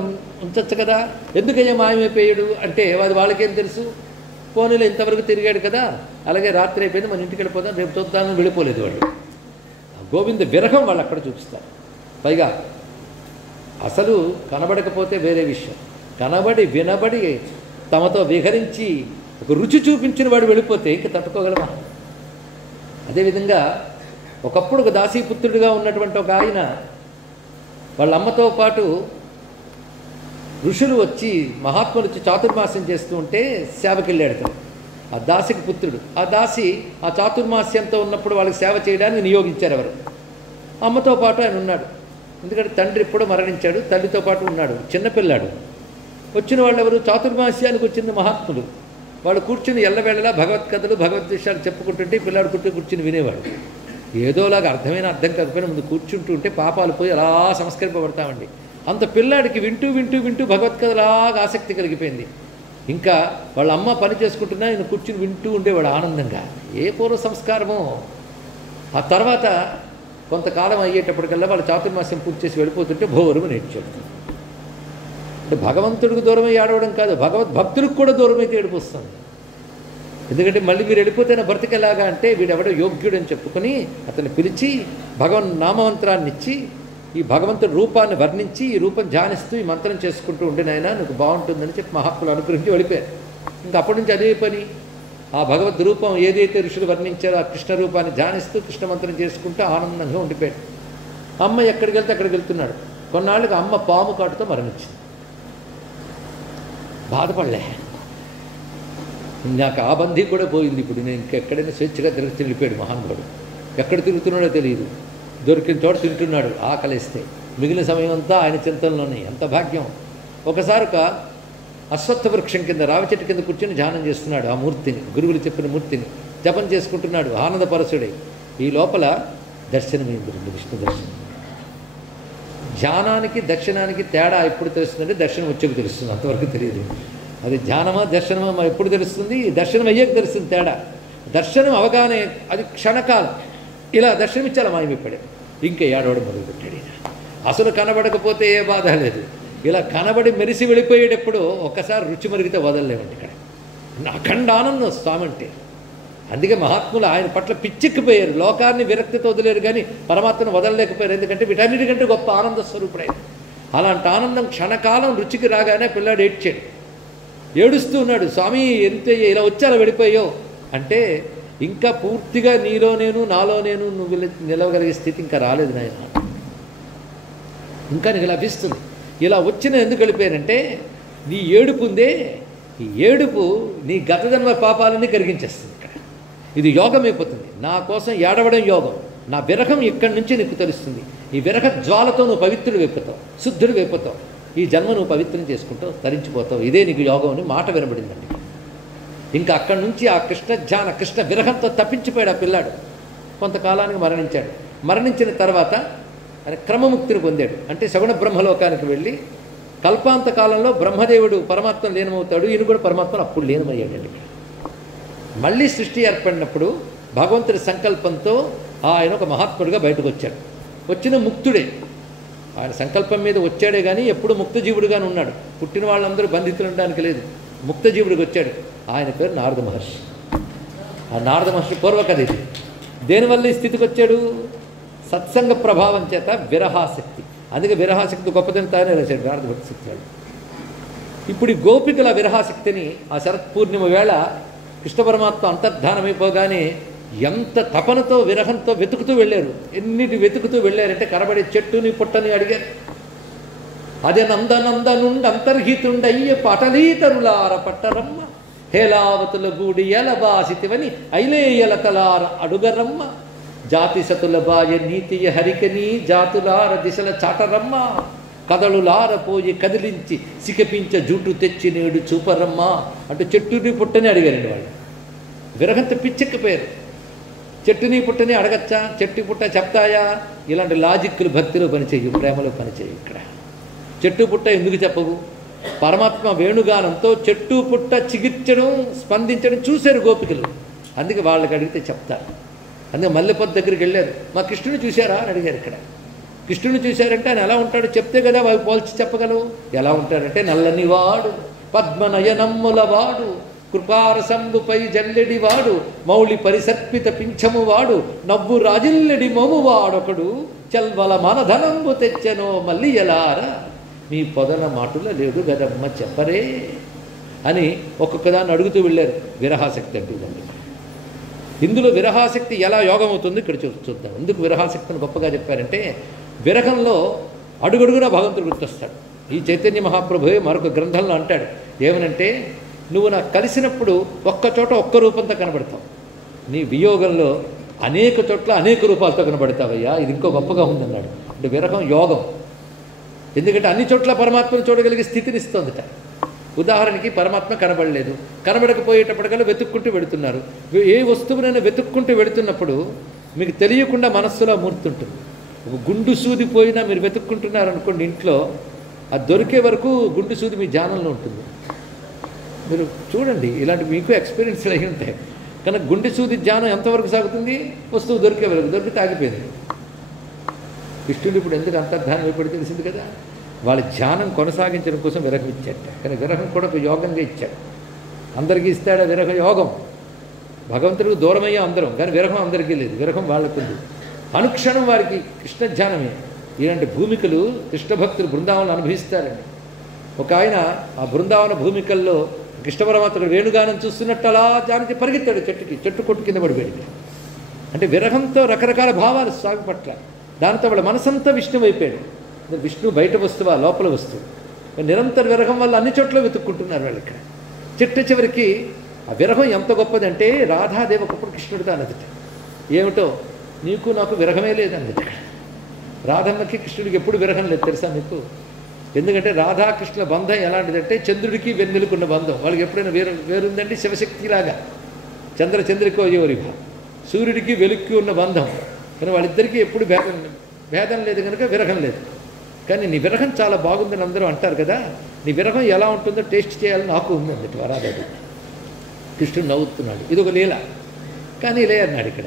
ఉంచచ్చు కదా, ఎందుకయ్యా మాయమైపోయాడు అంటే అది వాళ్ళకేం తెలుసు. పోనీలో ఇంతవరకు తిరిగాడు కదా, అలాగే రాత్రి అయిపోయింది, మన ఇంటికి వెళ్ళిపోతాం, రేపు చూద్దామని వెళ్ళిపోలేదు వాళ్ళు. గోవింద విరహం వాళ్ళు అక్కడ చూపిస్తారు. పైగా అసలు కనబడకపోతే వేరే విషయం, కనబడి వినబడి తమతో విహరించి ఒక రుచి చూపించిన వాడు వెళ్ళిపోతే ఇంక తట్టుకోగలమా? అదేవిధంగా ఒకప్పుడు ఒక దాసీపుత్రుడిగా ఉన్నటువంటి ఒక ఆయన వాళ్ళ అమ్మతో పాటు ఋషులు వచ్చి మహాత్ములు వచ్చి చాతుర్మాస్యం చేస్తూ ఉంటే సేవకి వెళ్ళాడు. ఆ దాసికి పుత్రుడు, ఆ దాసి ఆ చాతుర్మాస్యంతో ఉన్నప్పుడు వాళ్ళకి సేవ చేయడానికి నియోగించారు ఎవరు. అమ్మతో పాటు ఆయన ఉన్నాడు. ఎందుకంటే తండ్రి ఎప్పుడో మరణించాడు, తల్లితో పాటు ఉన్నాడు, చిన్నపిల్లాడు. వచ్చిన వాళ్ళు ఎవరు? చాతుర్మాస్యానికి వచ్చిన మహాత్ములు. వాళ్ళు కూర్చుని ఎల్లవేళలా భగవత్కథలు భగవద్విషయాలు చెప్పుకుంటుంటే పిల్లాడు కూర్చుని వినేవాడు. ఏదోలాగా అర్థమైన అర్థం కాకపోయినా ముందు కూర్చుంటూ ఉంటే పాపాలు పోయి అలా సంస్కరింపబడతామండి. అంత పిల్లాడికి వింటూ వింటూ వింటూ భగవత్కథలాగా ఆసక్తి కలిగిపోయింది. ఇంకా వాళ్ళ అమ్మ పని చేసుకుంటున్నా ఆయన కూర్చుని వింటూ ఉండేవాడు ఆనందంగా. ఏ పూర్వ సంస్కారమో. ఆ తర్వాత కొంతకాలం అయ్యేటప్పటికల్లా వాళ్ళు చాతుర్మాస్యం పూర్తి చేసి వెళ్ళిపోతుంటే భోవరము నేర్చాడు. అంటే భగవంతుడికి దూరమై ఏడవడం కాదు, భగవద్భక్తులకు కూడా దూరమైతే ఏడుపు వస్తుంది. ఎందుకంటే మళ్ళీ మీరు వెళ్ళిపోతే నా బ్రతికెలాగా అంటే వీడెవడో యోగ్యుడు అని చెప్పుకొని అతన్ని పిలిచి భగవన్ నామమంత్రాన్ని ఇచ్చి ఈ భగవంతుడి రూపాన్ని వర్ణించి ఈ రూపం ధ్యానిస్తూ ఈ మంత్రం చేసుకుంటూ ఉండినైనా నీకు బాగుంటుందని చెప్పి మహాత్ములు అనుగ్రహించి వెళ్ళిపోయారు. ఇంకా అప్పటి నుంచి అదే పని. ఆ భగవద్ రూపం ఏదైతే ఋషులు వర్ణించారో ఆ కృష్ణ రూపాన్ని ధ్యానిస్తూ కృష్ణ మంత్రం చేసుకుంటూ ఆనందంగా ఉండిపోయాడు. అమ్మ ఎక్కడికి వెళ్తే అక్కడికి వెళ్తున్నాడు. కొన్నాళ్ళకి అమ్మ పాము కాటుతో మరణించింది. బాధపడలే. నాకు ఆ బంధీ కూడా పోయింది. ఇప్పుడు నేను ఇంకెక్కడైనా స్వేచ్ఛగా తిరిగి వెళ్ళిపోయాడు మహానుభావుడు. ఎక్కడ తిరుగుతున్నాడో తెలియదు, దొరికిన చోట తింటున్నాడు ఆకలిస్తే. మిగిలిన సమయం అంతా ఆయన చింతనలోనే. ఎంత భాగ్యం! ఒకసారి ఒక అశ్వత్థ వృక్షం కింద రావి చెట్టు కింద కూర్చొని ధ్యానం చేస్తున్నాడు. ఆ మూర్తిని, గురువులు చెప్పిన మూర్తిని జపం చేసుకుంటున్నాడు ఆనందపరచుడై. ఈ లోపల దర్శనమైంది, విష్ణు దర్శనం. ధ్యానానికి దర్శనానికి తేడా ఎప్పుడు తెలుస్తుందంటే దర్శనం వచ్చేకి తెలుస్తుంది, అంతవరకు తెలియదు. అది ధ్యానమా దర్శనమా ఎప్పుడు తెలుస్తుంది? దర్శనం అయ్యాక తెలుస్తుంది తేడా. దర్శనం అవగానే అది క్షణకాలం. ఇలా దర్శనం ఇచ్చాల మాయమైపోయాడు. ఇంకా ఏడవడం మొదలుపెట్టాడు. అసలు కనబడకపోతే ఏ బాధ లేదు, ఇలా కనబడి మెరిసి వెళ్ళిపోయేటప్పుడు ఒక్కసారి రుచి మరిగితే వదలలేమండి. ఇక్కడ అఖండ ఆనందం స్వామి అంటే. అందుకే మహాత్ములు ఆయన పట్ల పిచ్చెక్కిపోయారు. లోకాన్ని విరక్తితో వదిలేరు కానీ పరమాత్మను వదలలేకపోయారు. ఎందుకంటే వీటన్నిటికంటే గొప్ప ఆనంద స్వరూపుడైన. అలాంటి ఆనందం క్షణకాలం రుచికి రాగానే పిల్లాడు ఏడ్చాడు. ఏడుస్తూ ఉన్నాడు, స్వామి ఎంత ఇలా వచ్చి అలా వెళ్ళిపోయావు అంటే, ఇంకా పూర్తిగా నీలో నేను నాలో నేను నువ్వు నిలవగలిగే స్థితి ఇంకా రాలేదు నాయన, ఇంకా నీకు లభిస్తుంది. ఇలా వచ్చిన ఎందుకు వెళ్ళిపోయానంటే నీ ఏడుపు ఉందే, ఈ ఏడుపు నీ గత జన్మ పాపాలన్నీ కరిగించేస్తుంది. ఇక్కడ ఇది యోగం అయిపోతుంది. నా కోసం ఏడవడం యోగం. నా విరహం ఇక్కడి నుంచి నీకు తెలుస్తుంది. ఈ విరహ జ్వాలతో నువ్వు పవిత్రుడు అయిపోతావు, శుద్ధుడు అయిపోతావు. ఈ జన్మ నువ్వు పవిత్రం చేసుకుంటావు, తరించిపోతావు. ఇదే నీకు యోగం అని మాట వినబడిందండి. ఇంకా అక్కడి నుంచి ఆ కృష్ణ ధ్యాన కృష్ణ విరహంతో తప్పించిపోయాడు ఆ పిల్లాడు. కొంతకాలానికి మరణించాడు. మరణించిన తర్వాత ఆయన క్రమముక్తిని పొందాడు. అంటే సగుణ బ్రహ్మలోకానికి వెళ్ళి కల్పాంత కాలంలో బ్రహ్మదేవుడు పరమాత్మ లీనమవుతాడు. ఈయన కూడా పరమాత్మను అప్పుడు లీనమయ్యాడండి. మళ్ళీ సృష్టి ఏర్పడినప్పుడు భగవంతుడి సంకల్పంతో ఆయన ఒక మహాత్ముడిగా బయటకు వచ్చాడు. వచ్చిన ముక్తుడే. ఆయన సంకల్పం మీద వచ్చాడే కానీ ఎప్పుడు ముక్తజీవుడుగానే ఉన్నాడు. పుట్టిన వాళ్ళందరూ బంధితులు ఉండడానికి లేదు, ముక్తజీవుడికి వచ్చాడు. ఆయన పేరు నారద మహర్షి. ఆ నారద మహర్షి పూర్వకథ ఇది. దేనివల్ల ఈ స్థితికి వచ్చాడు? సత్సంగ ప్రభావం చేత విరహాసక్తి. అందుకే విరహాసక్తి గొప్పదని తానే రాశాడు నారద భక్తి శక్తి వాళ్ళు. ఇప్పుడు ఈ గోపికల విరహాసక్తిని ఆ శరత్ పూర్ణిమ వేళ కృష్ణ పరమాత్మ అంతర్ధానమైపోగానే ఎంత తపనతో విరహంతో వెతుకుతూ వెళ్ళారు. ఎన్నిటి వెతుకుతూ వెళ్ళారంటే కనబడే చెట్టుని పుట్టని అడిగారు. అదే నందనందనుండి అంతర్హితుండయ్య పటలీతరులార పట్టరమ్మ, హేలావతుల గూడి ఎలబాసితివని ఐలేయలతలార అడుగరమ్మ, జాతి సతుల బాయ నీతియ హరికని జాతులార దిశల చాటరమ్మ, కదలులార పోయి కదిలించి సికపించ జూటు తెచ్చి నేడు చూపరమ్మ అంటూ చెట్టుని పుట్టని అడిగారండి వాళ్ళు. విరహంతో పిచ్చెక్కిపోయారు. చెట్టుని పుట్టని అడగచ్చా, చెట్టు పుట్ట చెప్తాయా? ఇలాంటి లాజిక్లు భక్తిలో పనిచేయు, ప్రేమలో పనిచేయు. ఇక్కడ చెట్టు పుట్ట ఎందుకు చెప్పవు? పరమాత్మ వేణుగానంతో చెట్టు పుట్ట చిగిర్చడం స్పందించడం చూశారు గోపికలు. అందుకే వాళ్ళకి అడిగితే చెప్తారు. అందుకే మల్లెపొద్దు దగ్గరికి వెళ్ళారు. మా కృష్ణుని చూశారా అని అడిగారు. ఇక్కడ కృష్ణుని చూశారంటే ఆయన ఎలా ఉంటాడు చెప్తే కదా వాళ్ళు పోల్చి చెప్పగలవు. ఎలా ఉంటాడంటే నల్లని వాడు, పద్మనయనమ్ముల వాడు, కృపారసంబుపై జల్లెడి వాడు, మౌళి పరిసర్పిత పింఛము వాడు, నవ్వు రాజిల్లెడి మోము వాడొకడు, చల్వల మనధనంబు తెచ్చెనో మళ్ళీ ఎలారా, మీ పొదల మాటుల లేడు గదమ్మ చెప్పరే అని ఒక్కొక్కదాన్ని అడుగుతూ వెళ్ళారు. విరహాసక్తి అంటుందండి. ఇందులో విరహాసక్తి ఎలా యోగం అవుతుంది ఇక్కడ చూద్దాం. ఎందుకు విరహాసక్తిని గొప్పగా చెప్పారంటే విరహంలో అడుగడుగునా భగవంతుడు గుర్తొస్తాడు. ఈ చైతన్య మహాప్రభువే మరొక గ్రంథంలో అంటాడు ఏమనంటే, నువ్వు నాకు కలిసినప్పుడు ఒక్కచోట ఒక్క రూపంతో కనబడతావు, నీ వియోగంలో అనేక చోట్ల అనేక రూపాలతో కనబడతావయ్యా. ఇది ఇంకో గొప్పగా ఉందన్నాడు. అంటే విరహం యోగం. ఎందుకంటే అన్ని చోట్ల పరమాత్మను చూడగలిగే స్థితిని ఇస్తుందిట. ఉదాహరణకి పరమాత్మ కనబడలేదు, కనబడకపోయేటప్పటికల్లా వెతుక్కుంటూ వెళుతున్నారు. ఏ వస్తువునైనా వెతుక్కుంటూ వెళుతున్నప్పుడు మీకు తెలియకుండా మనస్సులో మూర్తి ఉంటుంది. ఒక గుండు సూది పోయినా మీరు వెతుక్కుంటున్నారు అనుకోండి ఇంట్లో, అది దొరికే వరకు గుండు సూది మీ ధ్యానంలో ఉంటుంది. మీరు చూడండి, ఇలాంటి మీకు ఎక్స్పీరియన్స్లు అయి ఉంటాయి. కనుక గుండె సూది ధ్యానం ఎంతవరకు సాగుతుంది? వస్తువు దొరికే వరకు. దొరికితే ఆగిపోయింది. కృష్ణుడు ఇప్పుడు ఎందుకు అంతర్ధానం అయిపోయి తెలిసింది కదా. వాళ్ళ ధ్యానం కొనసాగించడం కోసం విరహం ఇచ్చాట. కానీ విరహం కూడా ఒక యోగంగా ఇచ్చాడు. అందరికీ ఇస్తాడా విరహ యోగం? భగవంతుడికి దూరమయ్యా అందరం, కానీ విరహం అందరికీ లేదు. విరహం వాళ్ళకు ఉంది. అనుక్షణం వారికి కృష్ణ ధ్యానమే. ఇలాంటి భూమికలు కృష్ణ భక్తులు బృందావనం అనుభవిస్తారండి. ఒక ఆయన ఆ బృందావన భూమికల్లో కృష్ణ పరమాత్ముడు వేణుగానం చూస్తున్నట్టు అలా జానికి పరిగెత్తాడు చెట్టుకి. చెట్టు కొట్టు కింద పడిపోయాడు. అంటే విరహంతో రకరకాల భావాలు స్వామి పట్ల. దాంతో వాళ్ళ మనసంతా విష్ణువు అయిపోయాడు. విష్ణువు బయట వస్తువా లోపల వస్తువు. నిరంతర విరహం వల్ల అన్ని చోట్ల వెతుక్కుంటున్నారు వాళ్ళు. ఇక్కడ చెట్టు చివరికి ఆ విరహం ఎంత గొప్పదంటే రాధాదేవి ఒకప్పుడు కృష్ణుడితో అన్నది ఏమిటో నీకు నాకు విరహమే లేదండి. రాధమ్మకి కృష్ణుడికి ఎప్పుడు విరహం లేదు తెలుసా మీకు? ఎందుకంటే రాధాకృష్ణుల బంధం ఎలాంటిదంటే చంద్రుడికి వెన్నెలకున్న బంధం. వాళ్ళకి ఎప్పుడైనా వేరుందండి? శివశక్తిలాగా చంద్రికోయోరిభ, సూర్యుడికి వెలుక్కి ఉన్న బంధం. కానీ వాళ్ళిద్దరికీ ఎప్పుడు భేదం లేదు కనుక విరహం లేదు. కానీ నీ విరహం చాలా బాగుందని అందరూ అంటారు కదా, నీ విరహం ఎలా ఉంటుందో టేస్ట్ చేయాలని నాకు ఉందండి రాధాదేవి. కృష్ణుడు నవ్వుతున్నాడు, ఇది ఒక లీల. కానీ లే అన్నాడు ఇక్కడ,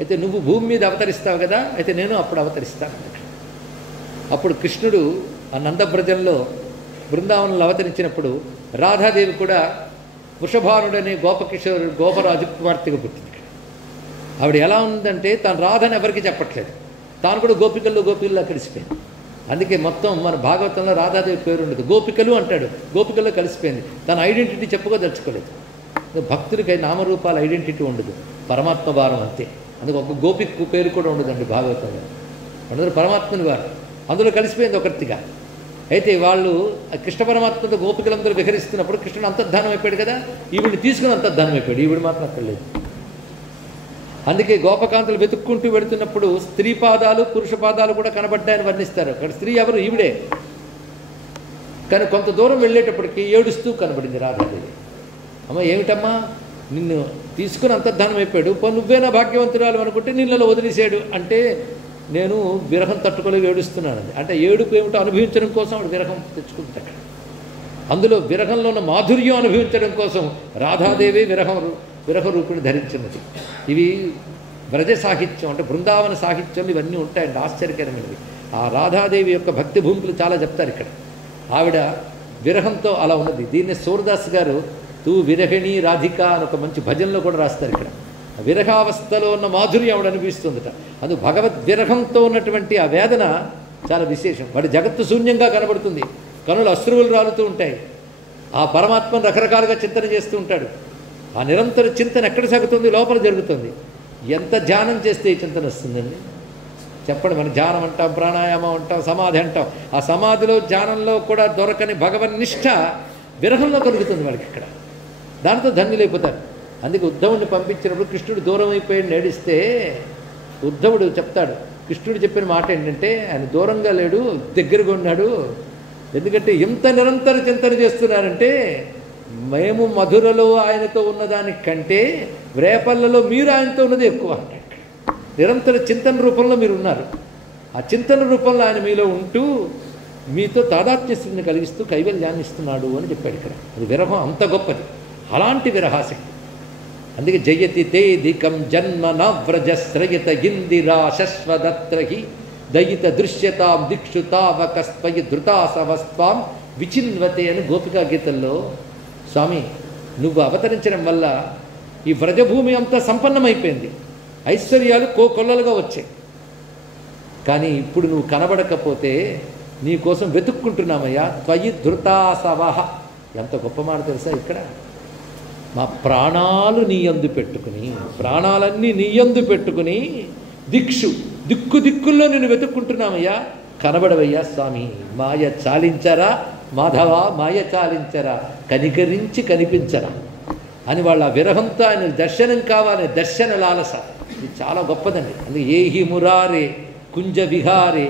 అయితే నువ్వు భూమి మీద అవతరిస్తావు కదా, అయితే నేను అప్పుడు అవతరిస్తాను అన్నాడు. అప్పుడు కృష్ణుడు ఆ నందబ్రజంలో బృందావనంలో అవతరించినప్పుడు రాధాదేవి కూడా వృషభానుడనే గోపరాజు కుమార్తెగా పుట్టింది. ఆవిడ ఎలా ఉందంటే తాను రాధని ఎవరికి చెప్పట్లేదు, తాను కూడా గోపికల్లో కలిసిపోయింది. అందుకే మొత్తం మన భాగవతంలో రాధాదేవి పేరు ఉండదు, గోపికలు అంటాడు, గోపికల్లో కలిసిపోయింది. తన ఐడెంటిటీ చెప్పుకోదలుచుకోలేదు. భక్తులకి నామరూపాల ఐడెంటిటీ ఉండదు, పరమాత్మ భారం అంతే. అందుకు ఒక గోపిక పేరు కూడా ఉండదండి భాగవతంలో. అందరూ పరమాత్మని వారు, అందులో కలిసిపోయింది ఒకరిగా. అయితే వాళ్ళు కృష్ణ పరమాత్మతో గోపికలందరూ విహరిస్తున్నప్పుడు కృష్ణుడు అంతర్ధానం అయిపోయాడు కదా, ఈవిడిని తీసుకుని అంతర్ధానం అయిపోయాడు. ఈవిడ మాత్రం అక్కడ లేదు. అందుకే గోపకాంతులు వెతుక్కుంటూ వెళుతున్నప్పుడు స్త్రీ పాదాలు పురుష పాదాలు కూడా కనబడ్డాయని వర్ణిస్తారు. అక్కడ స్త్రీ ఎవరు? ఈవిడే. కానీ కొంత దూరం వెళ్ళేటప్పటికి ఏడుస్తూ కనబడింది రాధాదేవి. అమ్మ ఏమిటమ్మా, నిన్ను తీసుకుని అంతర్ధానం అయిపోయాడు, నువ్వేనా భాగ్యవంతురాలు అనుకుంటే నీళ్ళలో వదిలేసాడు అంటే నేను విరహం తట్టుకోలేక ఏడుస్తున్నానండి. అంటే ఏడుపు ఏమిటో అనుభవించడం కోసం ఆవిడ విరహం తెచ్చుకుంటాడు. అందులో విరహంలో ఉన్న మాధుర్యం అనుభవించడం కోసం రాధాదేవి విరహ రూపిణి ధరించినది. ఇవి వ్రజ సాహిత్యం అంటే బృందావన సాహిత్యంలో ఇవన్నీ ఉంటాయండి, ఆశ్చర్యకరమైనవి. ఆ రాధాదేవి యొక్క భక్తి భూమికలు చాలా చెప్తారు ఇక్కడ. ఆవిడ విరహంతో అలా ఉన్నది. దీన్ని సూరదాస్ గారు తూ విరహిణి రాధిక అని ఒక మంచి భజనలో కూడా రాస్తారు. ఇక్కడ విరహావస్థలో ఉన్న మాధుర్యం ఆవిడ అనిపిస్తుందట. అందుకు భగవద్ విరహంతో ఉన్నటువంటి ఆ వేదన చాలా విశేషం. వాడి జగత్తు శూన్యంగా కనబడుతుంది, కనులు అశ్రువులు రాలుతూ ఉంటాయి. ఆ పరమాత్మను రకరకాలుగా చింతన చేస్తూ ఉంటాడు. ఆ నిరంతర చింతన ఎక్కడ సాగుతుంది? లోపల జరుగుతుంది. ఎంత ధ్యానం చేస్తే ఈ చింతన వస్తుందండి చెప్పండి. మనం ధ్యానం అంటాం, ప్రాణాయామం అంటాం, సమాధి అంటాం. ఆ సమాధిలో ధ్యానంలో కూడా దొరకని భగవన్నిష్ట విరహంలో కలుగుతుంది వాళ్ళకి. ఇక్కడ దాంతో ధన్యులైపోతారు. అందుకే ఉద్ధవుడిని పంపించినప్పుడు కృష్ణుడు దూరం అయిపోయి నడిస్తే ఉద్ధవుడు చెప్తాడు, కృష్ణుడు చెప్పిన మాట ఏంటంటే ఆయన దూరంగా లేడు, దగ్గరగా ఉన్నాడు. ఎందుకంటే ఎంత నిరంతర చింతన చేస్తున్నారంటే మేము మధురలో ఆయనతో ఉన్నదానికంటే రేపల్లలో మీరు ఆయనతో ఉన్నది ఎక్కువ అంటాడు. నిరంతర చింతన రూపంలో మీరు ఉన్నారు. ఆ చింతన రూపంలో ఆయన మీలో ఉంటూ మీతో తాదాత్మ్యస్థితిని కలిగిస్తూ కైవల్యాన్ని ఇస్తున్నాడు అని చెప్పాడు ఇక్కడ. అది విరహం అంత గొప్పది, అలాంటి విరహాశక్తి. అందుకే జయతి తే దికం జన్మ నవ్రజశ్రయత ఇందిరా శశ్వదత్రహి దయిత దృశ్యతాం దిక్షు తావకస్పయి ధృతాసవస్వాం విచిన్వతే అని గోపికా గీతల్లో స్వామి నువ్వు అవతరించడం వల్ల ఈ వ్రజభూమి అంతా సంపన్నమైపోయింది, ఐశ్వర్యాలు కోకొల్లలుగా వచ్చాయి. కానీ ఇప్పుడు నువ్వు కనబడకపోతే నీ కోసం వెతుక్కుంటున్నామయ్యా. త్వయి ధృతాసవః, ఎంత గొప్ప మాట తెలుసా ఇక్కడ. మా ప్రాణాలు నీయందు పెట్టుకుని, ప్రాణాలన్నీ నీయందు పెట్టుకుని దిక్కు దిక్కుల్లో నేను వెతుక్కుంటున్నామయ్యా, కనబడవయ్యా స్వామి. మాయ చాలించరా మాధవ, మాయ చాలించరా, కనికరించి కనిపించరా అని వాళ్ళ విరహంతో ఆయన దర్శనం కావాలి, దర్శన లాలస. ఇది చాలా గొప్పదండి. అందుకే ఏహి మురారే కుంజ విహారే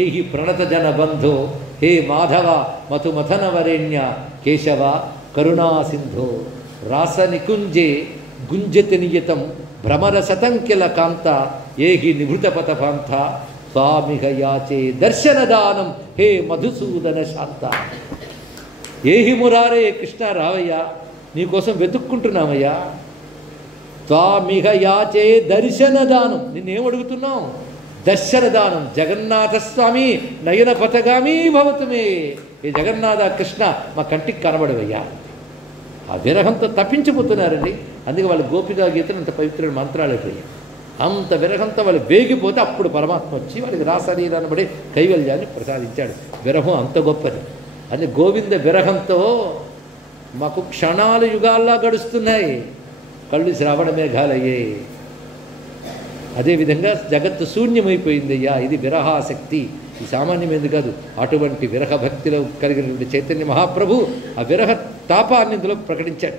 ఏహి ప్రణత జన బంధో హే మాధవ మధుమథన వరేణ్య కేశవ కరుణా సింధో రాస నికుంజే గుంజతి నియతం భ్రమర సతంకిల కాంత ఏహి నిభృతపథ పాంత స్వామిహ యాచే దర్శనదానం హే మధుసూదన శాంత. ఏహి మురారే కృష్ణ రావయ్యా, నీకోసం వెతుక్కుంటున్నామయ్యా. స్వామిహ యాచే దర్శనదానం, నిన్నేం అడుగుతున్నావు? దర్శనదానం. జగన్నాథస్వామి నయన పథగామీ భవతుమే, ఏ జగన్నాథ కృష్ణ మా కంటికి కనబడవయ్యా. ఆ విరహంతో తప్పించిపోతున్నారండి. అందుకే వాళ్ళ గోపికా గీతలు అంత పవిత్రమైన మంత్రాలు అయిపోయాయి. అంత విరహంతో వాళ్ళు వేగిపోతే అప్పుడు పరమాత్మ వచ్చి వాళ్ళకి రాసరీరాన్ని బడి కైవల్యాన్ని ప్రసాదించాడు. విరహం అంత గొప్పది. అందుకే గోవింద విరహంతో మాకు క్షణాలు యుగాల్లా గడుస్తున్నాయి, కళ్ళు శ్రావణ మేఘాలయ్యే. అదేవిధంగా జగత్తు శూన్యమైపోయిందయ్యా. ఇది విరహాశక్తి, ఈ సామాన్యమైనది కాదు. అటువంటి విరహ భక్తిలో కలిగినటువంటి చైతన్య మహాప్రభు ఆ విరహ తాపాన్ని ఇందులో ప్రకటించాడు.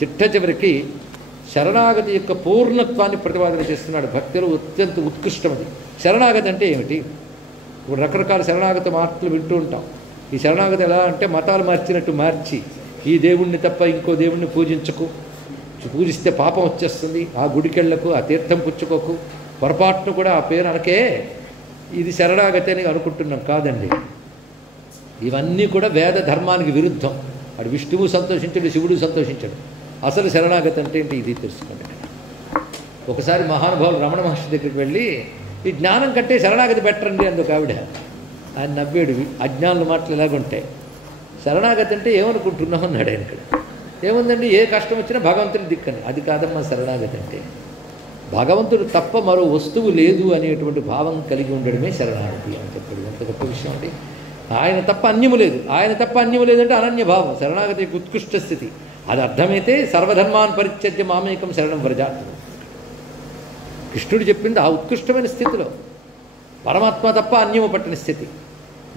చిట్ట చివరికి శరణాగతి యొక్క పూర్ణత్వాన్ని ప్రతిపాదన చేస్తున్నాడు. భక్తిలో అత్యంత ఉత్కృష్టమది. శరణాగతి అంటే ఏమిటి? ఇప్పుడు రకరకాల శరణాగతి మార్పులు వింటూ ఉంటాం. ఈ శరణాగతి ఎలా అంటే మతాలు మార్చినట్టు మార్చి, ఈ దేవుణ్ణి తప్ప ఇంకో దేవుణ్ణి పూజించకు, పూజిస్తే పాపం వచ్చేస్తుంది, ఆ గుడికెళ్లకు, ఆ తీర్థం పుచ్చుకోకు, పొరపాటును కూడా ఆ పేరు అనకే, ఇది శరణాగతి అని అనుకుంటున్నాం. కాదండి, ఇవన్నీ కూడా వేద ధర్మానికి విరుద్ధం. అటు విష్ణువు సంతోషించడు, శివుడు సంతోషించడు. అసలు శరణాగతి అంటే ఏంటి ఇది తెలుసుకోండి. ఒకసారి మహానుభావులు రమణ మహర్షి దగ్గరికి వెళ్ళి, ఈ జ్ఞానం కంటే శరణాగతి బెటరండి అందుకు ఆవిడ. ఆయన నవ్వేడు. అజ్ఞానుల మాటలు ఎలాగుంటాయి. శరణాగతి అంటే ఏమనుకుంటున్నాం అన్నాడు ఆయన. ఇక్కడ ఏముందండి, ఏ కష్టం వచ్చినా భగవంతుని దిక్కని. అది కాదమ్మా శరణాగతి అంటే. భగవంతుడు తప్ప మరో వస్తువు లేదు అనేటువంటి భావం కలిగి ఉండడమే శరణాగతి అని చెప్పాడు. ఎంత గొప్ప విషయం అండి. ఆయన తప్ప అన్యము లేదు. ఆయన తప్ప అన్యము లేదంటే అనన్యభావం. శరణాగతి ఉత్కృష్ట స్థితి. అది అర్థమైతే సర్వధర్మాన్ పరిత్యజ్య మామేకం శరణం వ్రజాత్. కృష్ణుడు చెప్పింది ఆ ఉత్కృష్టమైన స్థితిలో. పరమాత్మ తప్ప అన్యము పట్టిన స్థితి.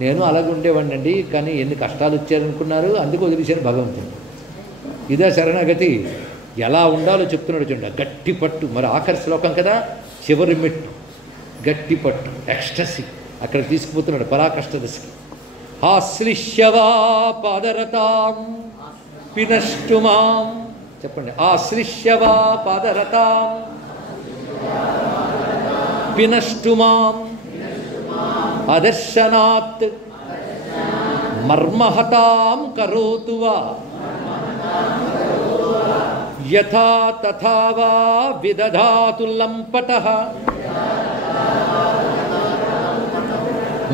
నేను అలాగే ఉండేవాడినండి, కానీ ఎన్ని కష్టాలు వచ్చారనుకున్నారు, అందుకు వదిలేశాను భగవంతుడు. ఇదే శరణాగతి. ఎలా ఉండాలో చెప్తున్నాడు చూడండి. గట్టి పట్టు. మరి ఆఖరి శ్లోకం కదా, చివరి మెట్టు గట్టి పట్టు, ఎక్స్టసీ. అక్కడ తీసుకుపోతున్నాడు పరాకష్ట దశకి. ఆశ్లిష్యవా పాదరతాం పినష్టుమాం. చెప్పండి. ఆశ్లిష్యవా పాదరతాం పినష్టుమాం అదర్శనాత్ మర్మహతాం కరోతువా యథా తథా వా విదధాతు లంపటః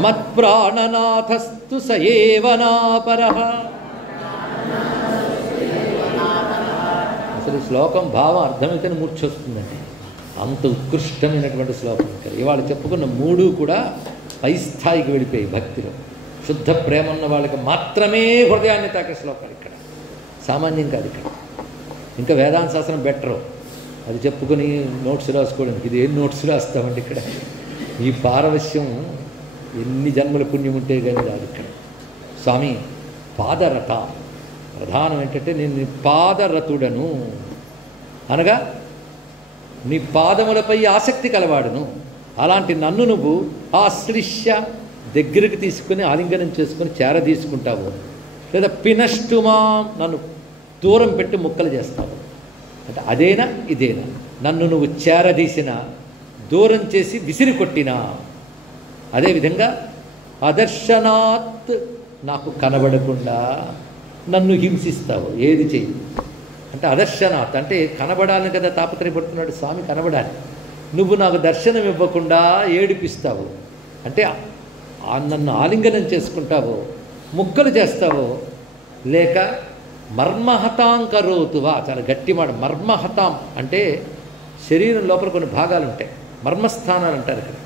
మత్ప్రాణనాథస్తు స ఏవ నాపరః. అసలు శ్లోకం భావం అర్థమైతేనే మూర్ఛొస్తుందండి. అంత ఉత్కృష్టమైనటువంటి శ్లోకం. ఇక్కడ ఇవాళ చెప్పుకున్న మూడు కూడా పై స్థాయికి వెళ్ళిపోయి భక్తిలో. శుద్ధ ప్రేమ ఉన్న వాళ్ళకి మాత్రమే హృదయాన్ని తాకే శ్లోకాలు ఇక్కడ. సామాన్యం కాదు ఇక్కడ. ఇంకా వేదాంత శాస్త్రం బెటరు. అది చెప్పుకొని నోట్స్ రాసుకోవడానికి. ఇది ఏం నోట్స్ రాస్తామండి ఇక్కడ. ఈ పారవశ్యం ఎన్ని జన్మల పుణ్యం ఉంటే కానీ రాదు ఇక్కడ. స్వామి పాదరథ ప్రధానం ఏంటంటే, నేను నీ పాదరథుడను అనగా నీ పాదములపై ఆసక్తి కలవాడును. అలాంటి నన్ను నువ్వు ఆశ్లిష్య దగ్గరికి తీసుకుని ఆలింగనం చేసుకుని చేరదీసుకుంటావు, లేదా పినష్టుమా నన్ను దూరం పెట్టి ముక్కలు చేస్తావు. అంటే అదేనా ఇదేనా? నన్ను నువ్వు చేరదీసిన, దూరం చేసి విసిరి కొట్టినా. అదేవిధంగా అదర్శనాత్ నాకు కనబడకుండా నన్ను హింసిస్తావు. ఏది చెయ్యి అంటే అదర్శనాత్ అంటే కనబడాలని కదా తాపత్రయపడుతున్నాడు స్వామి. కనబడాలి. నువ్వు నాకు దర్శనం ఇవ్వకుండా ఏడిపిస్తావు. అంటే నన్ను ఆలింగనం చేసుకుంటావో, ముక్కలు చేస్తావో, లేక మర్మహతాం కరోతువా. చాలా గట్టి మాట. మర్మహతాం అంటే శరీరం లోపల కొన్ని భాగాలు ఉంటాయి, మర్మస్థానాలు అంటారు ఇక్కడ.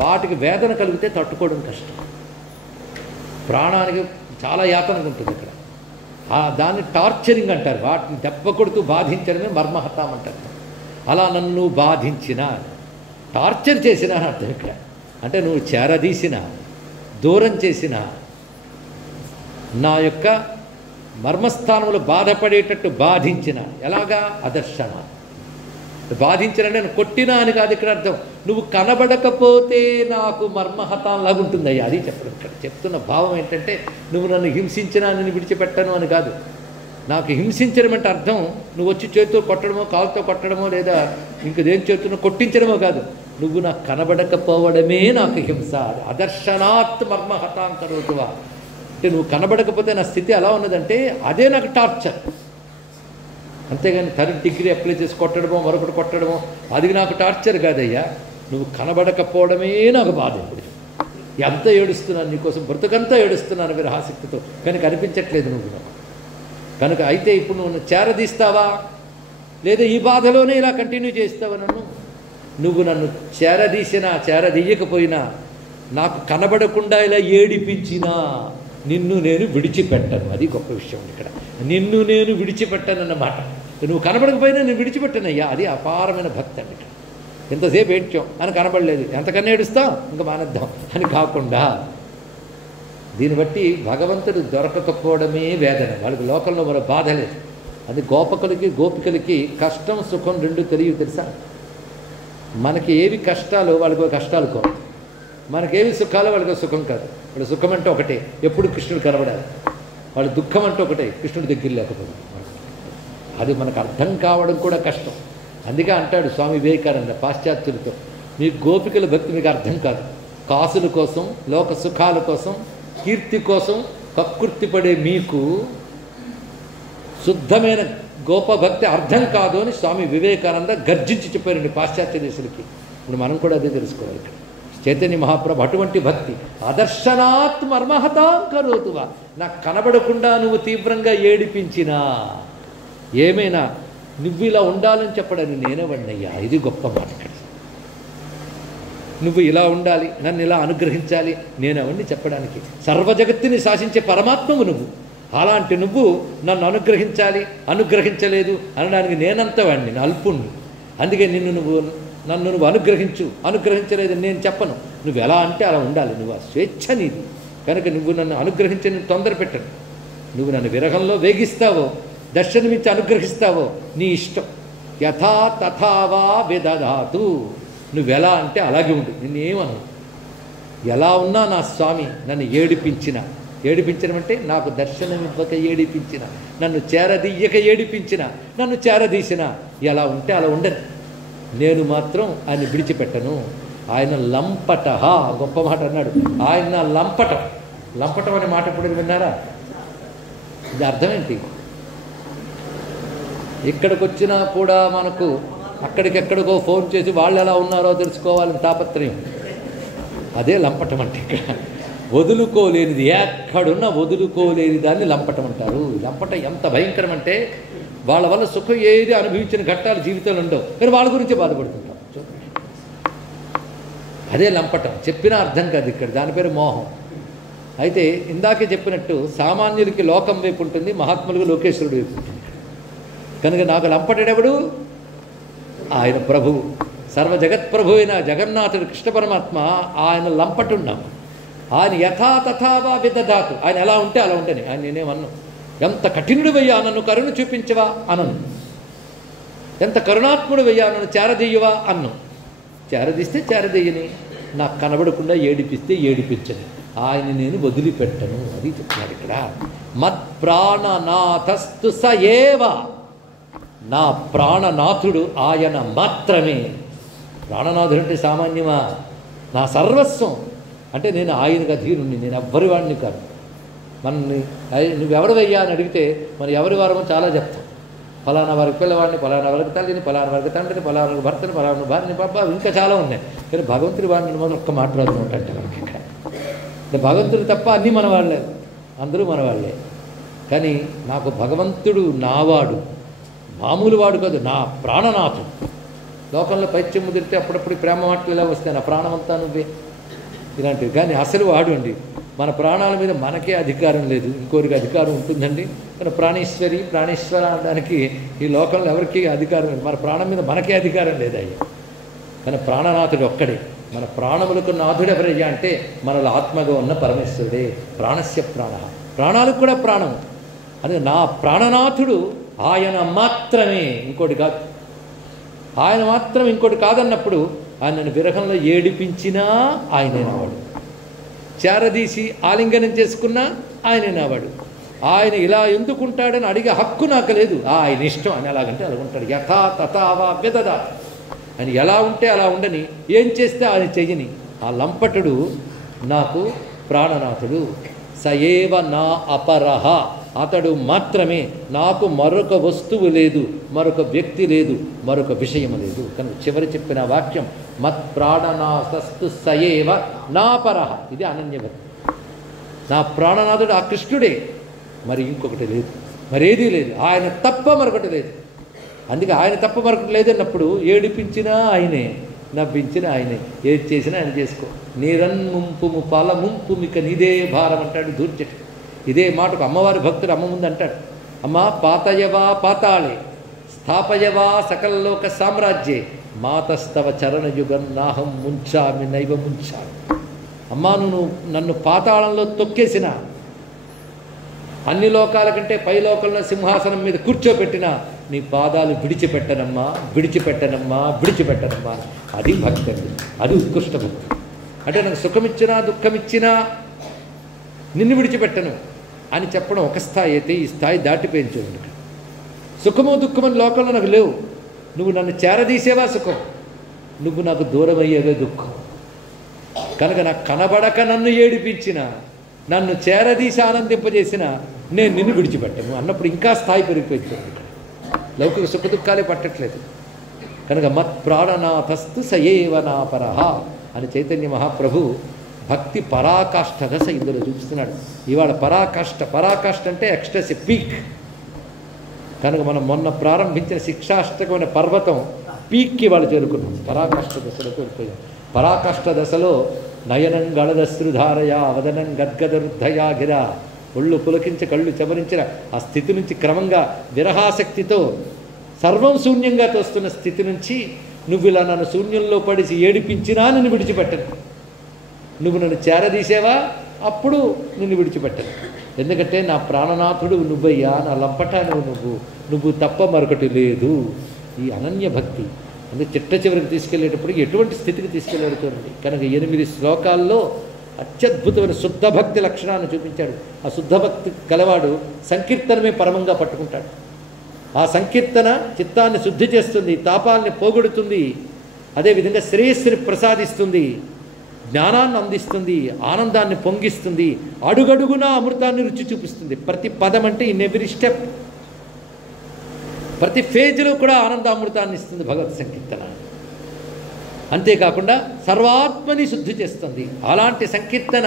వాటికి వేదన కలిగితే తట్టుకోవడం కష్టం. ప్రాణానికి చాలా యాతనగా ఉంటుంది ఇక్కడ. దాన్ని టార్చరింగ్ అంటారు. వాటిని దెబ్బ కొడుతూ బాధించడమే మర్మహతాం అంటారు. అలా నన్ను బాధించిన, టార్చర్ చేసిన అని అర్థం ఇక్కడ. అంటే నువ్వు చేరదీసిన, దూరం చేసిన, నా యొక్క మర్మస్థానంలో బాధపడేటట్టు బాధించిన. ఎలాగా? అదర్శన. బాధించిన నేను కొట్టినా అని కాదు ఇక్కడ అర్థం. నువ్వు కనబడకపోతే నాకు మర్మహతాం లాగుంటుందయ్యా. అది చెప్పడం ఇక్కడ. చెప్తున్న భావం ఏంటంటే, నువ్వు నన్ను హింసించినా నేను విడిచిపెట్టను అని కాదు. నాకు హింసించడం అంటే అర్థం నువ్వు వచ్చి చేతితో కొట్టడమో, కాలుతో కొట్టడమో, లేదా ఇంక దేని చేతుల్లో కొట్టించడమో కాదు. నువ్వు నాకు కనబడకపోవడమే నాకు హింస. అదర్శనాత్ మర్మహతాం కరోతువా. అంటే నువ్వు కనబడకపోతే నా స్థితి ఎలా ఉన్నదంటే అదే నాకు టార్చర్. అంతేగాని 3rd డిగ్రీ అప్లై చేసి కొట్టడమో, మరొకటి కొట్టడమో అది నాకు టార్చర్ కాదయ్యా. నువ్వు కనబడకపోవడమే నాకు బాధ. ఇప్పుడు ఎంత ఏడుస్తున్నాను నీకోసం, బ్రతుకంతా ఏడుస్తున్నాను విరహాసక్తితో, కానీ కనిపించట్లేదు నువ్వు నాకు. కనుక అయితే ఇప్పుడు నువ్వు చేరదీస్తావా, లేదా ఈ బాధలోనే ఇలా కంటిన్యూ చేస్తావా నన్ను? నువ్వు నన్ను చేరదీసినా చేరదీయకపోయినా, నాకు కనబడకుండా ఇలా ఏడిపించినా నిన్ను నేను విడిచిపెట్టను. అది గొప్ప విషయం ఇక్కడ. నిన్ను నేను విడిచిపెట్టను అన్నమాట. నువ్వు కనబడకపోయినా నేను విడిచిపెట్టనయ్యా. అది అపారమైన భక్తి అండి. ఎంతసేపు ఏడ్చాం అని కనబడలేదు, ఎంతకన్నా ఏడుస్తాం ఇంకా మానేద్దాం అని కాకుండా, దీన్ని బట్టి భగవంతుడు దొరకకపోవడమే వేదన. వాళ్ళకి లోకంలో మరో బాధ లేదు. అది గోపకులకి గోపికలకి కష్టం సుఖం రెండు తెలియవు తెలుసా. మనకి ఏవి కష్టాలు వాళ్ళకి కష్టాలు కావు, మనకేవి సుఖాలు వాళ్ళకి సుఖం కాదు. వాళ్ళ సుఖం అంటే ఒకటే, ఎప్పుడు కృష్ణుడు కనబడాలి. వాళ్ళ దుఃఖం అంటే ఒకటే, కృష్ణుడి దగ్గర లేకపోతే. అది మనకు అర్థం కావడం కూడా కష్టం. అందుకే అంటాడు స్వామి వివేకానంద పాశ్చాత్యులతో, మీ గోపికల భక్తి మీకు అర్థం కాదు. కాసుల కోసం, లోక సుఖాల కోసం, కీర్తి కోసం కక్కుర్తిపడే మీకు శుద్ధమైన గోప భక్తి అర్థం కాదు అని స్వామి వివేకానంద గర్జించి చెప్పారండి పాశ్చాత్య దేశాలకి. ఇప్పుడు మనం కూడా అదే తెలుసుకోవాలి. ఇక్కడ చైతన్య మహాప్రభు అటువంటి భక్తి, అదర్శనాత్ మర్మహతాం కరోతువా, నాకు కనబడకుండా నువ్వు తీవ్రంగా ఏడిపించినా ఏమైనా నువ్వు ఇలా ఉండాలని చెప్పడానికి నేనే వాడినయ్యా. ఇది గొప్ప మాట. నువ్వు ఇలా ఉండాలి, నన్ను ఇలా అనుగ్రహించాలి, నేను అవన్నీ చెప్పడానికి. సర్వజగత్తుని శాసించే పరమాత్మవు నువ్వు. అలాంటి నువ్వు నన్ను అనుగ్రహించాలి, అనుగ్రహించలేదు అనడానికి నేనంత వాడిని, నా అల్పుణ్ణి. అందుకే నన్ను నువ్వు అనుగ్రహించలేదు నేను చెప్పను. నువ్వు ఎలా అంటే అలా ఉండాలి. నువ్వు ఆ స్వేచ్ఛ నీది కనుక నువ్వు నన్ను అనుగ్రహించని తొందర పెట్టను. నువ్వు నన్ను విరహంలో వేగిస్తావో, దర్శనమిచ్చి అనుగ్రహిస్తావో నీ ఇష్టం. యథా తథావా విదధాతు, నువ్వెలా అంటే అలాగే ఉండు, నిన్నేమను. ఎలా ఉన్నా నా స్వామి నన్ను ఏడిపించడమంటే నాకు దర్శనమివ్వక ఏడిపించిన, నన్ను చేరదీయక ఏడిపించిన, నన్ను చేరదీసిన, ఎలా ఉంటే అలా ఉండను. నేను మాత్రం ఆయన విడిచిపెట్టను. ఆయన లంపట, గొప్ప మాట అన్నాడు. ఆయన లంపటం అనే మాట ఇప్పుడు విన్నారా? ఇది అర్థమేంటి? ఇక్కడికి వచ్చినా కూడా మనకు అక్కడికెక్కడికో ఫోన్ చేసి వాళ్ళు ఎలా ఉన్నారో తెలుసుకోవాలని తాపత్రయం. అదే లంపటం అంటే. ఇక్కడ వదులుకోలేనిది, ఎక్కడున్నా వదులుకోలేని దాన్ని లంపటం అంటారు. లంపటం ఎంత భయంకరం అంటే వాళ్ళ వల్ల సుఖం ఏది అనుభవించిన ఘట్టాలు జీవితంలో ఉండవు, కానీ వాళ్ళ గురించి బాధపడుతుంటాం. అదే లంపటం. చెప్పినా అర్థం కాదు ఇక్కడ, దాని పేరు మోహం. అయితే ఇందాకే చెప్పినట్టు సామాన్యులకి లోకం వైపు ఉంటుంది, మహాత్ములకు లోకేశ్వరుడు వైపు ఉంటుంది. కనుక నాకు లంపటెడెవడు? ఆయన ప్రభువు, సర్వ జగత్ప్రభు అయిన జగన్నాథుడు కృష్ణ పరమాత్మ. ఆయన లంపటున్నాం. ఆయన యథా తథావా విదధాతు, ఆయన ఎలా ఉంటే అలా ఉండని. ఆయన నేనేమన్నా ఎంత కఠినుడివయ్యా నన్ను కరుణ చూపించవా అనను, ఎంత కరుణాత్ముడివయ్యా నన్ను చేరదీయవా అన్ను. చేరదీస్తే చేరదీయని, నాకు కనబడకుండా ఏడిపిస్తే ఏడిపించని, ఆయన నేను వదిలిపెట్టను. అది చెప్తున్నాడు ఇక్కడ. మత్ ప్రాణనాథస్తు స ఏవ, నా ప్రాణనాథుడు ఆయన మాత్రమే. ప్రాణనాథుడు అంటే సామాన్యమా? నా సర్వస్వం. అంటే నేను ఆయనకు అధీనుణ్ణి, నేను ఎవ్వరి వాడిని కాదు. మనల్ని నువ్వెవరివయ్యా అని అడిగితే మనం ఎవరి వారమో చాలా చెప్తాం. ఫలానా వారికి పిల్లవాడిని, ఫలానా వారికి తల్లిని, ఫలానా వారికి తండ్రిని, ఫలానా వారికి భర్తని, ఫలానా భార్యని, బాబా ఇంకా చాలా ఉన్నాయి. కానీ భగవంతుడి వాడిని మొదలు ఒక్క మాట్లాడుతుంటే మనకి ఇక్కడ భగవంతుడు తప్ప అన్నీ మన వాళ్ళే, అందరూ మన వాళ్ళే. కానీ నాకు భగవంతుడు నావాడు, మామూలు వాడు కాదు, నా ప్రాణనాథుడు. లోకంలో పైత్యం ముదిరితే అప్పుడప్పుడు ప్రేమ మాటలు ఇలా వస్తాయి, నా ప్రాణమంతా నువ్వే ఇలాంటివి. కానీ అసలు వాడు అండి. మన ప్రాణాల మీద మనకే అధికారం లేదు, ఇంకోరికి అధికారం ఉంటుందండి. కానీ ప్రాణేశ్వర అనడానికి ఈ లోకంలో ఎవరికి అధికారం లేదు. మన ప్రాణం మీద మనకే అధికారం లేదయ్యా. కానీ ప్రాణనాథుడు ఒక్కడే. మన ప్రాణములకు నాథుడు ఎవరయ్యా అంటే మనలో ఆత్మగా ఉన్న పరమేశ్వరుడే. ప్రాణస్య ప్రాణ, ప్రాణాలకు కూడా ప్రాణం. అది నా ప్రాణనాథుడు ఆయన మాత్రమే, ఇంకోటి కాదు. ఆయన మాత్రం ఇంకోటి కాదన్నప్పుడు ఆయనను విరహంలో ఏడిపించినా ఆయనే నావాడు, చేరదీసి ఆలింగనం చేసుకున్నా ఆయనే నావాడు. ఆయన ఇలా ఎందుకుంటాడని అడిగే హక్కు నాకు లేదు. ఆయన ఇష్టం అని ఎలాగంటే అలా ఉంటాడు. యథా తథావా విదదా, ఆయన ఎలా ఉంటే అలా ఉండని, ఏం చేస్తే ఆయన చెయ్యని. ఆ లంపటుడు నాకు ప్రాణనాథుడు. సయేవ నా అపరహ, అతడు మాత్రమే. నాకు మరొక వస్తువు లేదు, మరొక వ్యక్తి లేదు, మరొక విషయం లేదు. కనుక చివరి చెప్పిన వాక్యం మత్ ప్రాణనాథస్తు సయేవ నాపరహ, ఇది అనన్యభక్తి. నా ప్రాణనాథుడు ఆ కృష్ణుడే, మరి ఇంకొకటి లేదు, మరేదీ లేదు. ఆయన తప్ప మరొకటి లేదు. అందుకే ఆయన తప్ప మరొకటి లేదన్నప్పుడు ఏడిపించినా ఆయనే, నవ్వించినా ఆయనే, ఏది చేసినా ఆయన చేసుకో. నీరన్ముంపుము ఫలముంపుమిక నిదే భారం అంటాడు దూర్జటి. ఇదే మాటకు అమ్మవారి భక్తుడు అమ్మ ముందు అంటాడు, అమ్మా పాతయవా పాతాళే స్థాపయవా సకలలోక సామ్రాజ్యే మాతస్తవ చరణయుగం నాహం ముంచామి నైవ ముంచామి. అమ్మా నువ్వు నన్ను పాతాళంలో తొక్కేసిన అన్ని లోకాల కంటే పై లోకంలో సింహాసనం మీద కూర్చోబెట్టినా నీ పాదాలు విడిచిపెట్టనమ్మా, విడిచిపెట్టనమ్మా, విడిచిపెట్టనమ్మా. అది భక్తి అండి, అది ఉత్కృష్ట భక్తి. అంటే నాకు సుఖమిచ్చినా దుఃఖమిచ్చినా నిన్ను విడిచిపెట్టను అని చెప్పడం ఒక స్థాయి అయితే, ఈ స్థాయి దాటిపోయింది చూడండి. సుఖము దుఃఖమని లోకంలో నాకు లేవు. నువ్వు నన్ను చేరదీసేవా సుఖం, నువ్వు నాకు దూరం అయ్యేవే దుఃఖం. కనుక నాకు కనబడక నన్ను ఏడిపించిన, నన్ను చేరదీసి ఆనందింపజేసిన నేను నిన్ను విడిచిపెట్టను అన్నప్పుడు ఇంకా స్థాయి పెరిగిపోయింది. లౌకిక సుఖ దుఃఖాలే పట్టట్లేదు. కనుక మత్ ప్రాణనాథస్తు సయేవనాపరహ అని చైతన్య మహాప్రభు భక్తి పరాకాష్ఠ దశ ఇందులో చూపిస్తున్నాడు. ఇవాళ పరాకాష్ఠ అంటే ఎక్స్ట్రస్ పీక్. కనుక మనం మొన్న ప్రారంభించిన శిక్షాష్టకమైన పర్వతం పీక్కి వాళ్ళు చేరుకున్నాం. పరాకాష్ఠ దశలోకి వెళ్ళిపోయాం. పరాకాష్ఠ దశలో నయనం గళదశ్రుధారయా వదనం గద్గదరుద్ధయా గిరా, ఒళ్ళు పులకించి కళ్ళు చెమరించిన ఆ స్థితి నుంచి క్రమంగా విరహాసక్తితో సర్వం శూన్యంగా తోస్తున్న స్థితి నుంచి నువ్వు ఇలా నన్ను శూన్యంలో పడిచి ఏడిపించినా నిన్ను విడిచిపెట్టను, నువ్వు నన్ను చేరదీసేవా అప్పుడు నిన్ను విడిచిపెట్టను. ఎందుకంటే నా ప్రాణనాథుడు నువ్వయ్యా, నా లంపటా నువ్వు తప్ప మరొకటి లేదు. ఈ అనన్య భక్తి అందుకే చిట్ట చివరికి తీసుకెళ్లేటప్పుడు ఎటువంటి స్థితికి తీసుకెళ్ళాడు చూడండి. కనుక 8 శ్లోకాల్లో అత్యద్భుతమైన శుద్ధ భక్తి లక్షణాన్ని చూపించాడు. ఆ శుద్ధ భక్తి కలవాడు సంకీర్తనమే పరమంగా పట్టుకుంటాడు. ఆ సంకీర్తన చిత్తాన్ని శుద్ధి చేస్తుంది, తాపాలని పోగొడుతుంది, అదేవిధంగా శ్రేయస్సుని ప్రసాదిస్తుంది, జ్ఞానాన్ని అందిస్తుంది, ఆనందాన్ని పొంగిస్తుంది, అడుగడుగునా అమృతాన్ని రుచి చూపిస్తుంది. ప్రతి పదం అంటే ఇన్ ఎవ్రీ స్టెప్, ప్రతి ఫేజ్లో కూడా ఆనందామృతాన్ని ఇస్తుంది భగవత్ సంకీర్తన. అంతేకాకుండా సర్వాత్మని శుద్ధి చేస్తుంది. అలాంటి సంకీర్తన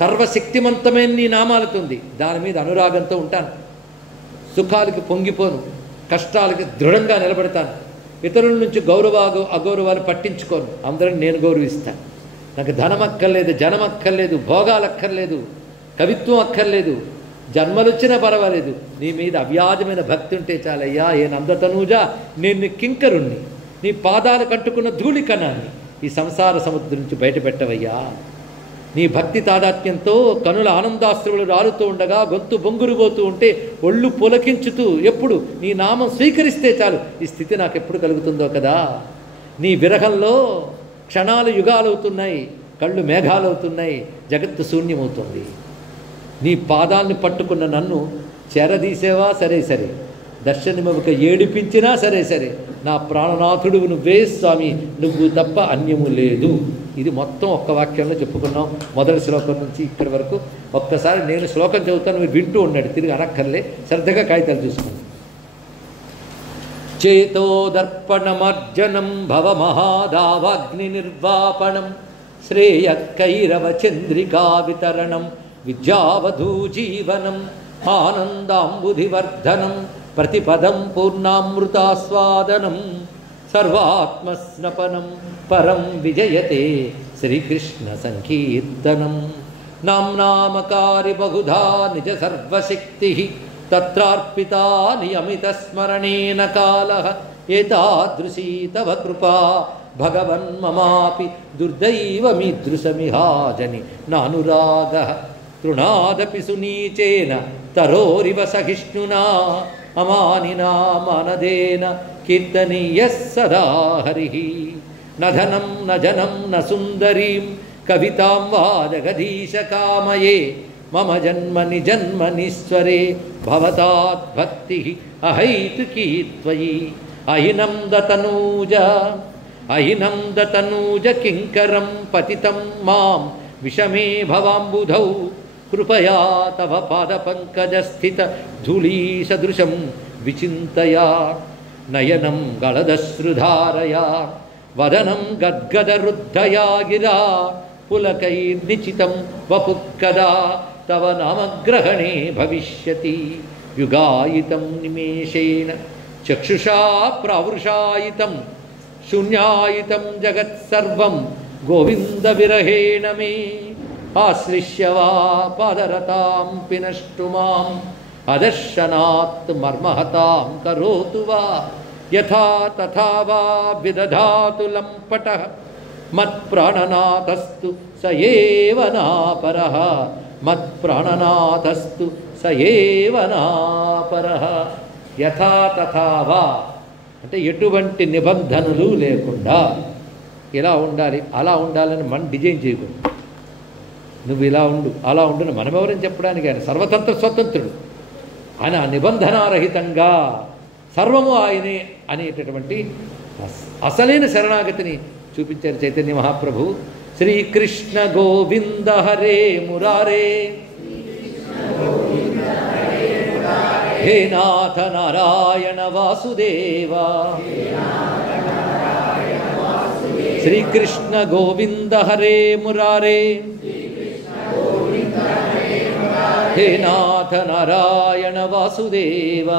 సర్వశక్తిమంతమైన నీ నామాలతుంది. దాని మీద అనురాగంతో ఉంటాను, సుఖాలకి పొంగిపోను, కష్టాలకి దృఢంగా నిలబడతాను, ఇతరుల నుంచి అగౌరవాలు పట్టించుకోను, అందరిని నేను గౌరవిస్తాను. నాకు ధనం అక్కర్లేదు, జనం అక్కర్లేదు, భోగాలు అక్కర్లేదు, కవిత్వం అక్కర్లేదు, జన్మలొచ్చినా పర్వాలేదు, నీ మీద అవ్యాజమైన భక్తి ఉంటే చాలయ్యా. ఏ నందతనూజా, నేను కింకరుణ్ణి, నీ పాదాలు కట్టుకున్న ధూళికణాన్ని ఈ సంసార సముద్రం నుంచి బయటపెట్టవయ్యా. నీ భక్తి తాదాత్మ్యంతో కనుల ఆనందాశ్రువులు రాలుతూ ఉండగా, గొంతు బొంగురుపోతూ ఉంటే ఒళ్ళు పులకించుతూ ఎప్పుడు నీ నామం స్వీకరిస్తే చాలు ఈ స్థితి నాకు ఎప్పుడు కలుగుతుందో కదా. నీ విరహంలో క్షణాలు యుగాలవుతున్నాయి, కళ్ళు మేఘాలవుతున్నాయి, జగత్తు శూన్యమవుతుంది. నీ పాదాలను పట్టుకున్న నన్ను చేరదీసేవా సరే సరే, దర్శనమివ్వక ఏడిపించినా సరే సరే, నా ప్రాణనాథుడు నువ్వే స్వామి, నువ్వు తప్ప అన్యము లేదు. ఇది మొత్తం ఒక్క వాక్యంలో చెప్పుకున్నాం. మొదటి శ్లోకం నుంచి ఇక్కడి వరకు. ఒక్కసారి నేను శ్లోకం చదువుతాను, మీరు వింటూ ఉన్నాడు, తిరిగి అనక్కర్లే, శ్రద్ధగా కాగితాలు చూసుకోండి. చేతోదర్పణమర్జనం భవమహాదావాగ్ని నిర్వాపణం శ్రేయకైరవ చంద్రికా వితరణం విద్యావధూజీవనం ఆనందాంబుధివర్ధనం ప్రతిపదం పూర్ణామృతాస్వాదనం సర్వాత్మస్నపనం పరం విజయతే శ్రీకృష్ణ సంకీర్తనం. నామ్నామకారి బహుధా నిజ సర్వశక్తి తత్రార్పితా నియమిత స్మరణేన కాలః ఏతాదృశీ తవ కృపా భగవన్ మమాపి దుర్దైవమీదృశమిహాజని నానురాగః తృణాదపి సునీచేన తరోరివ సహిష్ణునా అమానినా మానదేన కీర్తనీయః సదా హరిః. నధనం న జనం న సుందరీం కవితాం వా జగదీశ కామయే మమ జన్మని జన్మనీశ్వరే భవతాద్భక్తి అహైతుకీ త్వయి. అహినం దతనూజ కింకరం పతితం మాం విషమే భవాంబుధౌ కృపయా తవ పాదపంకజస్థిత ధూళీసదృశం విచింతయా. నయనం గళదశ్రుధారయా వదనం గద్గదరుద్ధయా గిరా పులకైర్నిచితం వపుక్కదా తవ నామగ్రహణే భవిష్యతి. యుగాయితం నిమేషేణ చక్షుషా ప్రావృషాయితం శూన్యాయితం జగత్సర్వం గోవింద విరహేణ మే. ఆశ్లిష్య వా పాదరతాం పినష్టు మాం అదర్శనాత్ మర్మహతాం కరోతు వా యథా తథా వా విదధాతు లంపటః మత్ప్రాణనాథస్తు స ఏవ నాపరః మత్ప్రాణనాథస్తు స ఏవ నాపరః యథా తథా వా అంటే ఎటువంటి నిబంధనలు లేకుండా ఇలా ఉండాలి అలా ఉండాలని మనం డిజైన్ చేయకూడదు. నువ్వు ఇలా ఉండు అలా ఉండు మనం ఎవరని చెప్పడానికి ఆయన సర్వతంత్ర స్వతంత్రుడు. ఆయన నిబంధనారహితంగా సర్వము ఆయనే అనేటటువంటి అసలైన శరణాగతిని చూపించారు చైతన్య మహాప్రభు. శ్రీకృష్ణ గోవింద హరే మురారే హే నాథ నారాయణ వాసుదేవ. శ్రీకృష్ణ గోవింద హరే మురారే హే నాథ నారాయణ వాసుదేవ.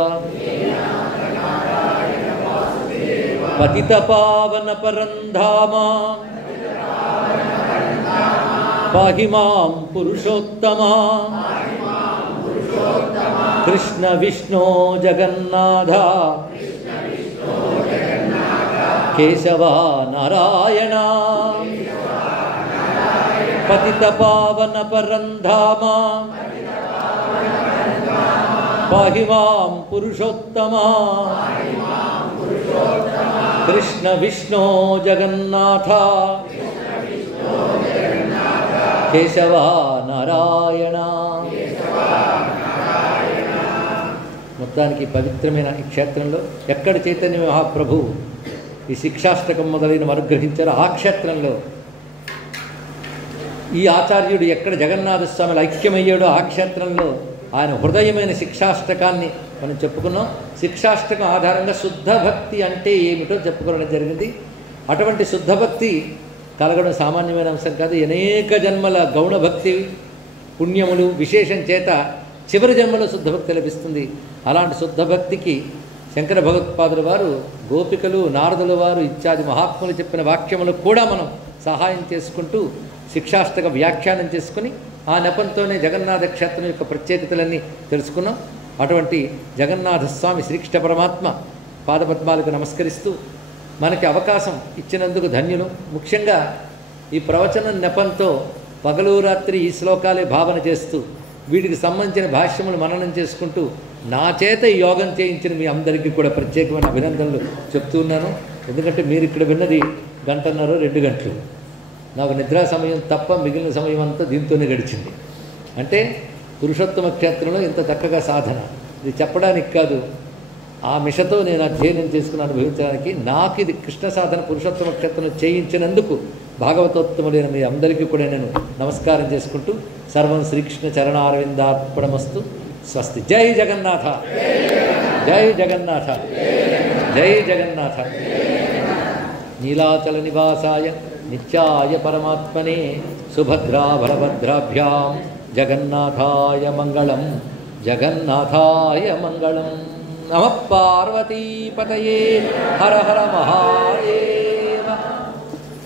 పతిత పావన పరంధామ పాహి మాం పురుషోత్తమా. కృష్ణ విష్ణో జగన్నాథ కేశవ నారాయణ. పతిత పావన పరంధామ పాహి మాం పురుషోత్తమా. కృష్ణ విష్ణో జగన్నాథ కేశవ నారాయణ. మొత్తానికి పవిత్రమైన ఈ క్షేత్రంలో ఎక్కడ చైతన్య మహాప్రభు ఈ శిక్షాష్టకం మొదలైన అనుగ్రహించారో ఆ క్షేత్రంలో ఈ ఆచార్యుడు ఎక్కడ జగన్నాథస్వామిలో ఐక్యమయ్యాడో ఆ క్షేత్రంలో ఆయన హృదయమైన శిక్షాష్టకాన్ని మనం చెప్పుకున్నాం. శిక్షాష్టకం ఆధారంగా శుద్ధ భక్తి అంటే ఏమిటో చెప్పుకోవడం జరిగింది. అటువంటి శుద్ధ భక్తి కలగడం సామాన్యమైన అంశం కాదు. అనేక జన్మల గౌణ భక్తి పుణ్యములు విశేషం చేత చివరి జన్మలో శుద్ధ భక్తి లభిస్తుంది. అలాంటి శుద్ధ భక్తికి శంకర భగవత్పాదుల వారు గోపికలు నారదుల వారు ఇత్యాది మహాత్ములు చెప్పిన వాక్యములకు కూడా మనం సహాయం చేసుకుంటూ శిక్షాష్టక వ్యాఖ్యానం చేసుకుని ఆ నెపంతోనే జగన్నాథ క్షేత్రం యొక్క ప్రత్యేకతలన్నీ తెలుసుకున్నాం. అటువంటి జగన్నాథస్వామి శ్రీకృష్ణ పరమాత్మ పాదపద్మాలకు నమస్కరిస్తూ మనకి అవకాశం ఇచ్చినందుకు ధన్యులు. ముఖ్యంగా ఈ ప్రవచనం నెపంతో పగలు రాత్రి ఈ శ్లోకాలే భావన చేస్తూ వీటికి సంబంధించిన భాష్యములు మననం చేసుకుంటూ నా చేత ఈ యోగం చేయించిన మీ అందరికీ కూడా ప్రత్యేకమైన అభినందనలు చెప్తున్నాను. ఎందుకంటే మీరు ఇక్కడ విన్నది 1.5 2 గంటలు. నాకు నిద్రా సమయం తప్ప మిగిలిన సమయం అంతా దీంతోనే గడిచింది. అంటే పురుషోత్తమ క్షేత్రంలో ఇంత చక్కగా సాధన ఇది చెప్పడానికి కాదు, ఆ మిషతో నేను అధ్యయనం చేసుకుని అనుభవించడానికి. నాకు ఇది కృష్ణ సాధన పురుషోత్తమ క్షేత్రంలో చేయించినందుకు భాగవతోత్తములైన మీ అందరికీ కూడా నేను నమస్కారం చేసుకుంటూ సర్వం శ్రీకృష్ణ చరణారవిందార్పణమస్తు. స్వస్తి. జై జగన్నాథ, జై జగన్నాథ, జై జగన్నాథ. నీలాచల నివాసాయ నిత్యాయ పరమాత్మనే సుభద్రా బలభద్రాభ్యాం జగన్నాథాయ మంగళం, జగన్నాథాయ మంగళం. నమః పార్వతీపతయే. హర హర మహాదేవ.